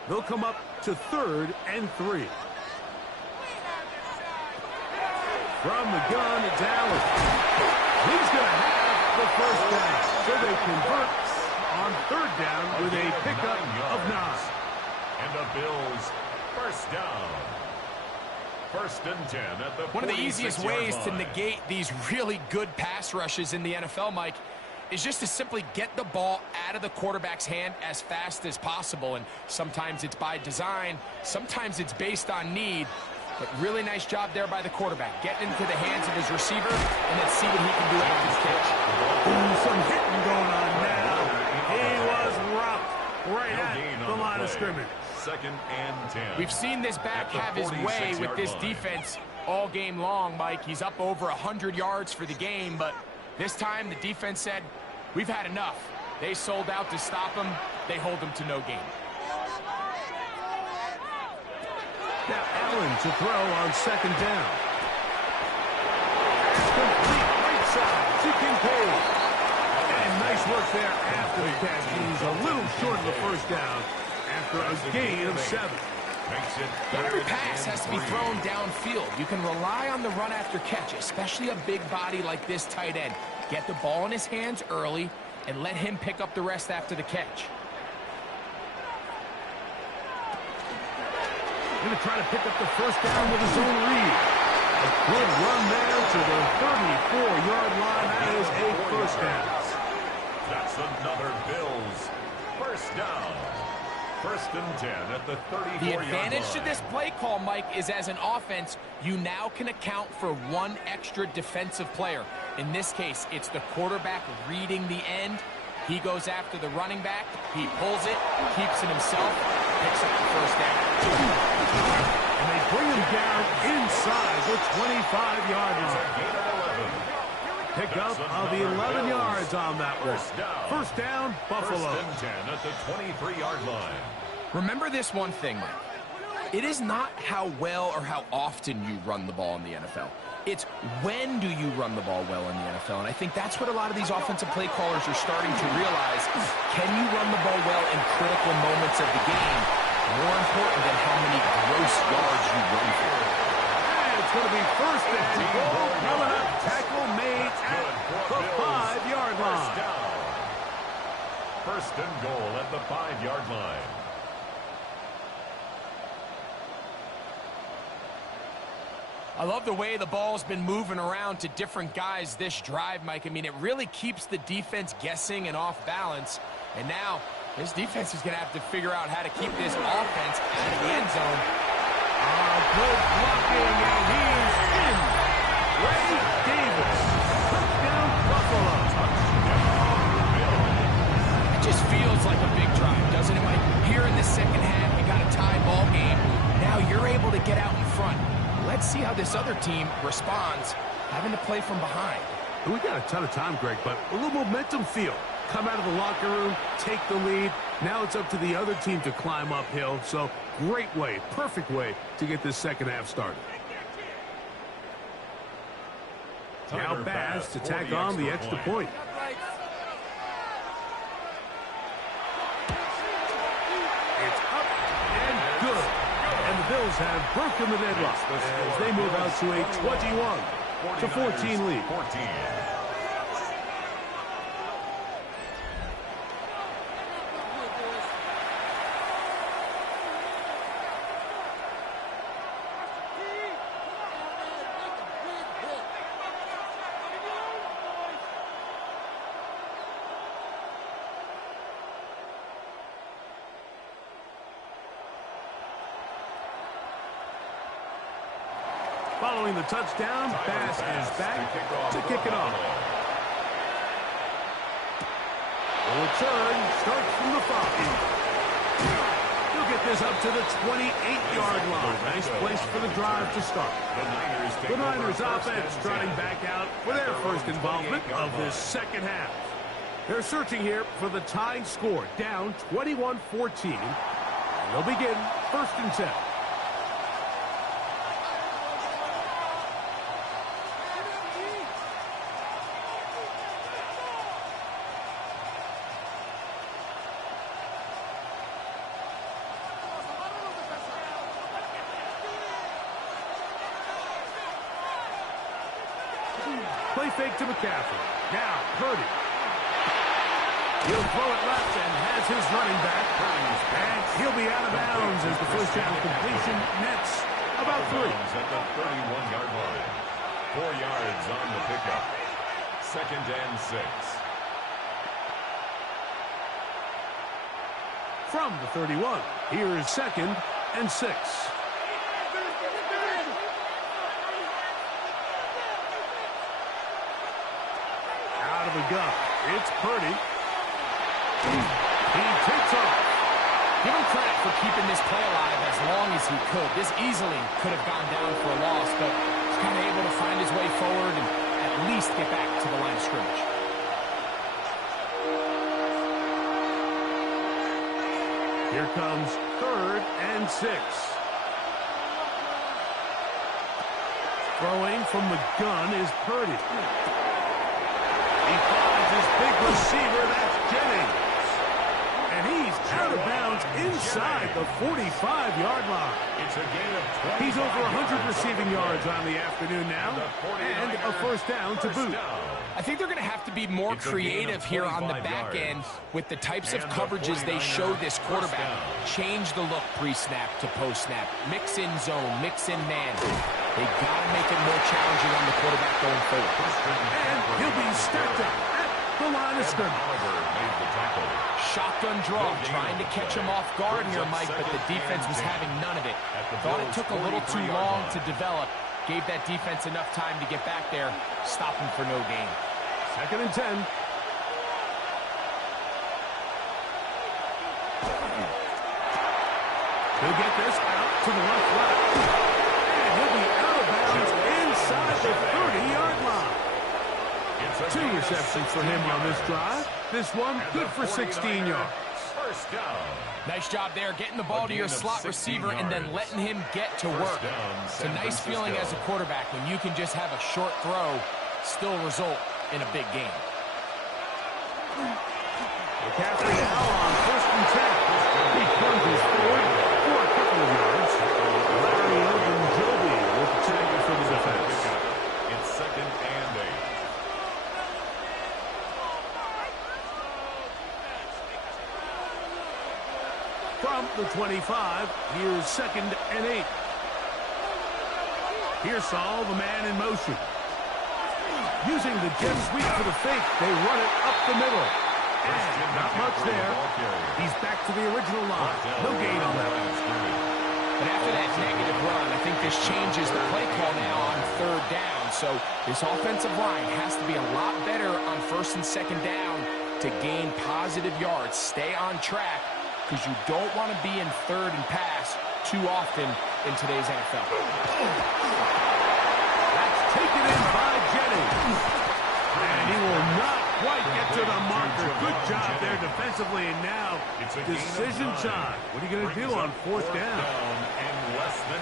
They'll come up to 3rd and 3. From the gun, it's Allen. He's going to have the first down. So they convert on 3rd down with a pickup of 9. And the Bills first down. 1st and 10 at the One of the easiest ways to line. negate these really good pass rushes in the NFL, Mike, is just to simply get the ball out of the quarterback's hand as fast as possible. And sometimes it's by design, sometimes it's based on need. But really nice job there by the quarterback. Getting into the hands of his receiver, and let's see what he can do after the catch. Ooh, some hitting going on now. He was rocked right at the line of scrimmage. 2nd and 10. We've seen this back have his way with this defense all game long, Mike. He's up over 100 yards for the game, but this time the defense said, we've had enough. They sold out to stop him. They hold him to no gain. Now Allen to throw on 2nd down. Complete right side to Kincaid. And nice work there after the catch. He's a little short of the first down after a gain of 7. Not every pass has to be thrown downfield. You can rely on the run after catch, especially a big body like this tight end. Get the ball in his hands early and let him pick up the rest after the catch. Going to try to pick up the first down with his own read. A good run there to the 34-yard line. That is a first down. That's another Bills first down. 1st and 10 at the 34-yard line. The advantage to this play call, Mike, is as an offense, you now can account for one extra defensive player. In this case, it's the quarterback reading the end. He goes after the running back. He pulls it, keeps it himself, picks up the first down. And they bring him down inside the 25-yard line. Pick up of 11 yards on that one. First down, Buffalo. 1st and 10 at the 23-yard line. Remember this one thing, Mike. It is not how well or how often you run the ball in the NFL. It's when do you run the ball well in the NFL. And I think that's what a lot of these offensive play callers are starting to realize. Can you run the ball well in critical moments of the game? More important than how many gross yards you run for. And it's going to be 1st and goal coming up. Tackle made at the 5-yard line. 1st and goal at the 5-yard line. I love the way the ball's been moving around to different guys this drive, Mike. I mean, it really keeps the defense guessing and off balance. And now, this defense is going to have to figure out how to keep this offense out of the end zone. Good blocking, and he's in. Ray Davis. Touchdown, Buffalo. It just feels like a big drive, doesn't it, Mike? Here in the second half, you got a tie ball game. Now you're able to get out in front. Let's see how this other team responds, having to play from behind. We got a ton of time, Greg, but a little momentum feel. Come out of the locker room, take the lead. Now it's up to the other team to climb uphill. So great way, perfect way to get this second half started. Now Bass to tack on the extra point. It's up and good. And the Bills have broken the deadlock as they move out to a 21-14 lead. Following the touchdown, Bass is back to kick it off. The return starts from the 5. He'll get this up to the 28-yard line. Nice place for the drive to start. The Niners offense trotting back out for their first involvement of this second half. They're searching here for the tying score, down 21-14. And they'll begin 1st and 10. Play fake to McCaffrey. Now, Purdy. He'll throw it left and has his running back. And he'll be out of bounds as the first down completion nets about 3. At the 31-yard line. 4 yards on the pickup. 2nd and 6. From the 31, here is 2nd and 6. Out of the gun, it's Purdy. He takes off. Give him credit for keeping this play alive as long as he could. This easily could have gone down for a loss, but he's kind of able to find his way forward and at least get back to the line of scrimmage. Here comes 3rd and 6. Throwing from the gun is Purdy. He finds his big receiver, that's Jennings. And he's out of bounds inside the 45-yard line. It's a gain of 20. He's over 100 receiving yards on the afternoon now, and a first down to boot. I think they're going to have to be more creative here on the back end with the types of coverages they show this quarterback. Change the look pre-snap to post-snap. Mix in zone, mix in man. They got to make it more challenging on the quarterback going forward. And he'll be stacked up at the line of scrimmage. Shotgun draw, trying to catch him off guard here, Mike, but the defense was having none of it. Thought it took a little too long to develop. Gave that defense enough time to get back there, stop him for no gain. 2nd and 10. He'll get this out to the left. And he'll be out of bounds inside the 30-yard line. 2 receptions for him on this drive. This one good for 16 yards. First down. Nice job there, getting the ball to your slot receiver and then letting him get to work. It's a nice feeling as a quarterback when you can just have a short throw, still result in a big game. McCaffrey now on 1st and 10. He plunges forward for a couple of yards. Larry Ogunjobi with the tackle for the defense. It's 2nd and 8. From the 25, here's 2nd and 8. Here's Saul, the man in motion. Using the jet sweep for the fake, they run it up the middle. And not much there. He's back to the original line. No gain on that. But after that negative run, I think this changes the play call now on third down. So this offensive line has to be a lot better on first and second down to gain positive yards. Stay on track because you don't want to be in third and pass too often in today's NFL. That's taken in by Jennings. And he will not quite get to the marker. Good job there defensively. And now decision time. What are you going to do on fourth down?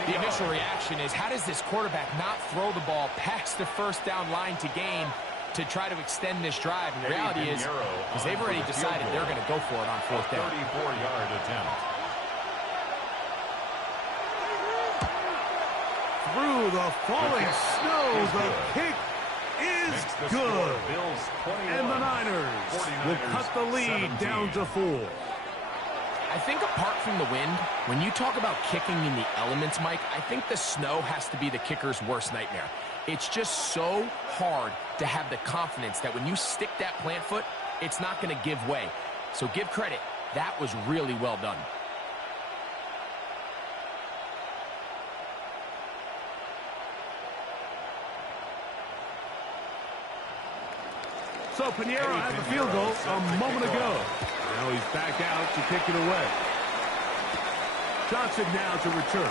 The initial reaction is, how does this quarterback not throw the ball past the first down line to gain to try to extend this drive? And the reality is, because they've already decided they're going to go for it on fourth down. 34-yard attempt. Through the falling snow, the kick is good. And the Niners will cut the lead down to 4. I think apart from the wind, when you talk about kicking in the elements, Mike, I think the snow has to be the kicker's worst nightmare. It's just so hard to have the confidence that when you stick that plant foot, it's not going to give way. So give credit. That was really well done. So Pinheiro had the field goal a moment ago. Now he's back out to kick it away. Johnson now to return.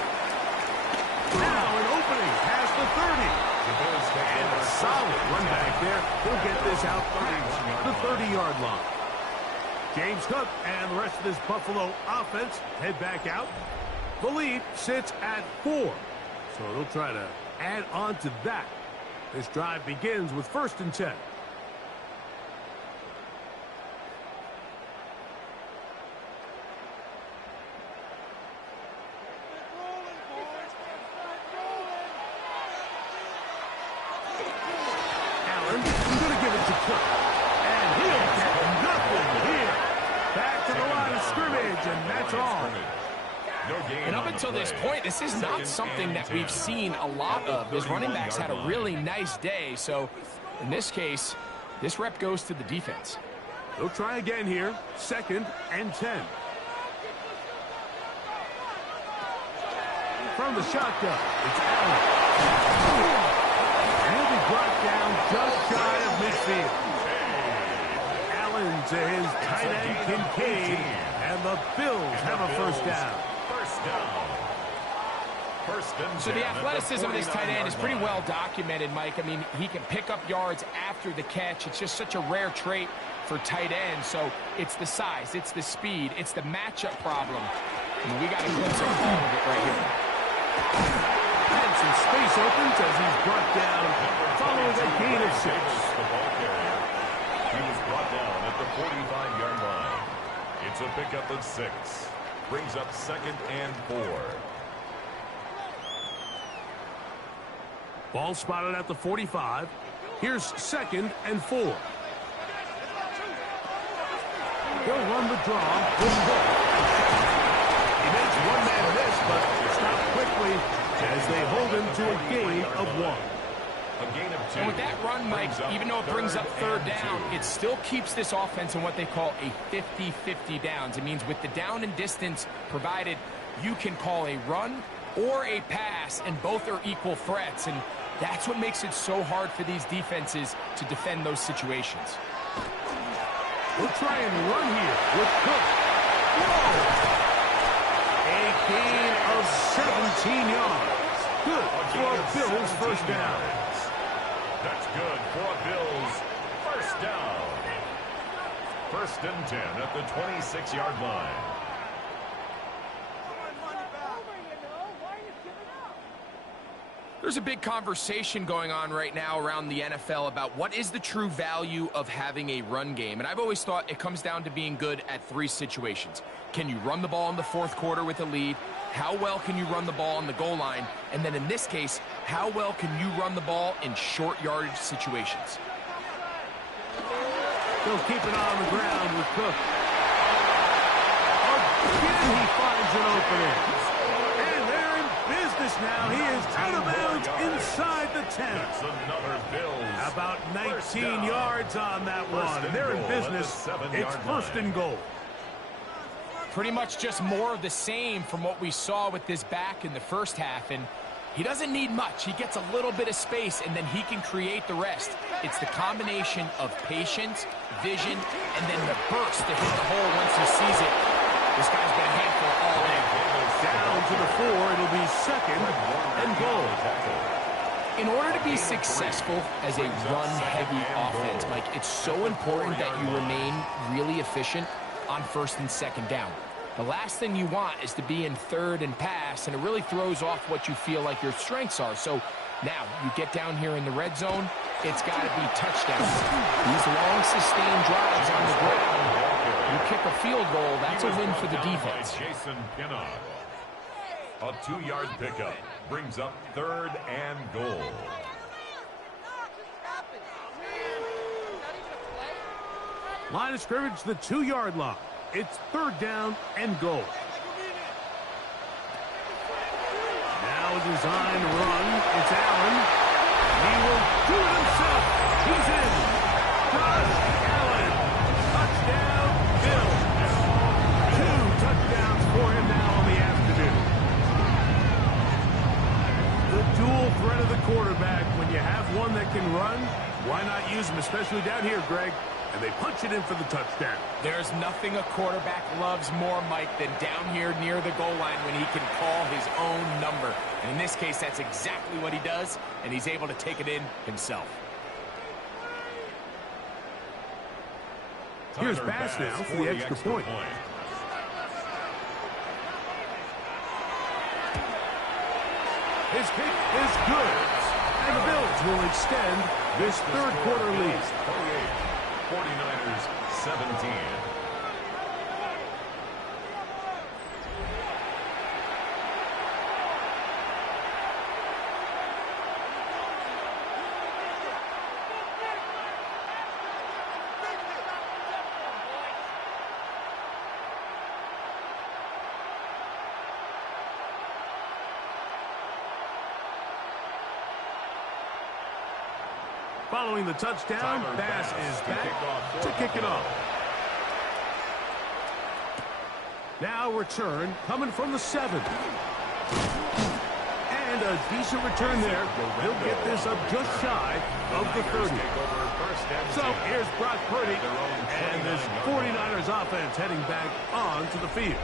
Now an opening past the 30. And a solid run back there. He'll get this out past the 30-yard line. James Cook and the rest of this Buffalo offense head back out. The lead sits at 4. So they'll try to add on to that. This drive begins with 1st and 10. And up until this point, this is not something that we've seen a lot of. His running backs had a really nice day. So in this case, this rep goes to the defense. They'll try again here. 2nd and 10. From the shotgun, it's Allen. And he'll be brought down just shy of midfield. Allen to his tight end Kincaid. And the Bills have a first down. So the athleticism of this tight end is pretty well documented, Mike. I mean, he can pick up yards after the catch. It's just such a rare trait for tight ends. So it's the size, it's the speed, it's the matchup problem. I mean, we got a glimpse of all of it right here. And some space opens as he's brought down following a gain of 6. He was brought down at the 45-yard line. It's a pickup of 6. Brings up 2nd and 4. Ball spotted at the 45. Here's 2nd and 4. He'll run the draw. He makes one man miss, but stopped quickly as they hold him to a gain of 1. And with that run, Mike, even though it brings up 3rd down, it still keeps this offense in what they call a 50-50 downs. It means with the down and distance provided, you can call a run or a pass, and both are equal threats. And that's what makes it so hard for these defenses to defend those situations. We'll try and run here with Cook. Whoa! A gain of 17 yards. Good for a Bills first down. That's good for a Bills first down. 1st and 10 at the 26-yard line. There's a big conversation going on right now around the NFL about what is the true value of having a run game. And I've always thought it comes down to being good at 3 situations. Can you run the ball in the 4th quarter with a lead? How well can you run the ball on the goal line? And then in this case, how well can you run the ball in short yardage situations? They'll keep it on the ground with Cook. Again, he finds an opening. And they're in business now. He is out of bounds inside the 10. That's another Bills. About 19 yards on that one. They're in business. It's 1st and goal. pretty much just more of the same from what we saw with this back in the first half, and he doesn't need much. He gets a little bit of space, and then he can create the rest. It's the combination of patience, vision, and then the burst to hit the hole once he sees it. This guy's been a handful all day. Down to the 4, it'll be second and goal. In order to be successful as a run-heavy offense, Mike, it's so important that you remain really efficient on first and second down. The last thing you want is to be in third and pass, and it really throws off what you feel like your strengths are. So now you get down here in the red zone, it's got to be touchdowns. These long, sustained drives on the ground, you kick a field goal, that's a win for the defense. Jason Pinnock. A 2-yard pickup brings up third and goal. Line of scrimmage, the 2-yard line. It's third down and goal. Now a design run. It's Allen. He will do it himself. He's in. Josh Allen. Touchdown, Bills. 2 touchdowns for him now on the afternoon. The dual threat of the quarterback. When you have one that can run, why not use him, especially down here, Greg? And they punch it in for the touchdown. There's nothing a quarterback loves more, Mike, than down here near the goal line when he can call his own number. And in this case, that's exactly what he does, and he's able to take it in himself. Here's Bass now for the extra point. His kick is good. And the Bills will extend this third quarter lead. 49ers 17. Following the touchdown, Bass is back to kick it off. Now return coming from the 7. And a decent return there. He'll get this up just shy of the 30. So here's Brock Purdy and this 49ers offense heading back onto the field.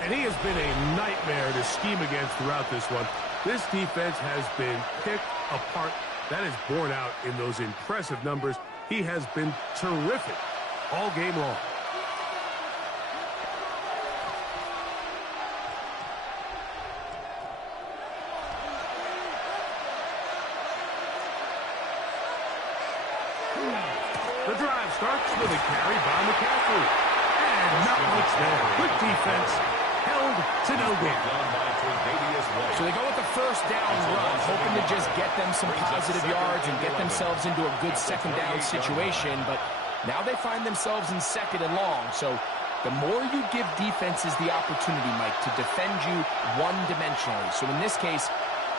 And he has been a nightmare to scheme against throughout this one. This defense has been picked apart. That is borne out in those impressive numbers. He has been terrific all game long. The drive starts with a carry by McCaffrey. And not much there. Good defense. Held to no gain. So they go with the first down run, hoping to just get them some positive yards and get themselves into a good second down situation. But now they find themselves in second and long. So the more you give defenses the opportunity, Mike, to defend you one-dimensionally. So in this case,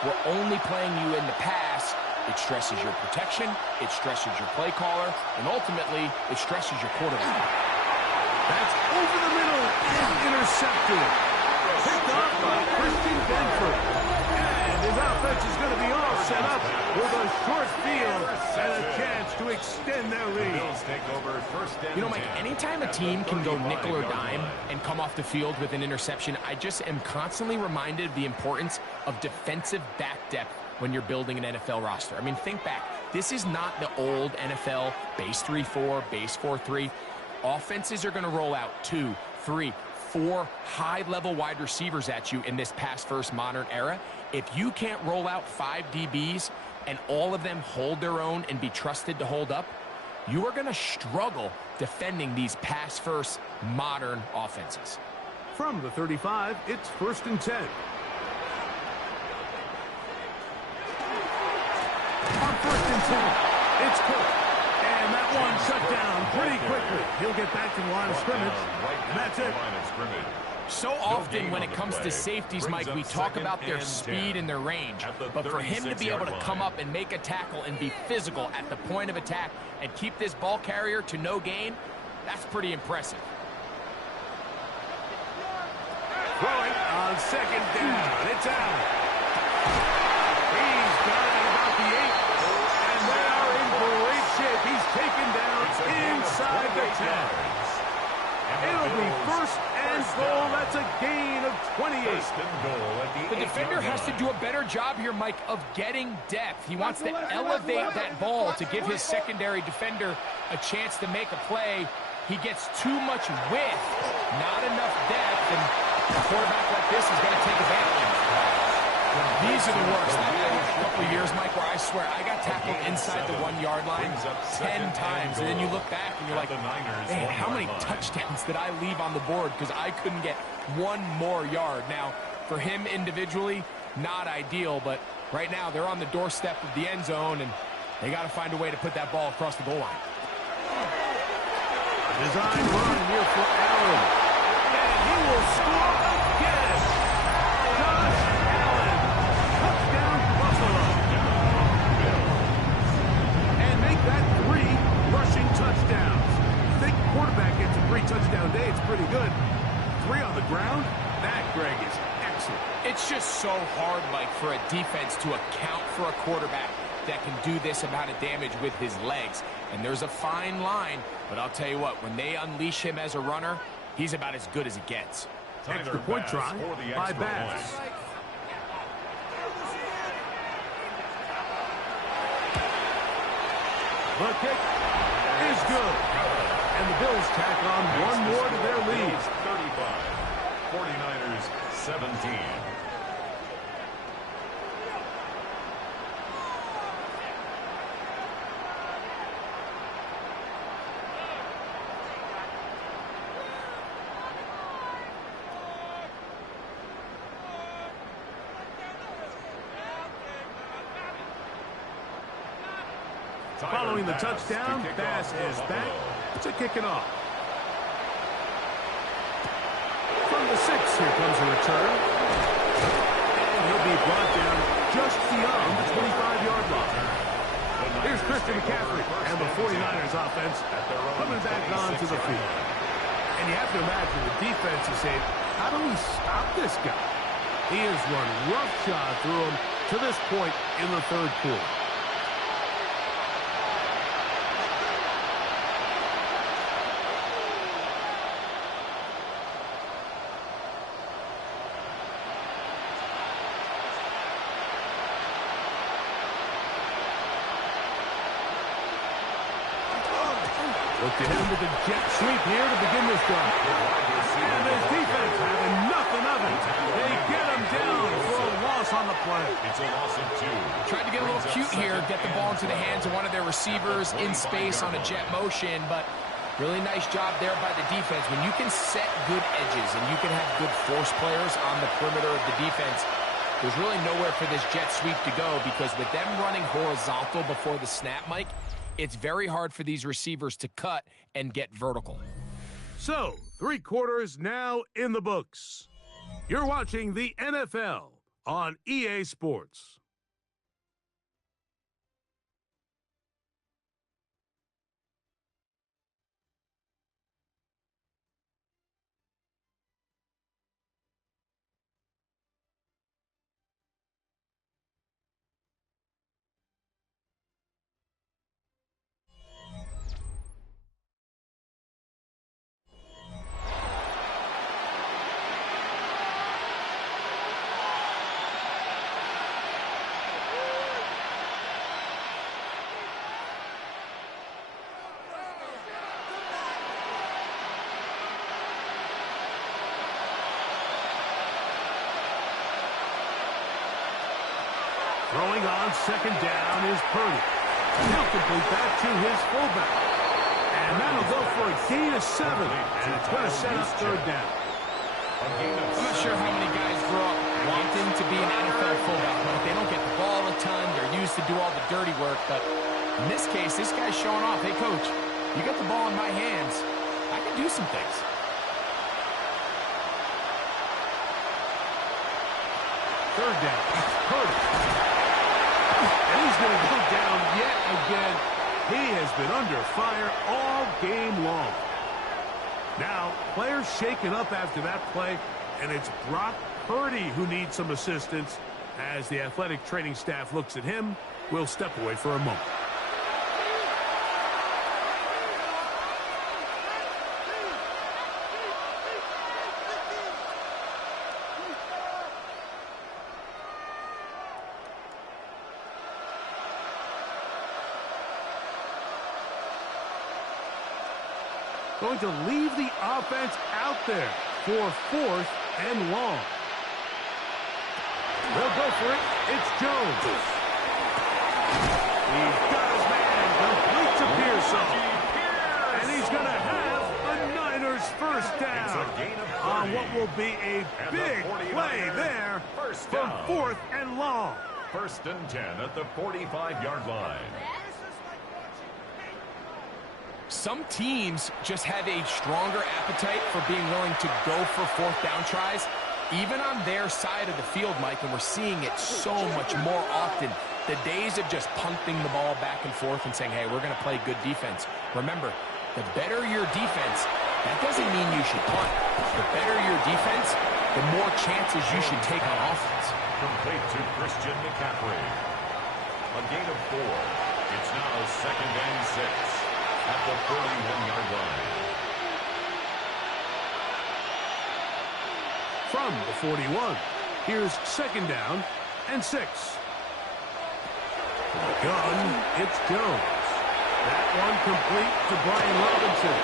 we're only playing you in the pass. It stresses your protection, it stresses your play caller, and ultimately, it stresses your quarterback. That's over the middle and intercepted. Picked off by Christian Benford. And his offense is going to be all set up with a short field and a chance to extend their lead. You know, Mike, anytime a team can go nickel or dime and come off the field with an interception, I just am constantly reminded of the importance of defensive back depth when you're building an NFL roster. I mean, think back. This is not the old NFL base 3-4, base 4-3. Offenses are going to roll out 2, 3, 4 high-level wide receivers at you in this pass-first modern era. If you can't roll out 5 DBs and all of them hold their own and be trusted to hold up, you are going to struggle defending these pass-first modern offenses. From the 35, it's 1st and 10. On 1st and 10, it's Cook. And that one shut down pretty quickly. He'll get back to the line of scrimmage, and that's it. So often when it comes to safeties, Mike, we talk about their speed and their range. But for him to be able to come up and make a tackle and be physical at the point of attack and keep this ball carrier to no gain, that's pretty impressive. throwing on second down. It's out. He's got it at about the 8. And they are in great shape. He's taken down inside the 10. It'll be first and goal. That's a gain of 28. The defender has to do a better job here, Mike, of getting depth. He wants to elevate that ball to give his secondary defender a chance to make a play. He gets too much width, not enough depth, and a quarterback like this is going to take advantage. These are the worst. I've had a couple of years, Mike, where I swear I got tackled inside the 1-yard line 10 times, and then you look back and you're like, man, how many touchdowns did I leave on the board because I couldn't get one more yard? Now, for him individually, not ideal, but right now they're on the doorstep of the end zone, and they got to find a way to put that ball across the goal line. Design run here for Allen. And he will score again. Josh Allen. Touchdown, Buffalo. And make that 3 rushing touchdowns. You think quarterback gets a 3-touchdown day, it's pretty good. 3 on the ground? That, Greg, is excellent. It's just so hard, Mike, for a defense to account for a quarterback that can do this amount of damage with his legs. And there's a fine line, but I'll tell you what, when they unleash him as a runner, he's about as good as it gets. Extra point try by Bass. The kick is good. And the Bills tack on one more to their lead. 35, 49ers 17. Following the touchdown, Bass is back to kick it off. From the 6, here comes a return. And he'll be brought down just beyond the 25-yard line. Here's Christian McCaffrey and the 49ers offense coming back onto the field. And you have to imagine the defense is saying, how do we stop this guy? He has run roughshod through him to this point in the third quarter. Look to him with a jet sweep here to begin this drive. And his defense having nothing of it. They get him down for a loss on the play. It's a loss of 2. Tried to get a little cute here, get the ball into the hands of one of their receivers in space on a jet motion, but really nice job there by the defense. When you can set good edges and you can have good force players on the perimeter of the defense, there's really nowhere for this jet sweep to go, because with them running horizontal before the snap, Mike, it's very hard for these receivers to cut and get vertical. So, 3 quarters now in the books. You're watching the NFL on EA Sports. Throwing on second down is Purdy. He'll complete that to his fullback. And that'll go for a gain of 7. And it's going to set up third down. I'm not sure how many guys grow up wanting to be an NFL fullback. They don't get the ball a ton. They're used to do all the dirty work. But in this case, this guy's showing off. Hey, coach, you got the ball in my hands. I can do some things. Third down. Purdy. And he's going to go down yet again. He has been under fire all game long. Now, players shaken up after that play. and it's Brock Purdy who needs some assistance. As the athletic training staff looks at him, we'll step away for a moment. Going to leave the offense out there for 4th and long. They'll go for it. It's Jones. He's got his man. Completes a Pearson. And he's going to have a Niners first down on what will be a big play there from 4th and long. 1st and 10 at the 45-yard line. Some teams just have a stronger appetite for being willing to go for 4th down tries, even on their side of the field, Mike, and we're seeing it so much more often. The days of just punting the ball back and forth and saying, hey, we're going to play good defense. Remember, the better your defense, that doesn't mean you should punt. The better your defense, the more chances you should take on offense. Complete to Christian McCaffrey. A gain of 4. It's now 2nd and 6 at the 41-yard line. From the 41, here's 2nd down and 6. Gun, it's Jones. That one complete to Brian Robinson.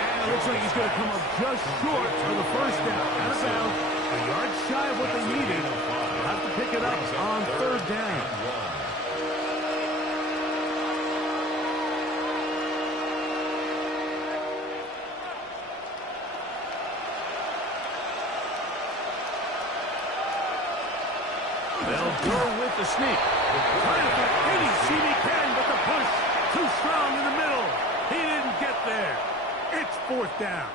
And it looks like he's going to come up just short for the first down. Out of bounds, a yard shy of what they needed. They'll have to pick it up on 3rd down. They'll go with the sneak. Trying to get any seam he can, but the push too strong in the middle. He didn't get there. It's 4th down.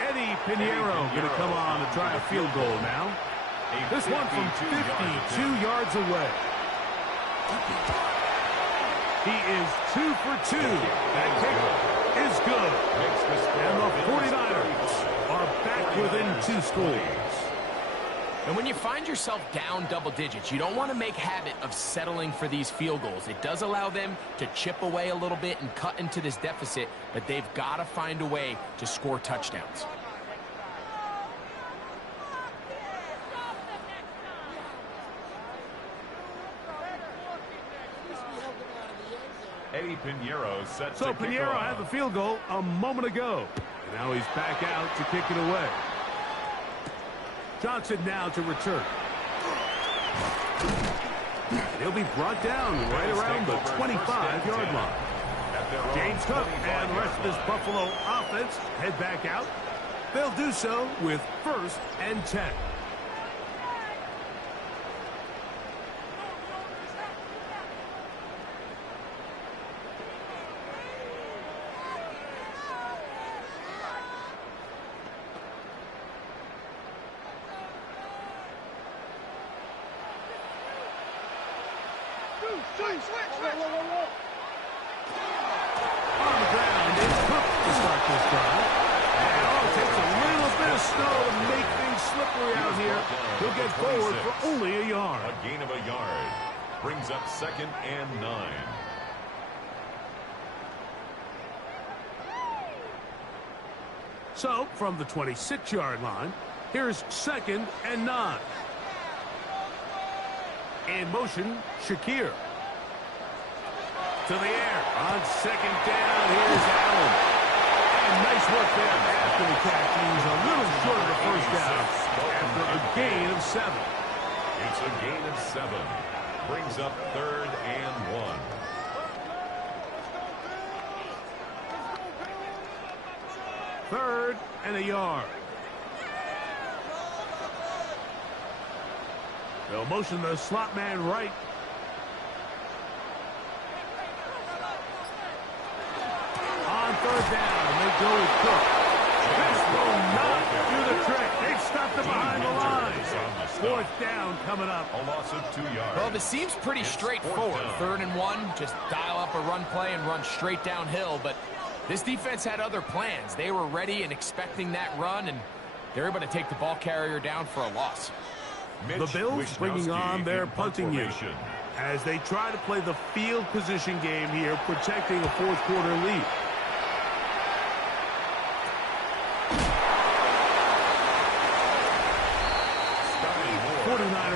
Eddie Pinheiro going to come on to try a field goal now. This one from 52 yards away. He is 2 for 2. That kick is good. And the 49ers are back within 2 scores. And when you find yourself down double digits, you don't want to make habit of settling for these field goals. It does allow them to chip away a little bit and cut into this deficit, but they've got to find a way to score touchdowns. Eddie Pinheiro sets So Pinheiro had the field goal a moment ago. And now he's back out to kick it away. Johnson now to return. He'll be brought down right around the 25-yard line. James Cook and the rest of this Buffalo offense head back out. They'll do so with 1st and 10. On the ground, it's Cook to start this drive. And it takes a little bit of snow to make things slippery out here. He'll get forward for only a yard. A gain of a yard brings up 2nd and 9. So, from the 26-yard line, here's 2nd and 9. In motion, Shakir. To the air. On 2nd down, here's Allen. And nice work there after the catch. He's a little short of the first down after a gain of 7. It's a gain of 7. Brings up 3rd and 1. Third and a yard. They'll motion the slot man right. On 3rd down, they go with Cook. This will not do the trick. They've stopped it behind the lines. Fourth down coming up. A loss of 2 yards. Well, this seems pretty straightforward. 3rd and 1, just dial up a run play and run straight downhill. But this defense had other plans. They were ready and expecting that run, and they're able to take the ball carrier down for a loss. The Bills bringing on their punting unit as they try to play the field position game here, protecting a fourth-quarter lead.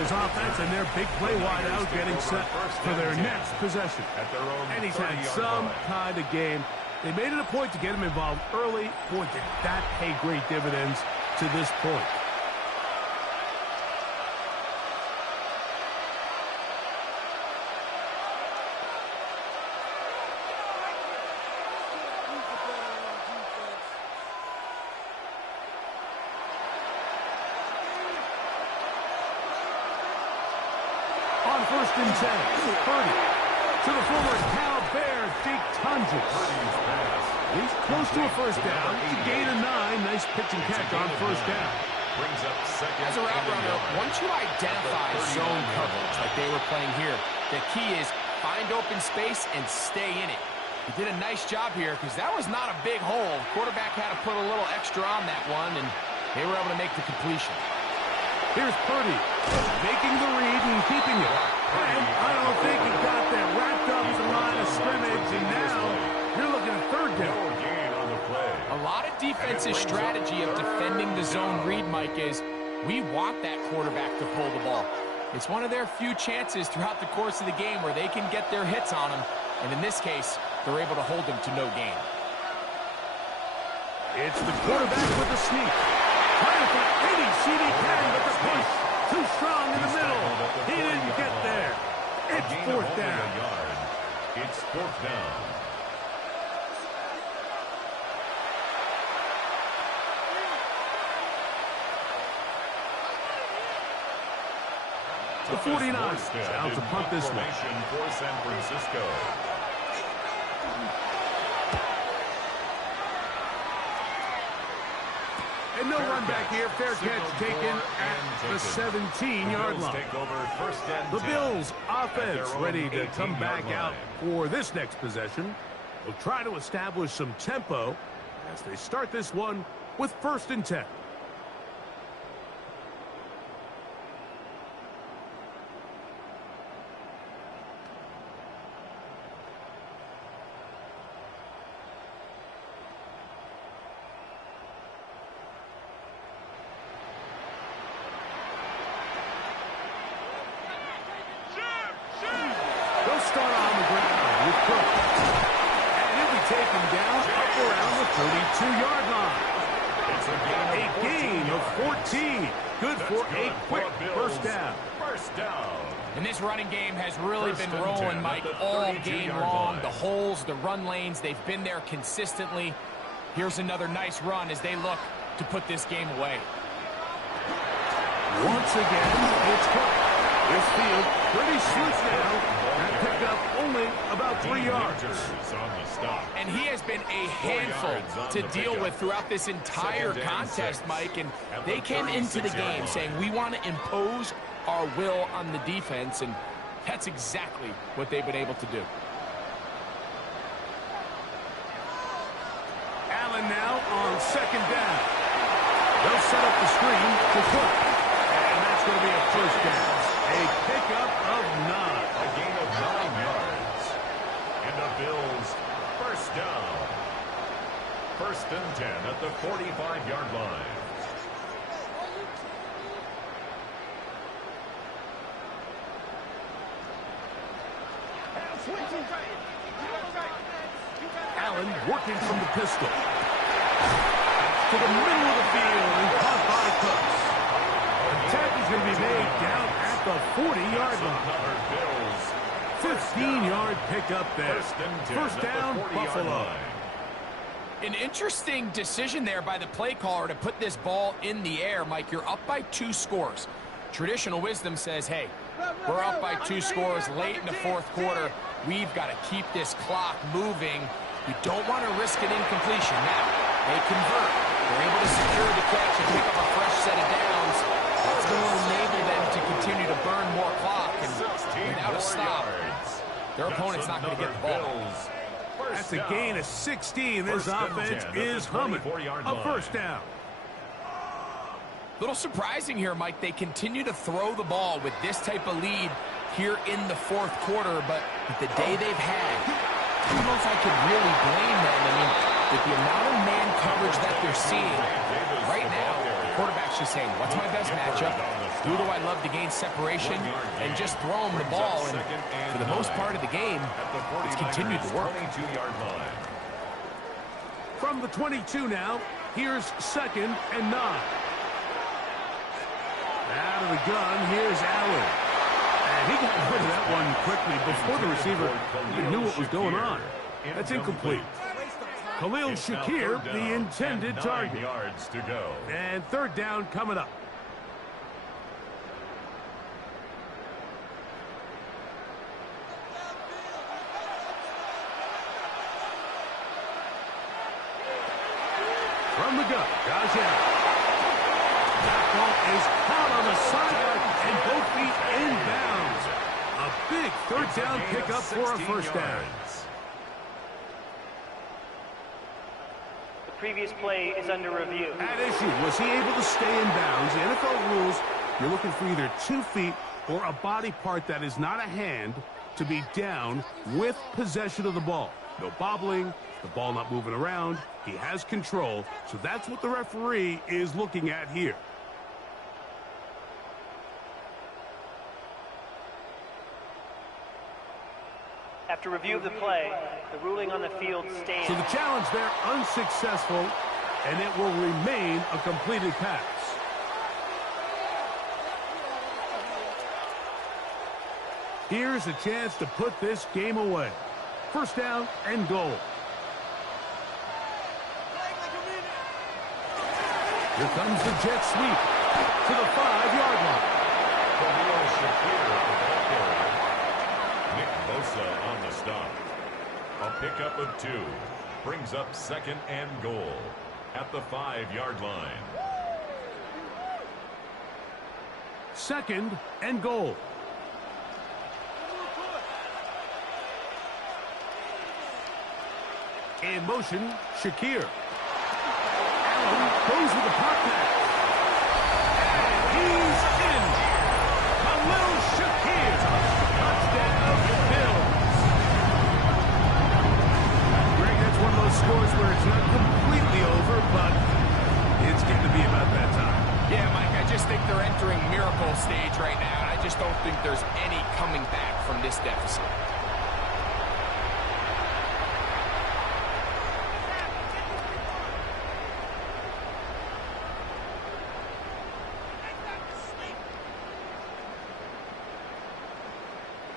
Offense and their big play wide out getting set for their next possession. And he's had some kind of game. They made it a point to get him involved early. Boy, did that pay great dividends to this point. First and 10, Purdy to the former Cal Bear, Big Tunges. He's close to a first down. Gain of 9. Nice pitch and catch on first down. As a route runner, once you identify zone coverage like they were playing here, the key is find open space and stay in it. He did a nice job here because that was not a big hole. Quarterback had to put a little extra on that one, and they were able to make the completion. Here's Purdy, making the read and keeping it. And I don't think he got that wrapped up to the line of scrimmage, and now you're looking at 3rd down. A lot of defensive strategy of defending the zone read, Mike, is we want that quarterback to pull the ball. It's one of their few chances throughout the course of the game where they can get their hits on him, and in this case, they're able to hold him to no gain. It's the quarterback with the sneak. Trying to find any seed he can, but the push too strong in the middle. He didn't get there. It's 4th down. It's 4th down. The 49ers out to punt this one. For San Francisco. And no run back here. Fair catch taken at the 17-yard line. The Bills offense ready to come back out for this next possession. They'll try to establish some tempo as they start this one with 1st and 10. Start on the ground with Cook. And he'll be taken down up around the 32-yard line. A gain of 14. Good for a quick first down. And this running game has really been rolling, Mike, all game long. The holes, the run lanes, they've been there consistently. Here's another nice run as they look to put this game away. Once again, it's Cook. This field pretty slick now. That picked up only about 3 yards. And he has been a handful to deal with throughout this entire contest, Mike. And they came into the game saying, we want to impose our will on the defense. And that's exactly what they've been able to do. Allen now on 2nd down. They'll set up the screen to Cook. And that's going to be a first down. A pickup of 9. A gain of 9 yards. And the Bills first down. 1st and 10 at the 45-yard line. Allen working from the pistol. To the middle of the field and caught by Cooks. Attack is going to be made down at the 40-yard line. 15-yard pickup there. First down, Buffalo. An interesting decision there by the play caller to put this ball in the air. Mike, you're up by 2 scores. Traditional wisdom says, hey, we're up by 2 scores late in the 4th quarter. We've got to keep this clock moving. You don't want to risk an incompletion. Now, they convert. They're able to secure the catch and pick up a fresh set of downs. That's going to enable them to continue to burn more clock. And without a stop, their opponent's not going to get the ball. That's a gain of 16. This offense is humming. A first down. Little surprising here, Mike. They continue to throw the ball with this type of lead here in the fourth quarter, but with the day they've had, I don't know if I could really blame them. I mean, with the amount of man coverage that they're seeing, right now, the quarterback's just saying, what's my best matchup? Who do I love to gain separation? And just throw them the ball. And for the most part of the game, it's continued to work. From the 22 now, here's 2nd and 9. Out of the gun, here's Allen. And he got rid of that one quickly before the receiver even knew what was going on. That's incomplete. Khalil Shakir, the intended target. And 3rd down coming up. From the gun, Josh Allen. That ball is caught on the sideline and both feet inbounds. A big 3rd down pickup for a first down. The previous play is under review. At issue, was he able to stay in bounds? The NFL rules, you're looking for either 2 feet or a body part that is not a hand to be down with possession of the ball. No bobbling, the ball not moving around. He has control, so that's what the referee is looking at here. After review of the play, the ruling on the field stands. So the challenge there unsuccessful, and it will remain a completed pass. Here's a chance to put this game away. First down and goal. Here comes the jet sweep to the 5-yard line. Khalil Shakir, the ball carrier. Nick Bosa on the stop. A pickup of 2 brings up 2nd and goal at the 5-yard line. 2nd and goal. In motion, Shakir. Allen goes with the pop back. And he's in. Khalil Shakir. Touchdown, Bills. Greg, that's one of those scores where it's not completely over, but it's getting to be about that time. Yeah, Mike, I just think they're entering miracle stage right now, and I just don't think there's any coming back from this deficit.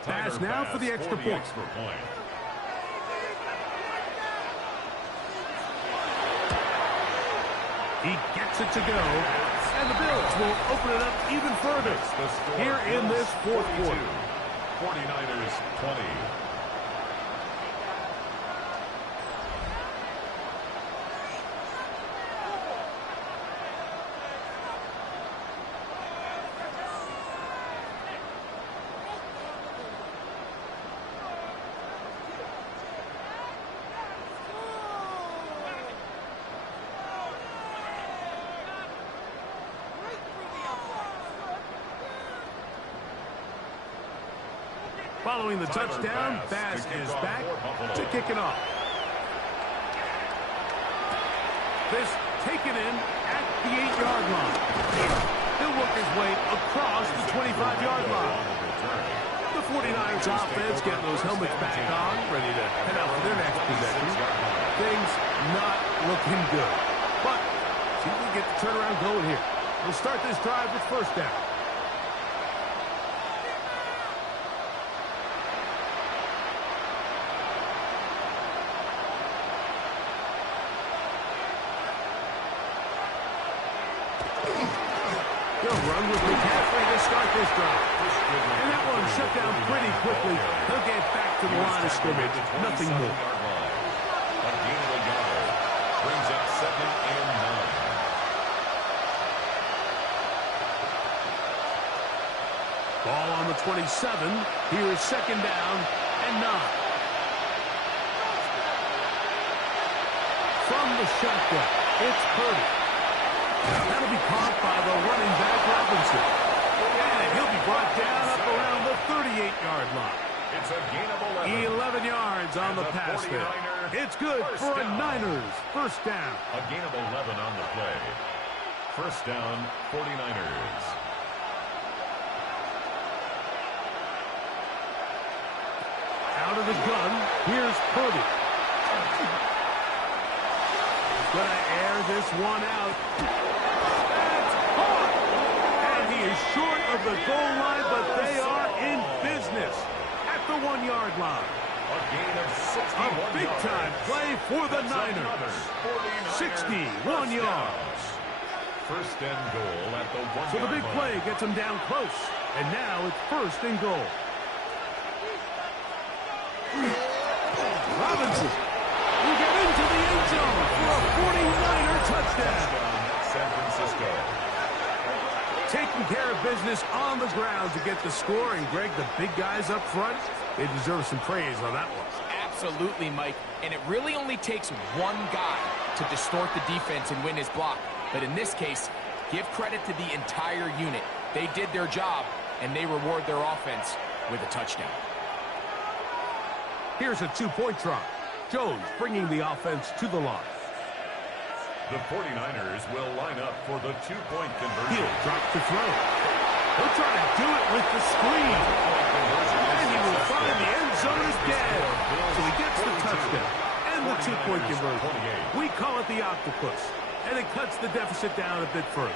Pass now for the extra point. He gets it to go, and the Bills will open it up even further here in this fourth quarter. 49ers 20. Following the touchdown, Bass is back to kick it off. This taken in at the 8-yard line. He'll work his way across the 25-yard line. The 49ers offense getting those helmets back on, ready to head out for their next possession. Things not looking good. But see if we can get the turnaround going here. We'll start this drive with first down. He'll run with McCaffrey to start this drive. And that one shut down pretty quickly. He'll get back to the line of scrimmage. Nothing more. Brings up 2nd and 9. Ball on the 27. Here's 2nd down and 9. From the shotgun, it's Purdy. That'll be caught by the running back Robinson. And he'll be brought down up around the 38-yard line. It's a gain of 11 yards on the pass there. It's good for a Niners first down. A gain of 11 on the play. First down, 49ers. Out of the gun, here's Purdy. He's going to air this one out. That's caught! And he is short of the goal line, but they are in business at the 1-yard line. A gain of 61 A big-time play for the Niners. 61 yards. First and goal at the 1-yard line. So the big play gets him down close. And now it's first and goal. Robinson will get into the end zone for a 49er touchdown. San Francisco. Taking care of business on the ground to get the score. And, Greg, the big guys up front, they deserve some praise on that one. Absolutely, Mike. And it really only takes one guy to distort the defense and win his block. But in this case, give credit to the entire unit. They did their job, and they reward their offense with a touchdown. Here's a 2-point try. Jones bringing the offense to the line. The 49ers will line up for the 2-point conversion. He'll drop to throw. He'll try to do it with the screen. And he will find the end zone again. So he gets the touchdown and the 2-point conversion. We call it the octopus. And it cuts the deficit down a bit further.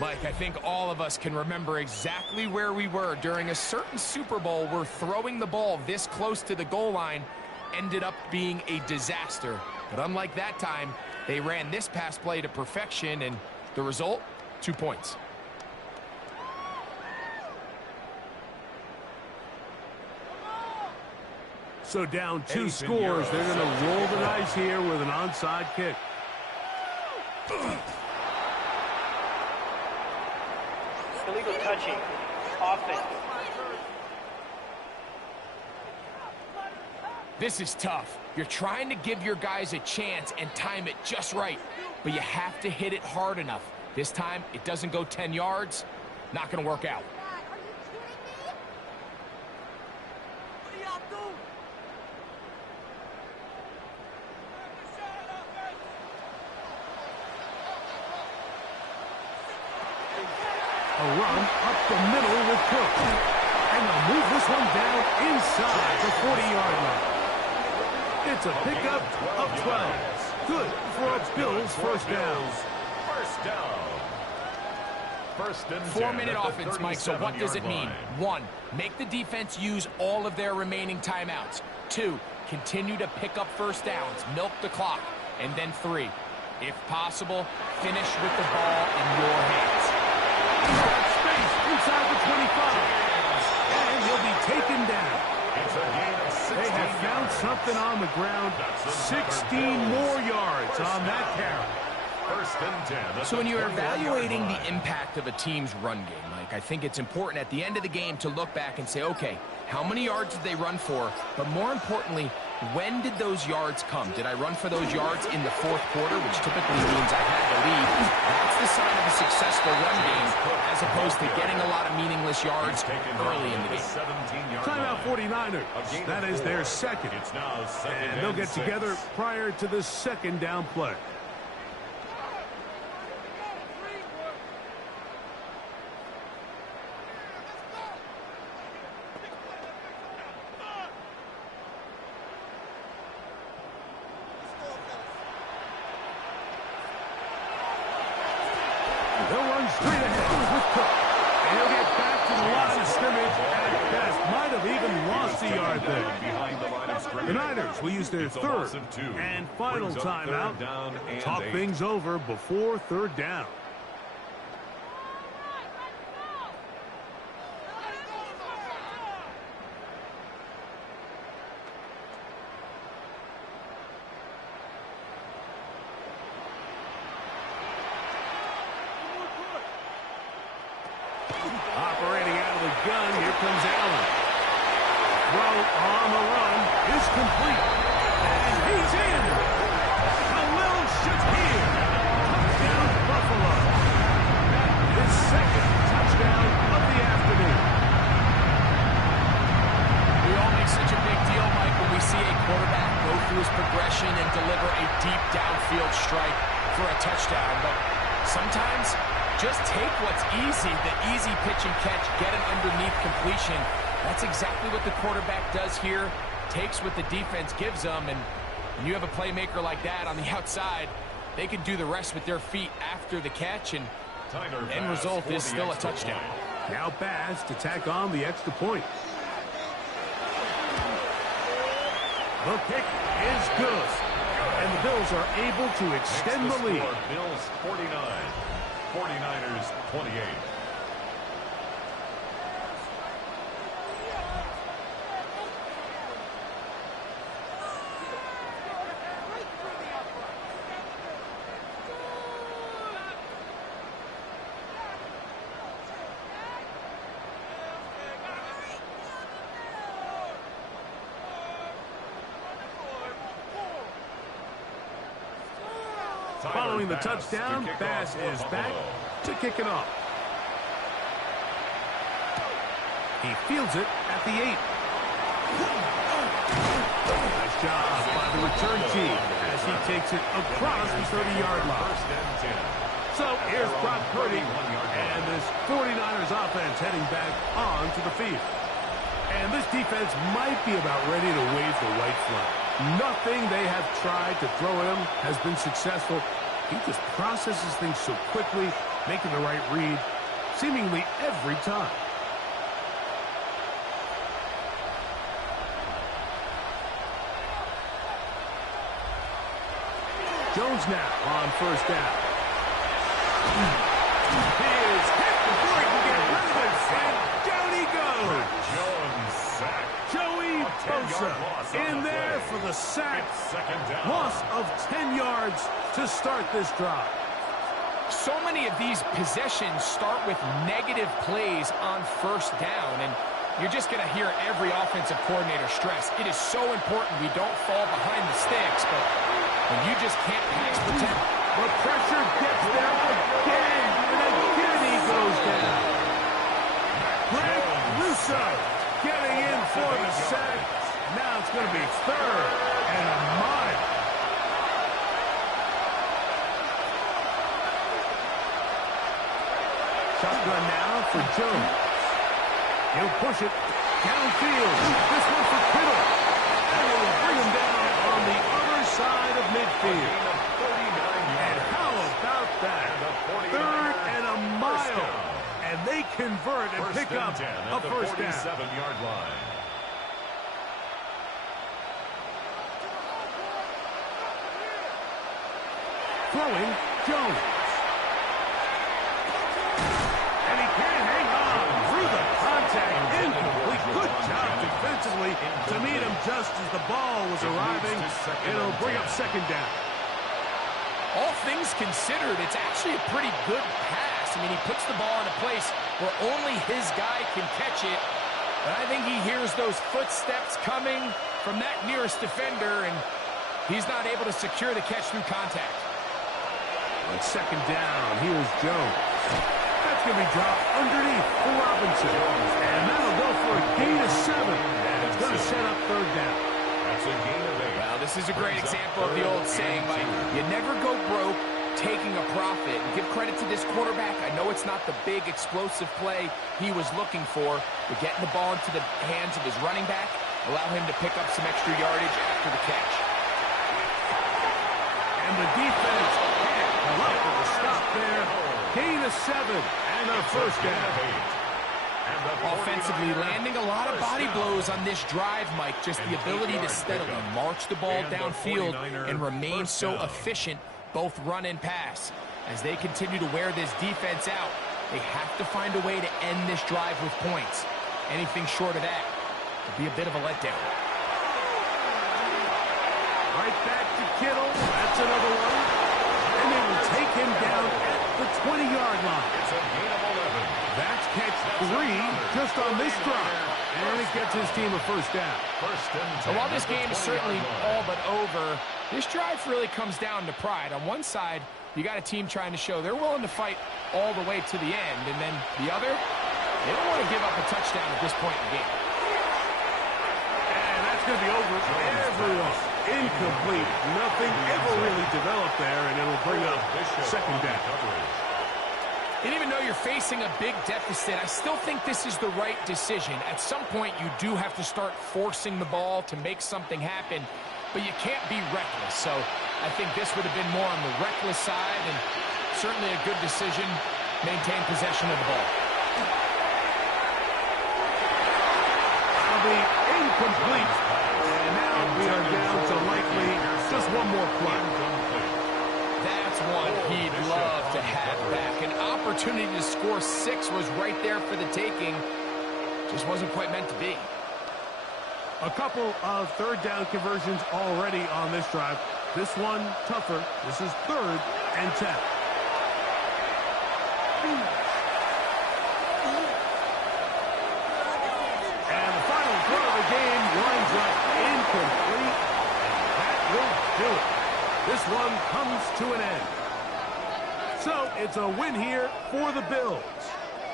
Mike, I think all of us can remember exactly where we were during a certain Super Bowl where throwing the ball this close to the goal line ended up being a disaster. But unlike that time, they ran this pass play to perfection, and the result, 2 points. So down 2 scores, they're going to roll the dice here with an onside kick. Illegal touching. Offense. This is tough. You're trying to give your guys a chance and time it just right, but you have to hit it hard enough. This time, it doesn't go 10 yards. Not going to work out. A run up the middle with Cook. And they'll move this one down inside the 40-yard line. It's a pickup of 12. Good for a Bills first down. First down. First and 4-minute offense, Mike, so what does it mean? 1, make the defense use all of their remaining timeouts. 2, continue to pick up first downs, milk the clock. And then 3, if possible, finish with the ball in your hands. He's got space inside the 25. And he'll be taken down. It's a gain of 16 They have found something on the ground. 16 more yards on that carry. First and 10. So when you're evaluating the impact of a team's run game, Mike, I think it's important at the end of the game to look back and say, okay, how many yards did they run for? But more importantly, when did those yards come? Did I run for those yards in the fourth quarter, which typically means I had the lead? That's the sign of a successful run game, as opposed to getting a lot of meaningless yards early in the game. Timeout 49ers. That is their second. And they'll get together prior to the second down play. runs straight ahead with Cook. And he'll get back to the line of scrimmage at best. Might have even lost a yard there. The Niners will use their third and final timeout. Talk things over before third down. Operating out of the gun, here comes Allen. Throw on the run is complete. And he's in. Khalil Shakir. Touchdown, Buffalo. His second touchdown of the afternoon. We all make such a big deal, Mike, when we see a quarterback go through his progression and deliver a deep downfield strike for a touchdown. But sometimes just take what's easy, the easy pitch and catch, get an underneath completion. That's exactly what the quarterback does here. Takes what the defense gives them, and when you have a playmaker like that on the outside, they can do the rest with their feet after the catch, and the end result is still a touchdown. Now Bass to tack on the extra point. The kick is good, and the Bills are able to extend the lead. Bills 49. 49ers 28. Following the touchdown, Bass is back to kick it off. He fields it at the 8. Nice job by the return team as he takes it across the 30-yard line. So here's Brock Purdy and this 49ers offense heading back onto the field. And this defense might be about ready to wave the white flag. Nothing they have tried to throw at him has been successful. He just processes things so quickly, making the right read seemingly every time. Jones now on first down. He is hit before he can get rid of it, and down he goes. Jones sack. Joey Bosa in there for the sack. Loss of 10 yards to start this drive. So many of these possessions start with negative plays on first down, and you're just going to hear every offensive coordinator stress. It is so important we don't fall behind the sticks, but when you just can't pass protect. The pressure gets there again, and again he goes down. Greg Russo getting in for the sack. Now it's going to be third and a mile. Shotgun now for Jones. He'll push it downfield. This one for Kittle. And it will bring him down on the other side of midfield. And how about that? Third and a mile. And they convert and pick up a first down. 47-yard line. Throwing Jones. And he can't hang on through the contact. Incomplete. Good job defensively to meet him just as the ball was arriving. It'll bring up second down. All things considered, it's actually a pretty good pass. I mean, he puts the ball in a place where only his guy can catch it. But I think he hears those footsteps coming from that nearest defender, and he's not able to secure the catch through contact. On second down, here's Jones. That's going to be dropped underneath for Robinson. And that'll go for a gain of 7. And it's going to set up third down. That's a gain of 8. Well, this is a great example of the old saying, Mike. You never go broke taking a profit. And give credit to this quarterback. I know it's not the big explosive play he was looking for, but getting the ball into the hands of his running back, allow him to pick up some extra yardage after the catch. And the defense can't come up with a stop there. Gain of 7 and a first down. Offensively, landing a lot of body blows on this drive, Mike. Just the ability to steadily march the ball downfield and remain so efficient, both run and pass. As they continue to wear this defense out, they have to find a way to end this drive with points. Anything short of that would be a bit of a letdown. Right back to Kittle. That's another one. And they will take him down at the 20-yard line. It's a gain of 11. That's catch 3 just on this drive. And it gets his team a first down. So while this game is certainly all but over, this drive really comes down to pride. On one side, you got a team trying to show they're willing to fight all the way to the end. And then the other, they don't want to give up a touchdown at this point in the game. And that's going to be over. Everyone incomplete. Nothing ever really developed there, and it'll bring up second down. And even though you're facing a big deficit, I still think this is the right decision. At some point, you do have to start forcing the ball to make something happen, but you can't be reckless. So I think this would have been more on the reckless side, and certainly a good decision. Maintain possession of the ball. That'll be incomplete. And now we are down to likely just one more play. That's one he'd love to have back. An opportunity to score 6 was right there for the taking. Just wasn't quite meant to be. A couple of third down conversions already on this drive. This one tougher. This is 3rd and 10. And the final throw of the game winds up incomplete. That will do it. This one comes to an end. So it's a win here for the Bills.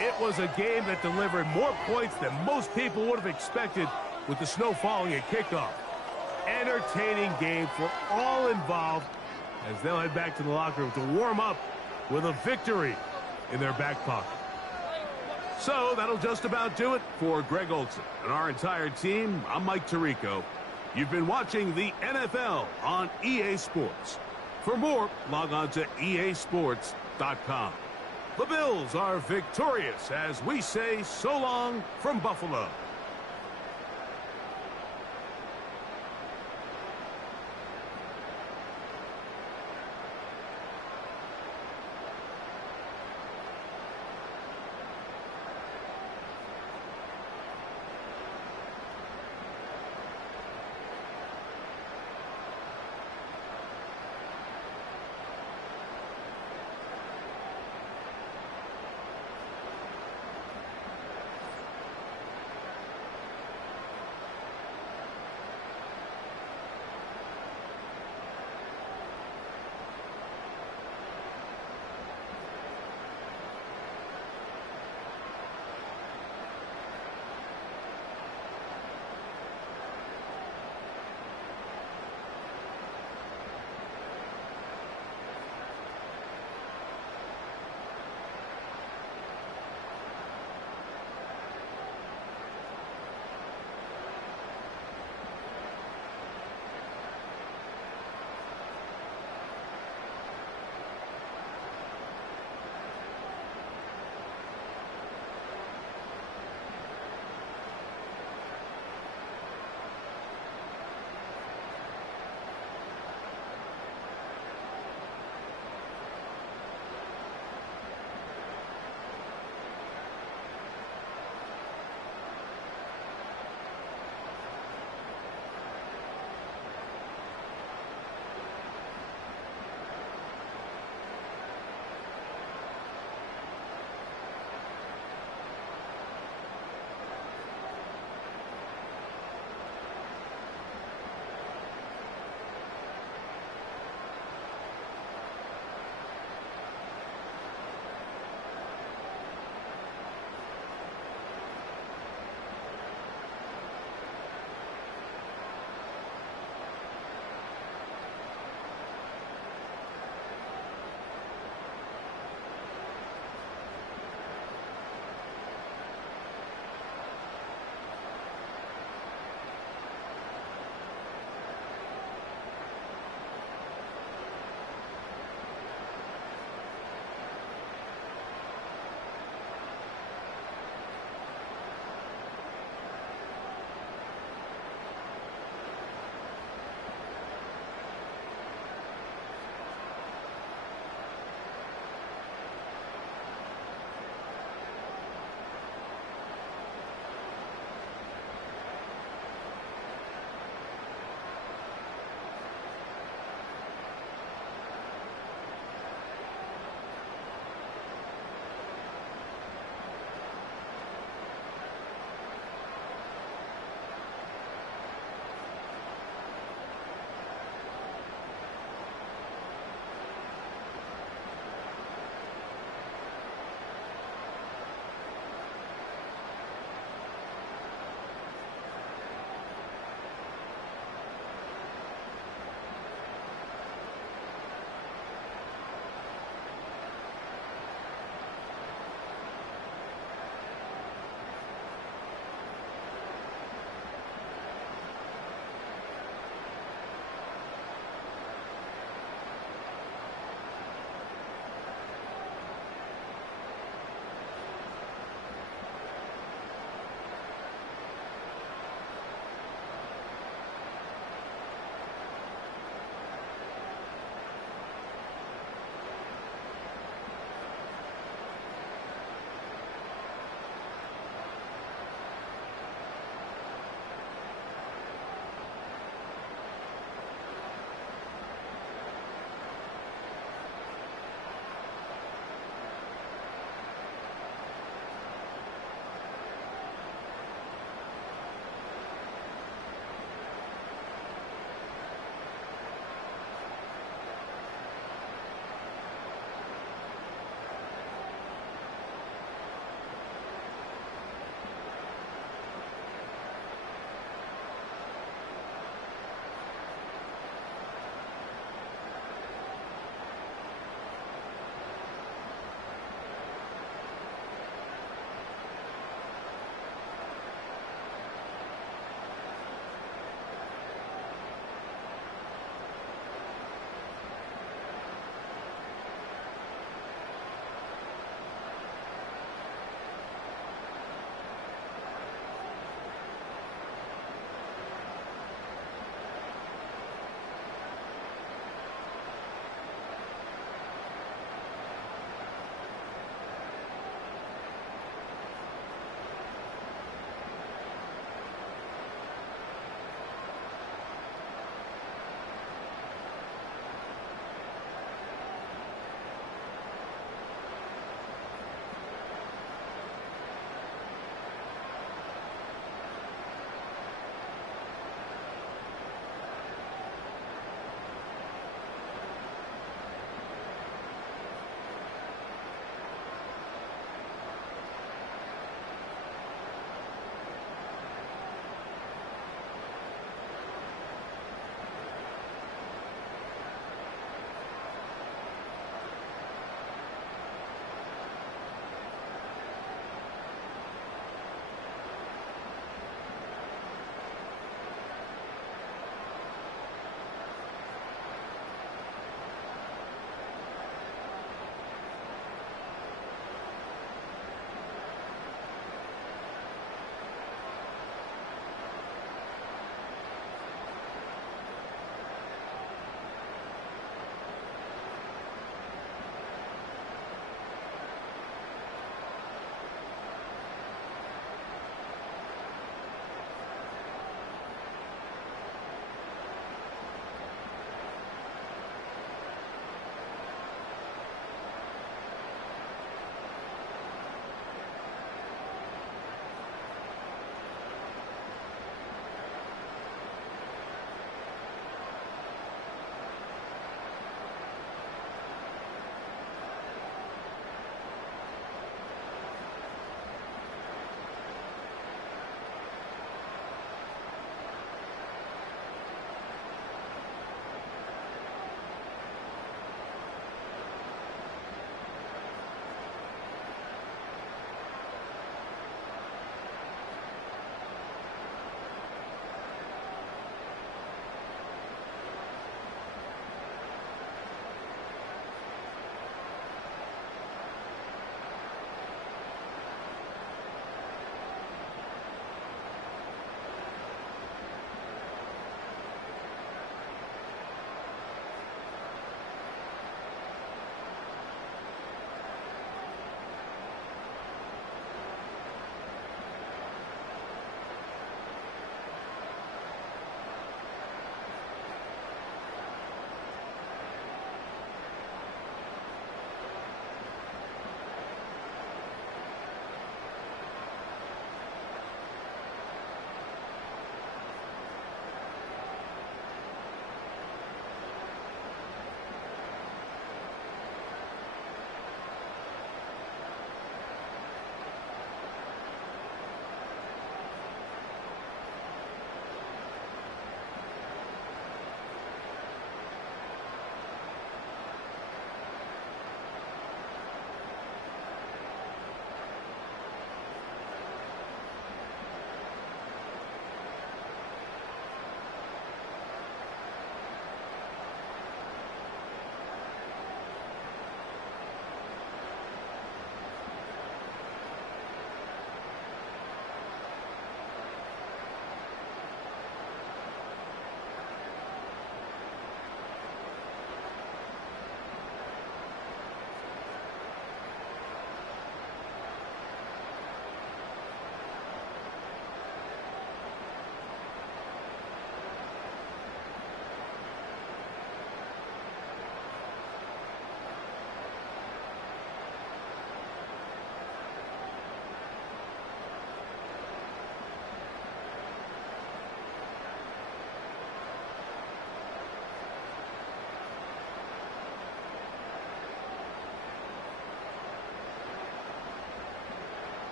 It was a game that delivered more points than most people would have expected with the snow falling at kickoff. Entertaining game for all involved as they'll head back to the locker room to warm up with a victory in their back pocket. So that'll just about do it for Greg Olsen and our entire team. I'm Mike Tirico. You've been watching the NFL on EA Sports. For more, log on to easports.com. The Bills are victorious as we say so long from Buffalo.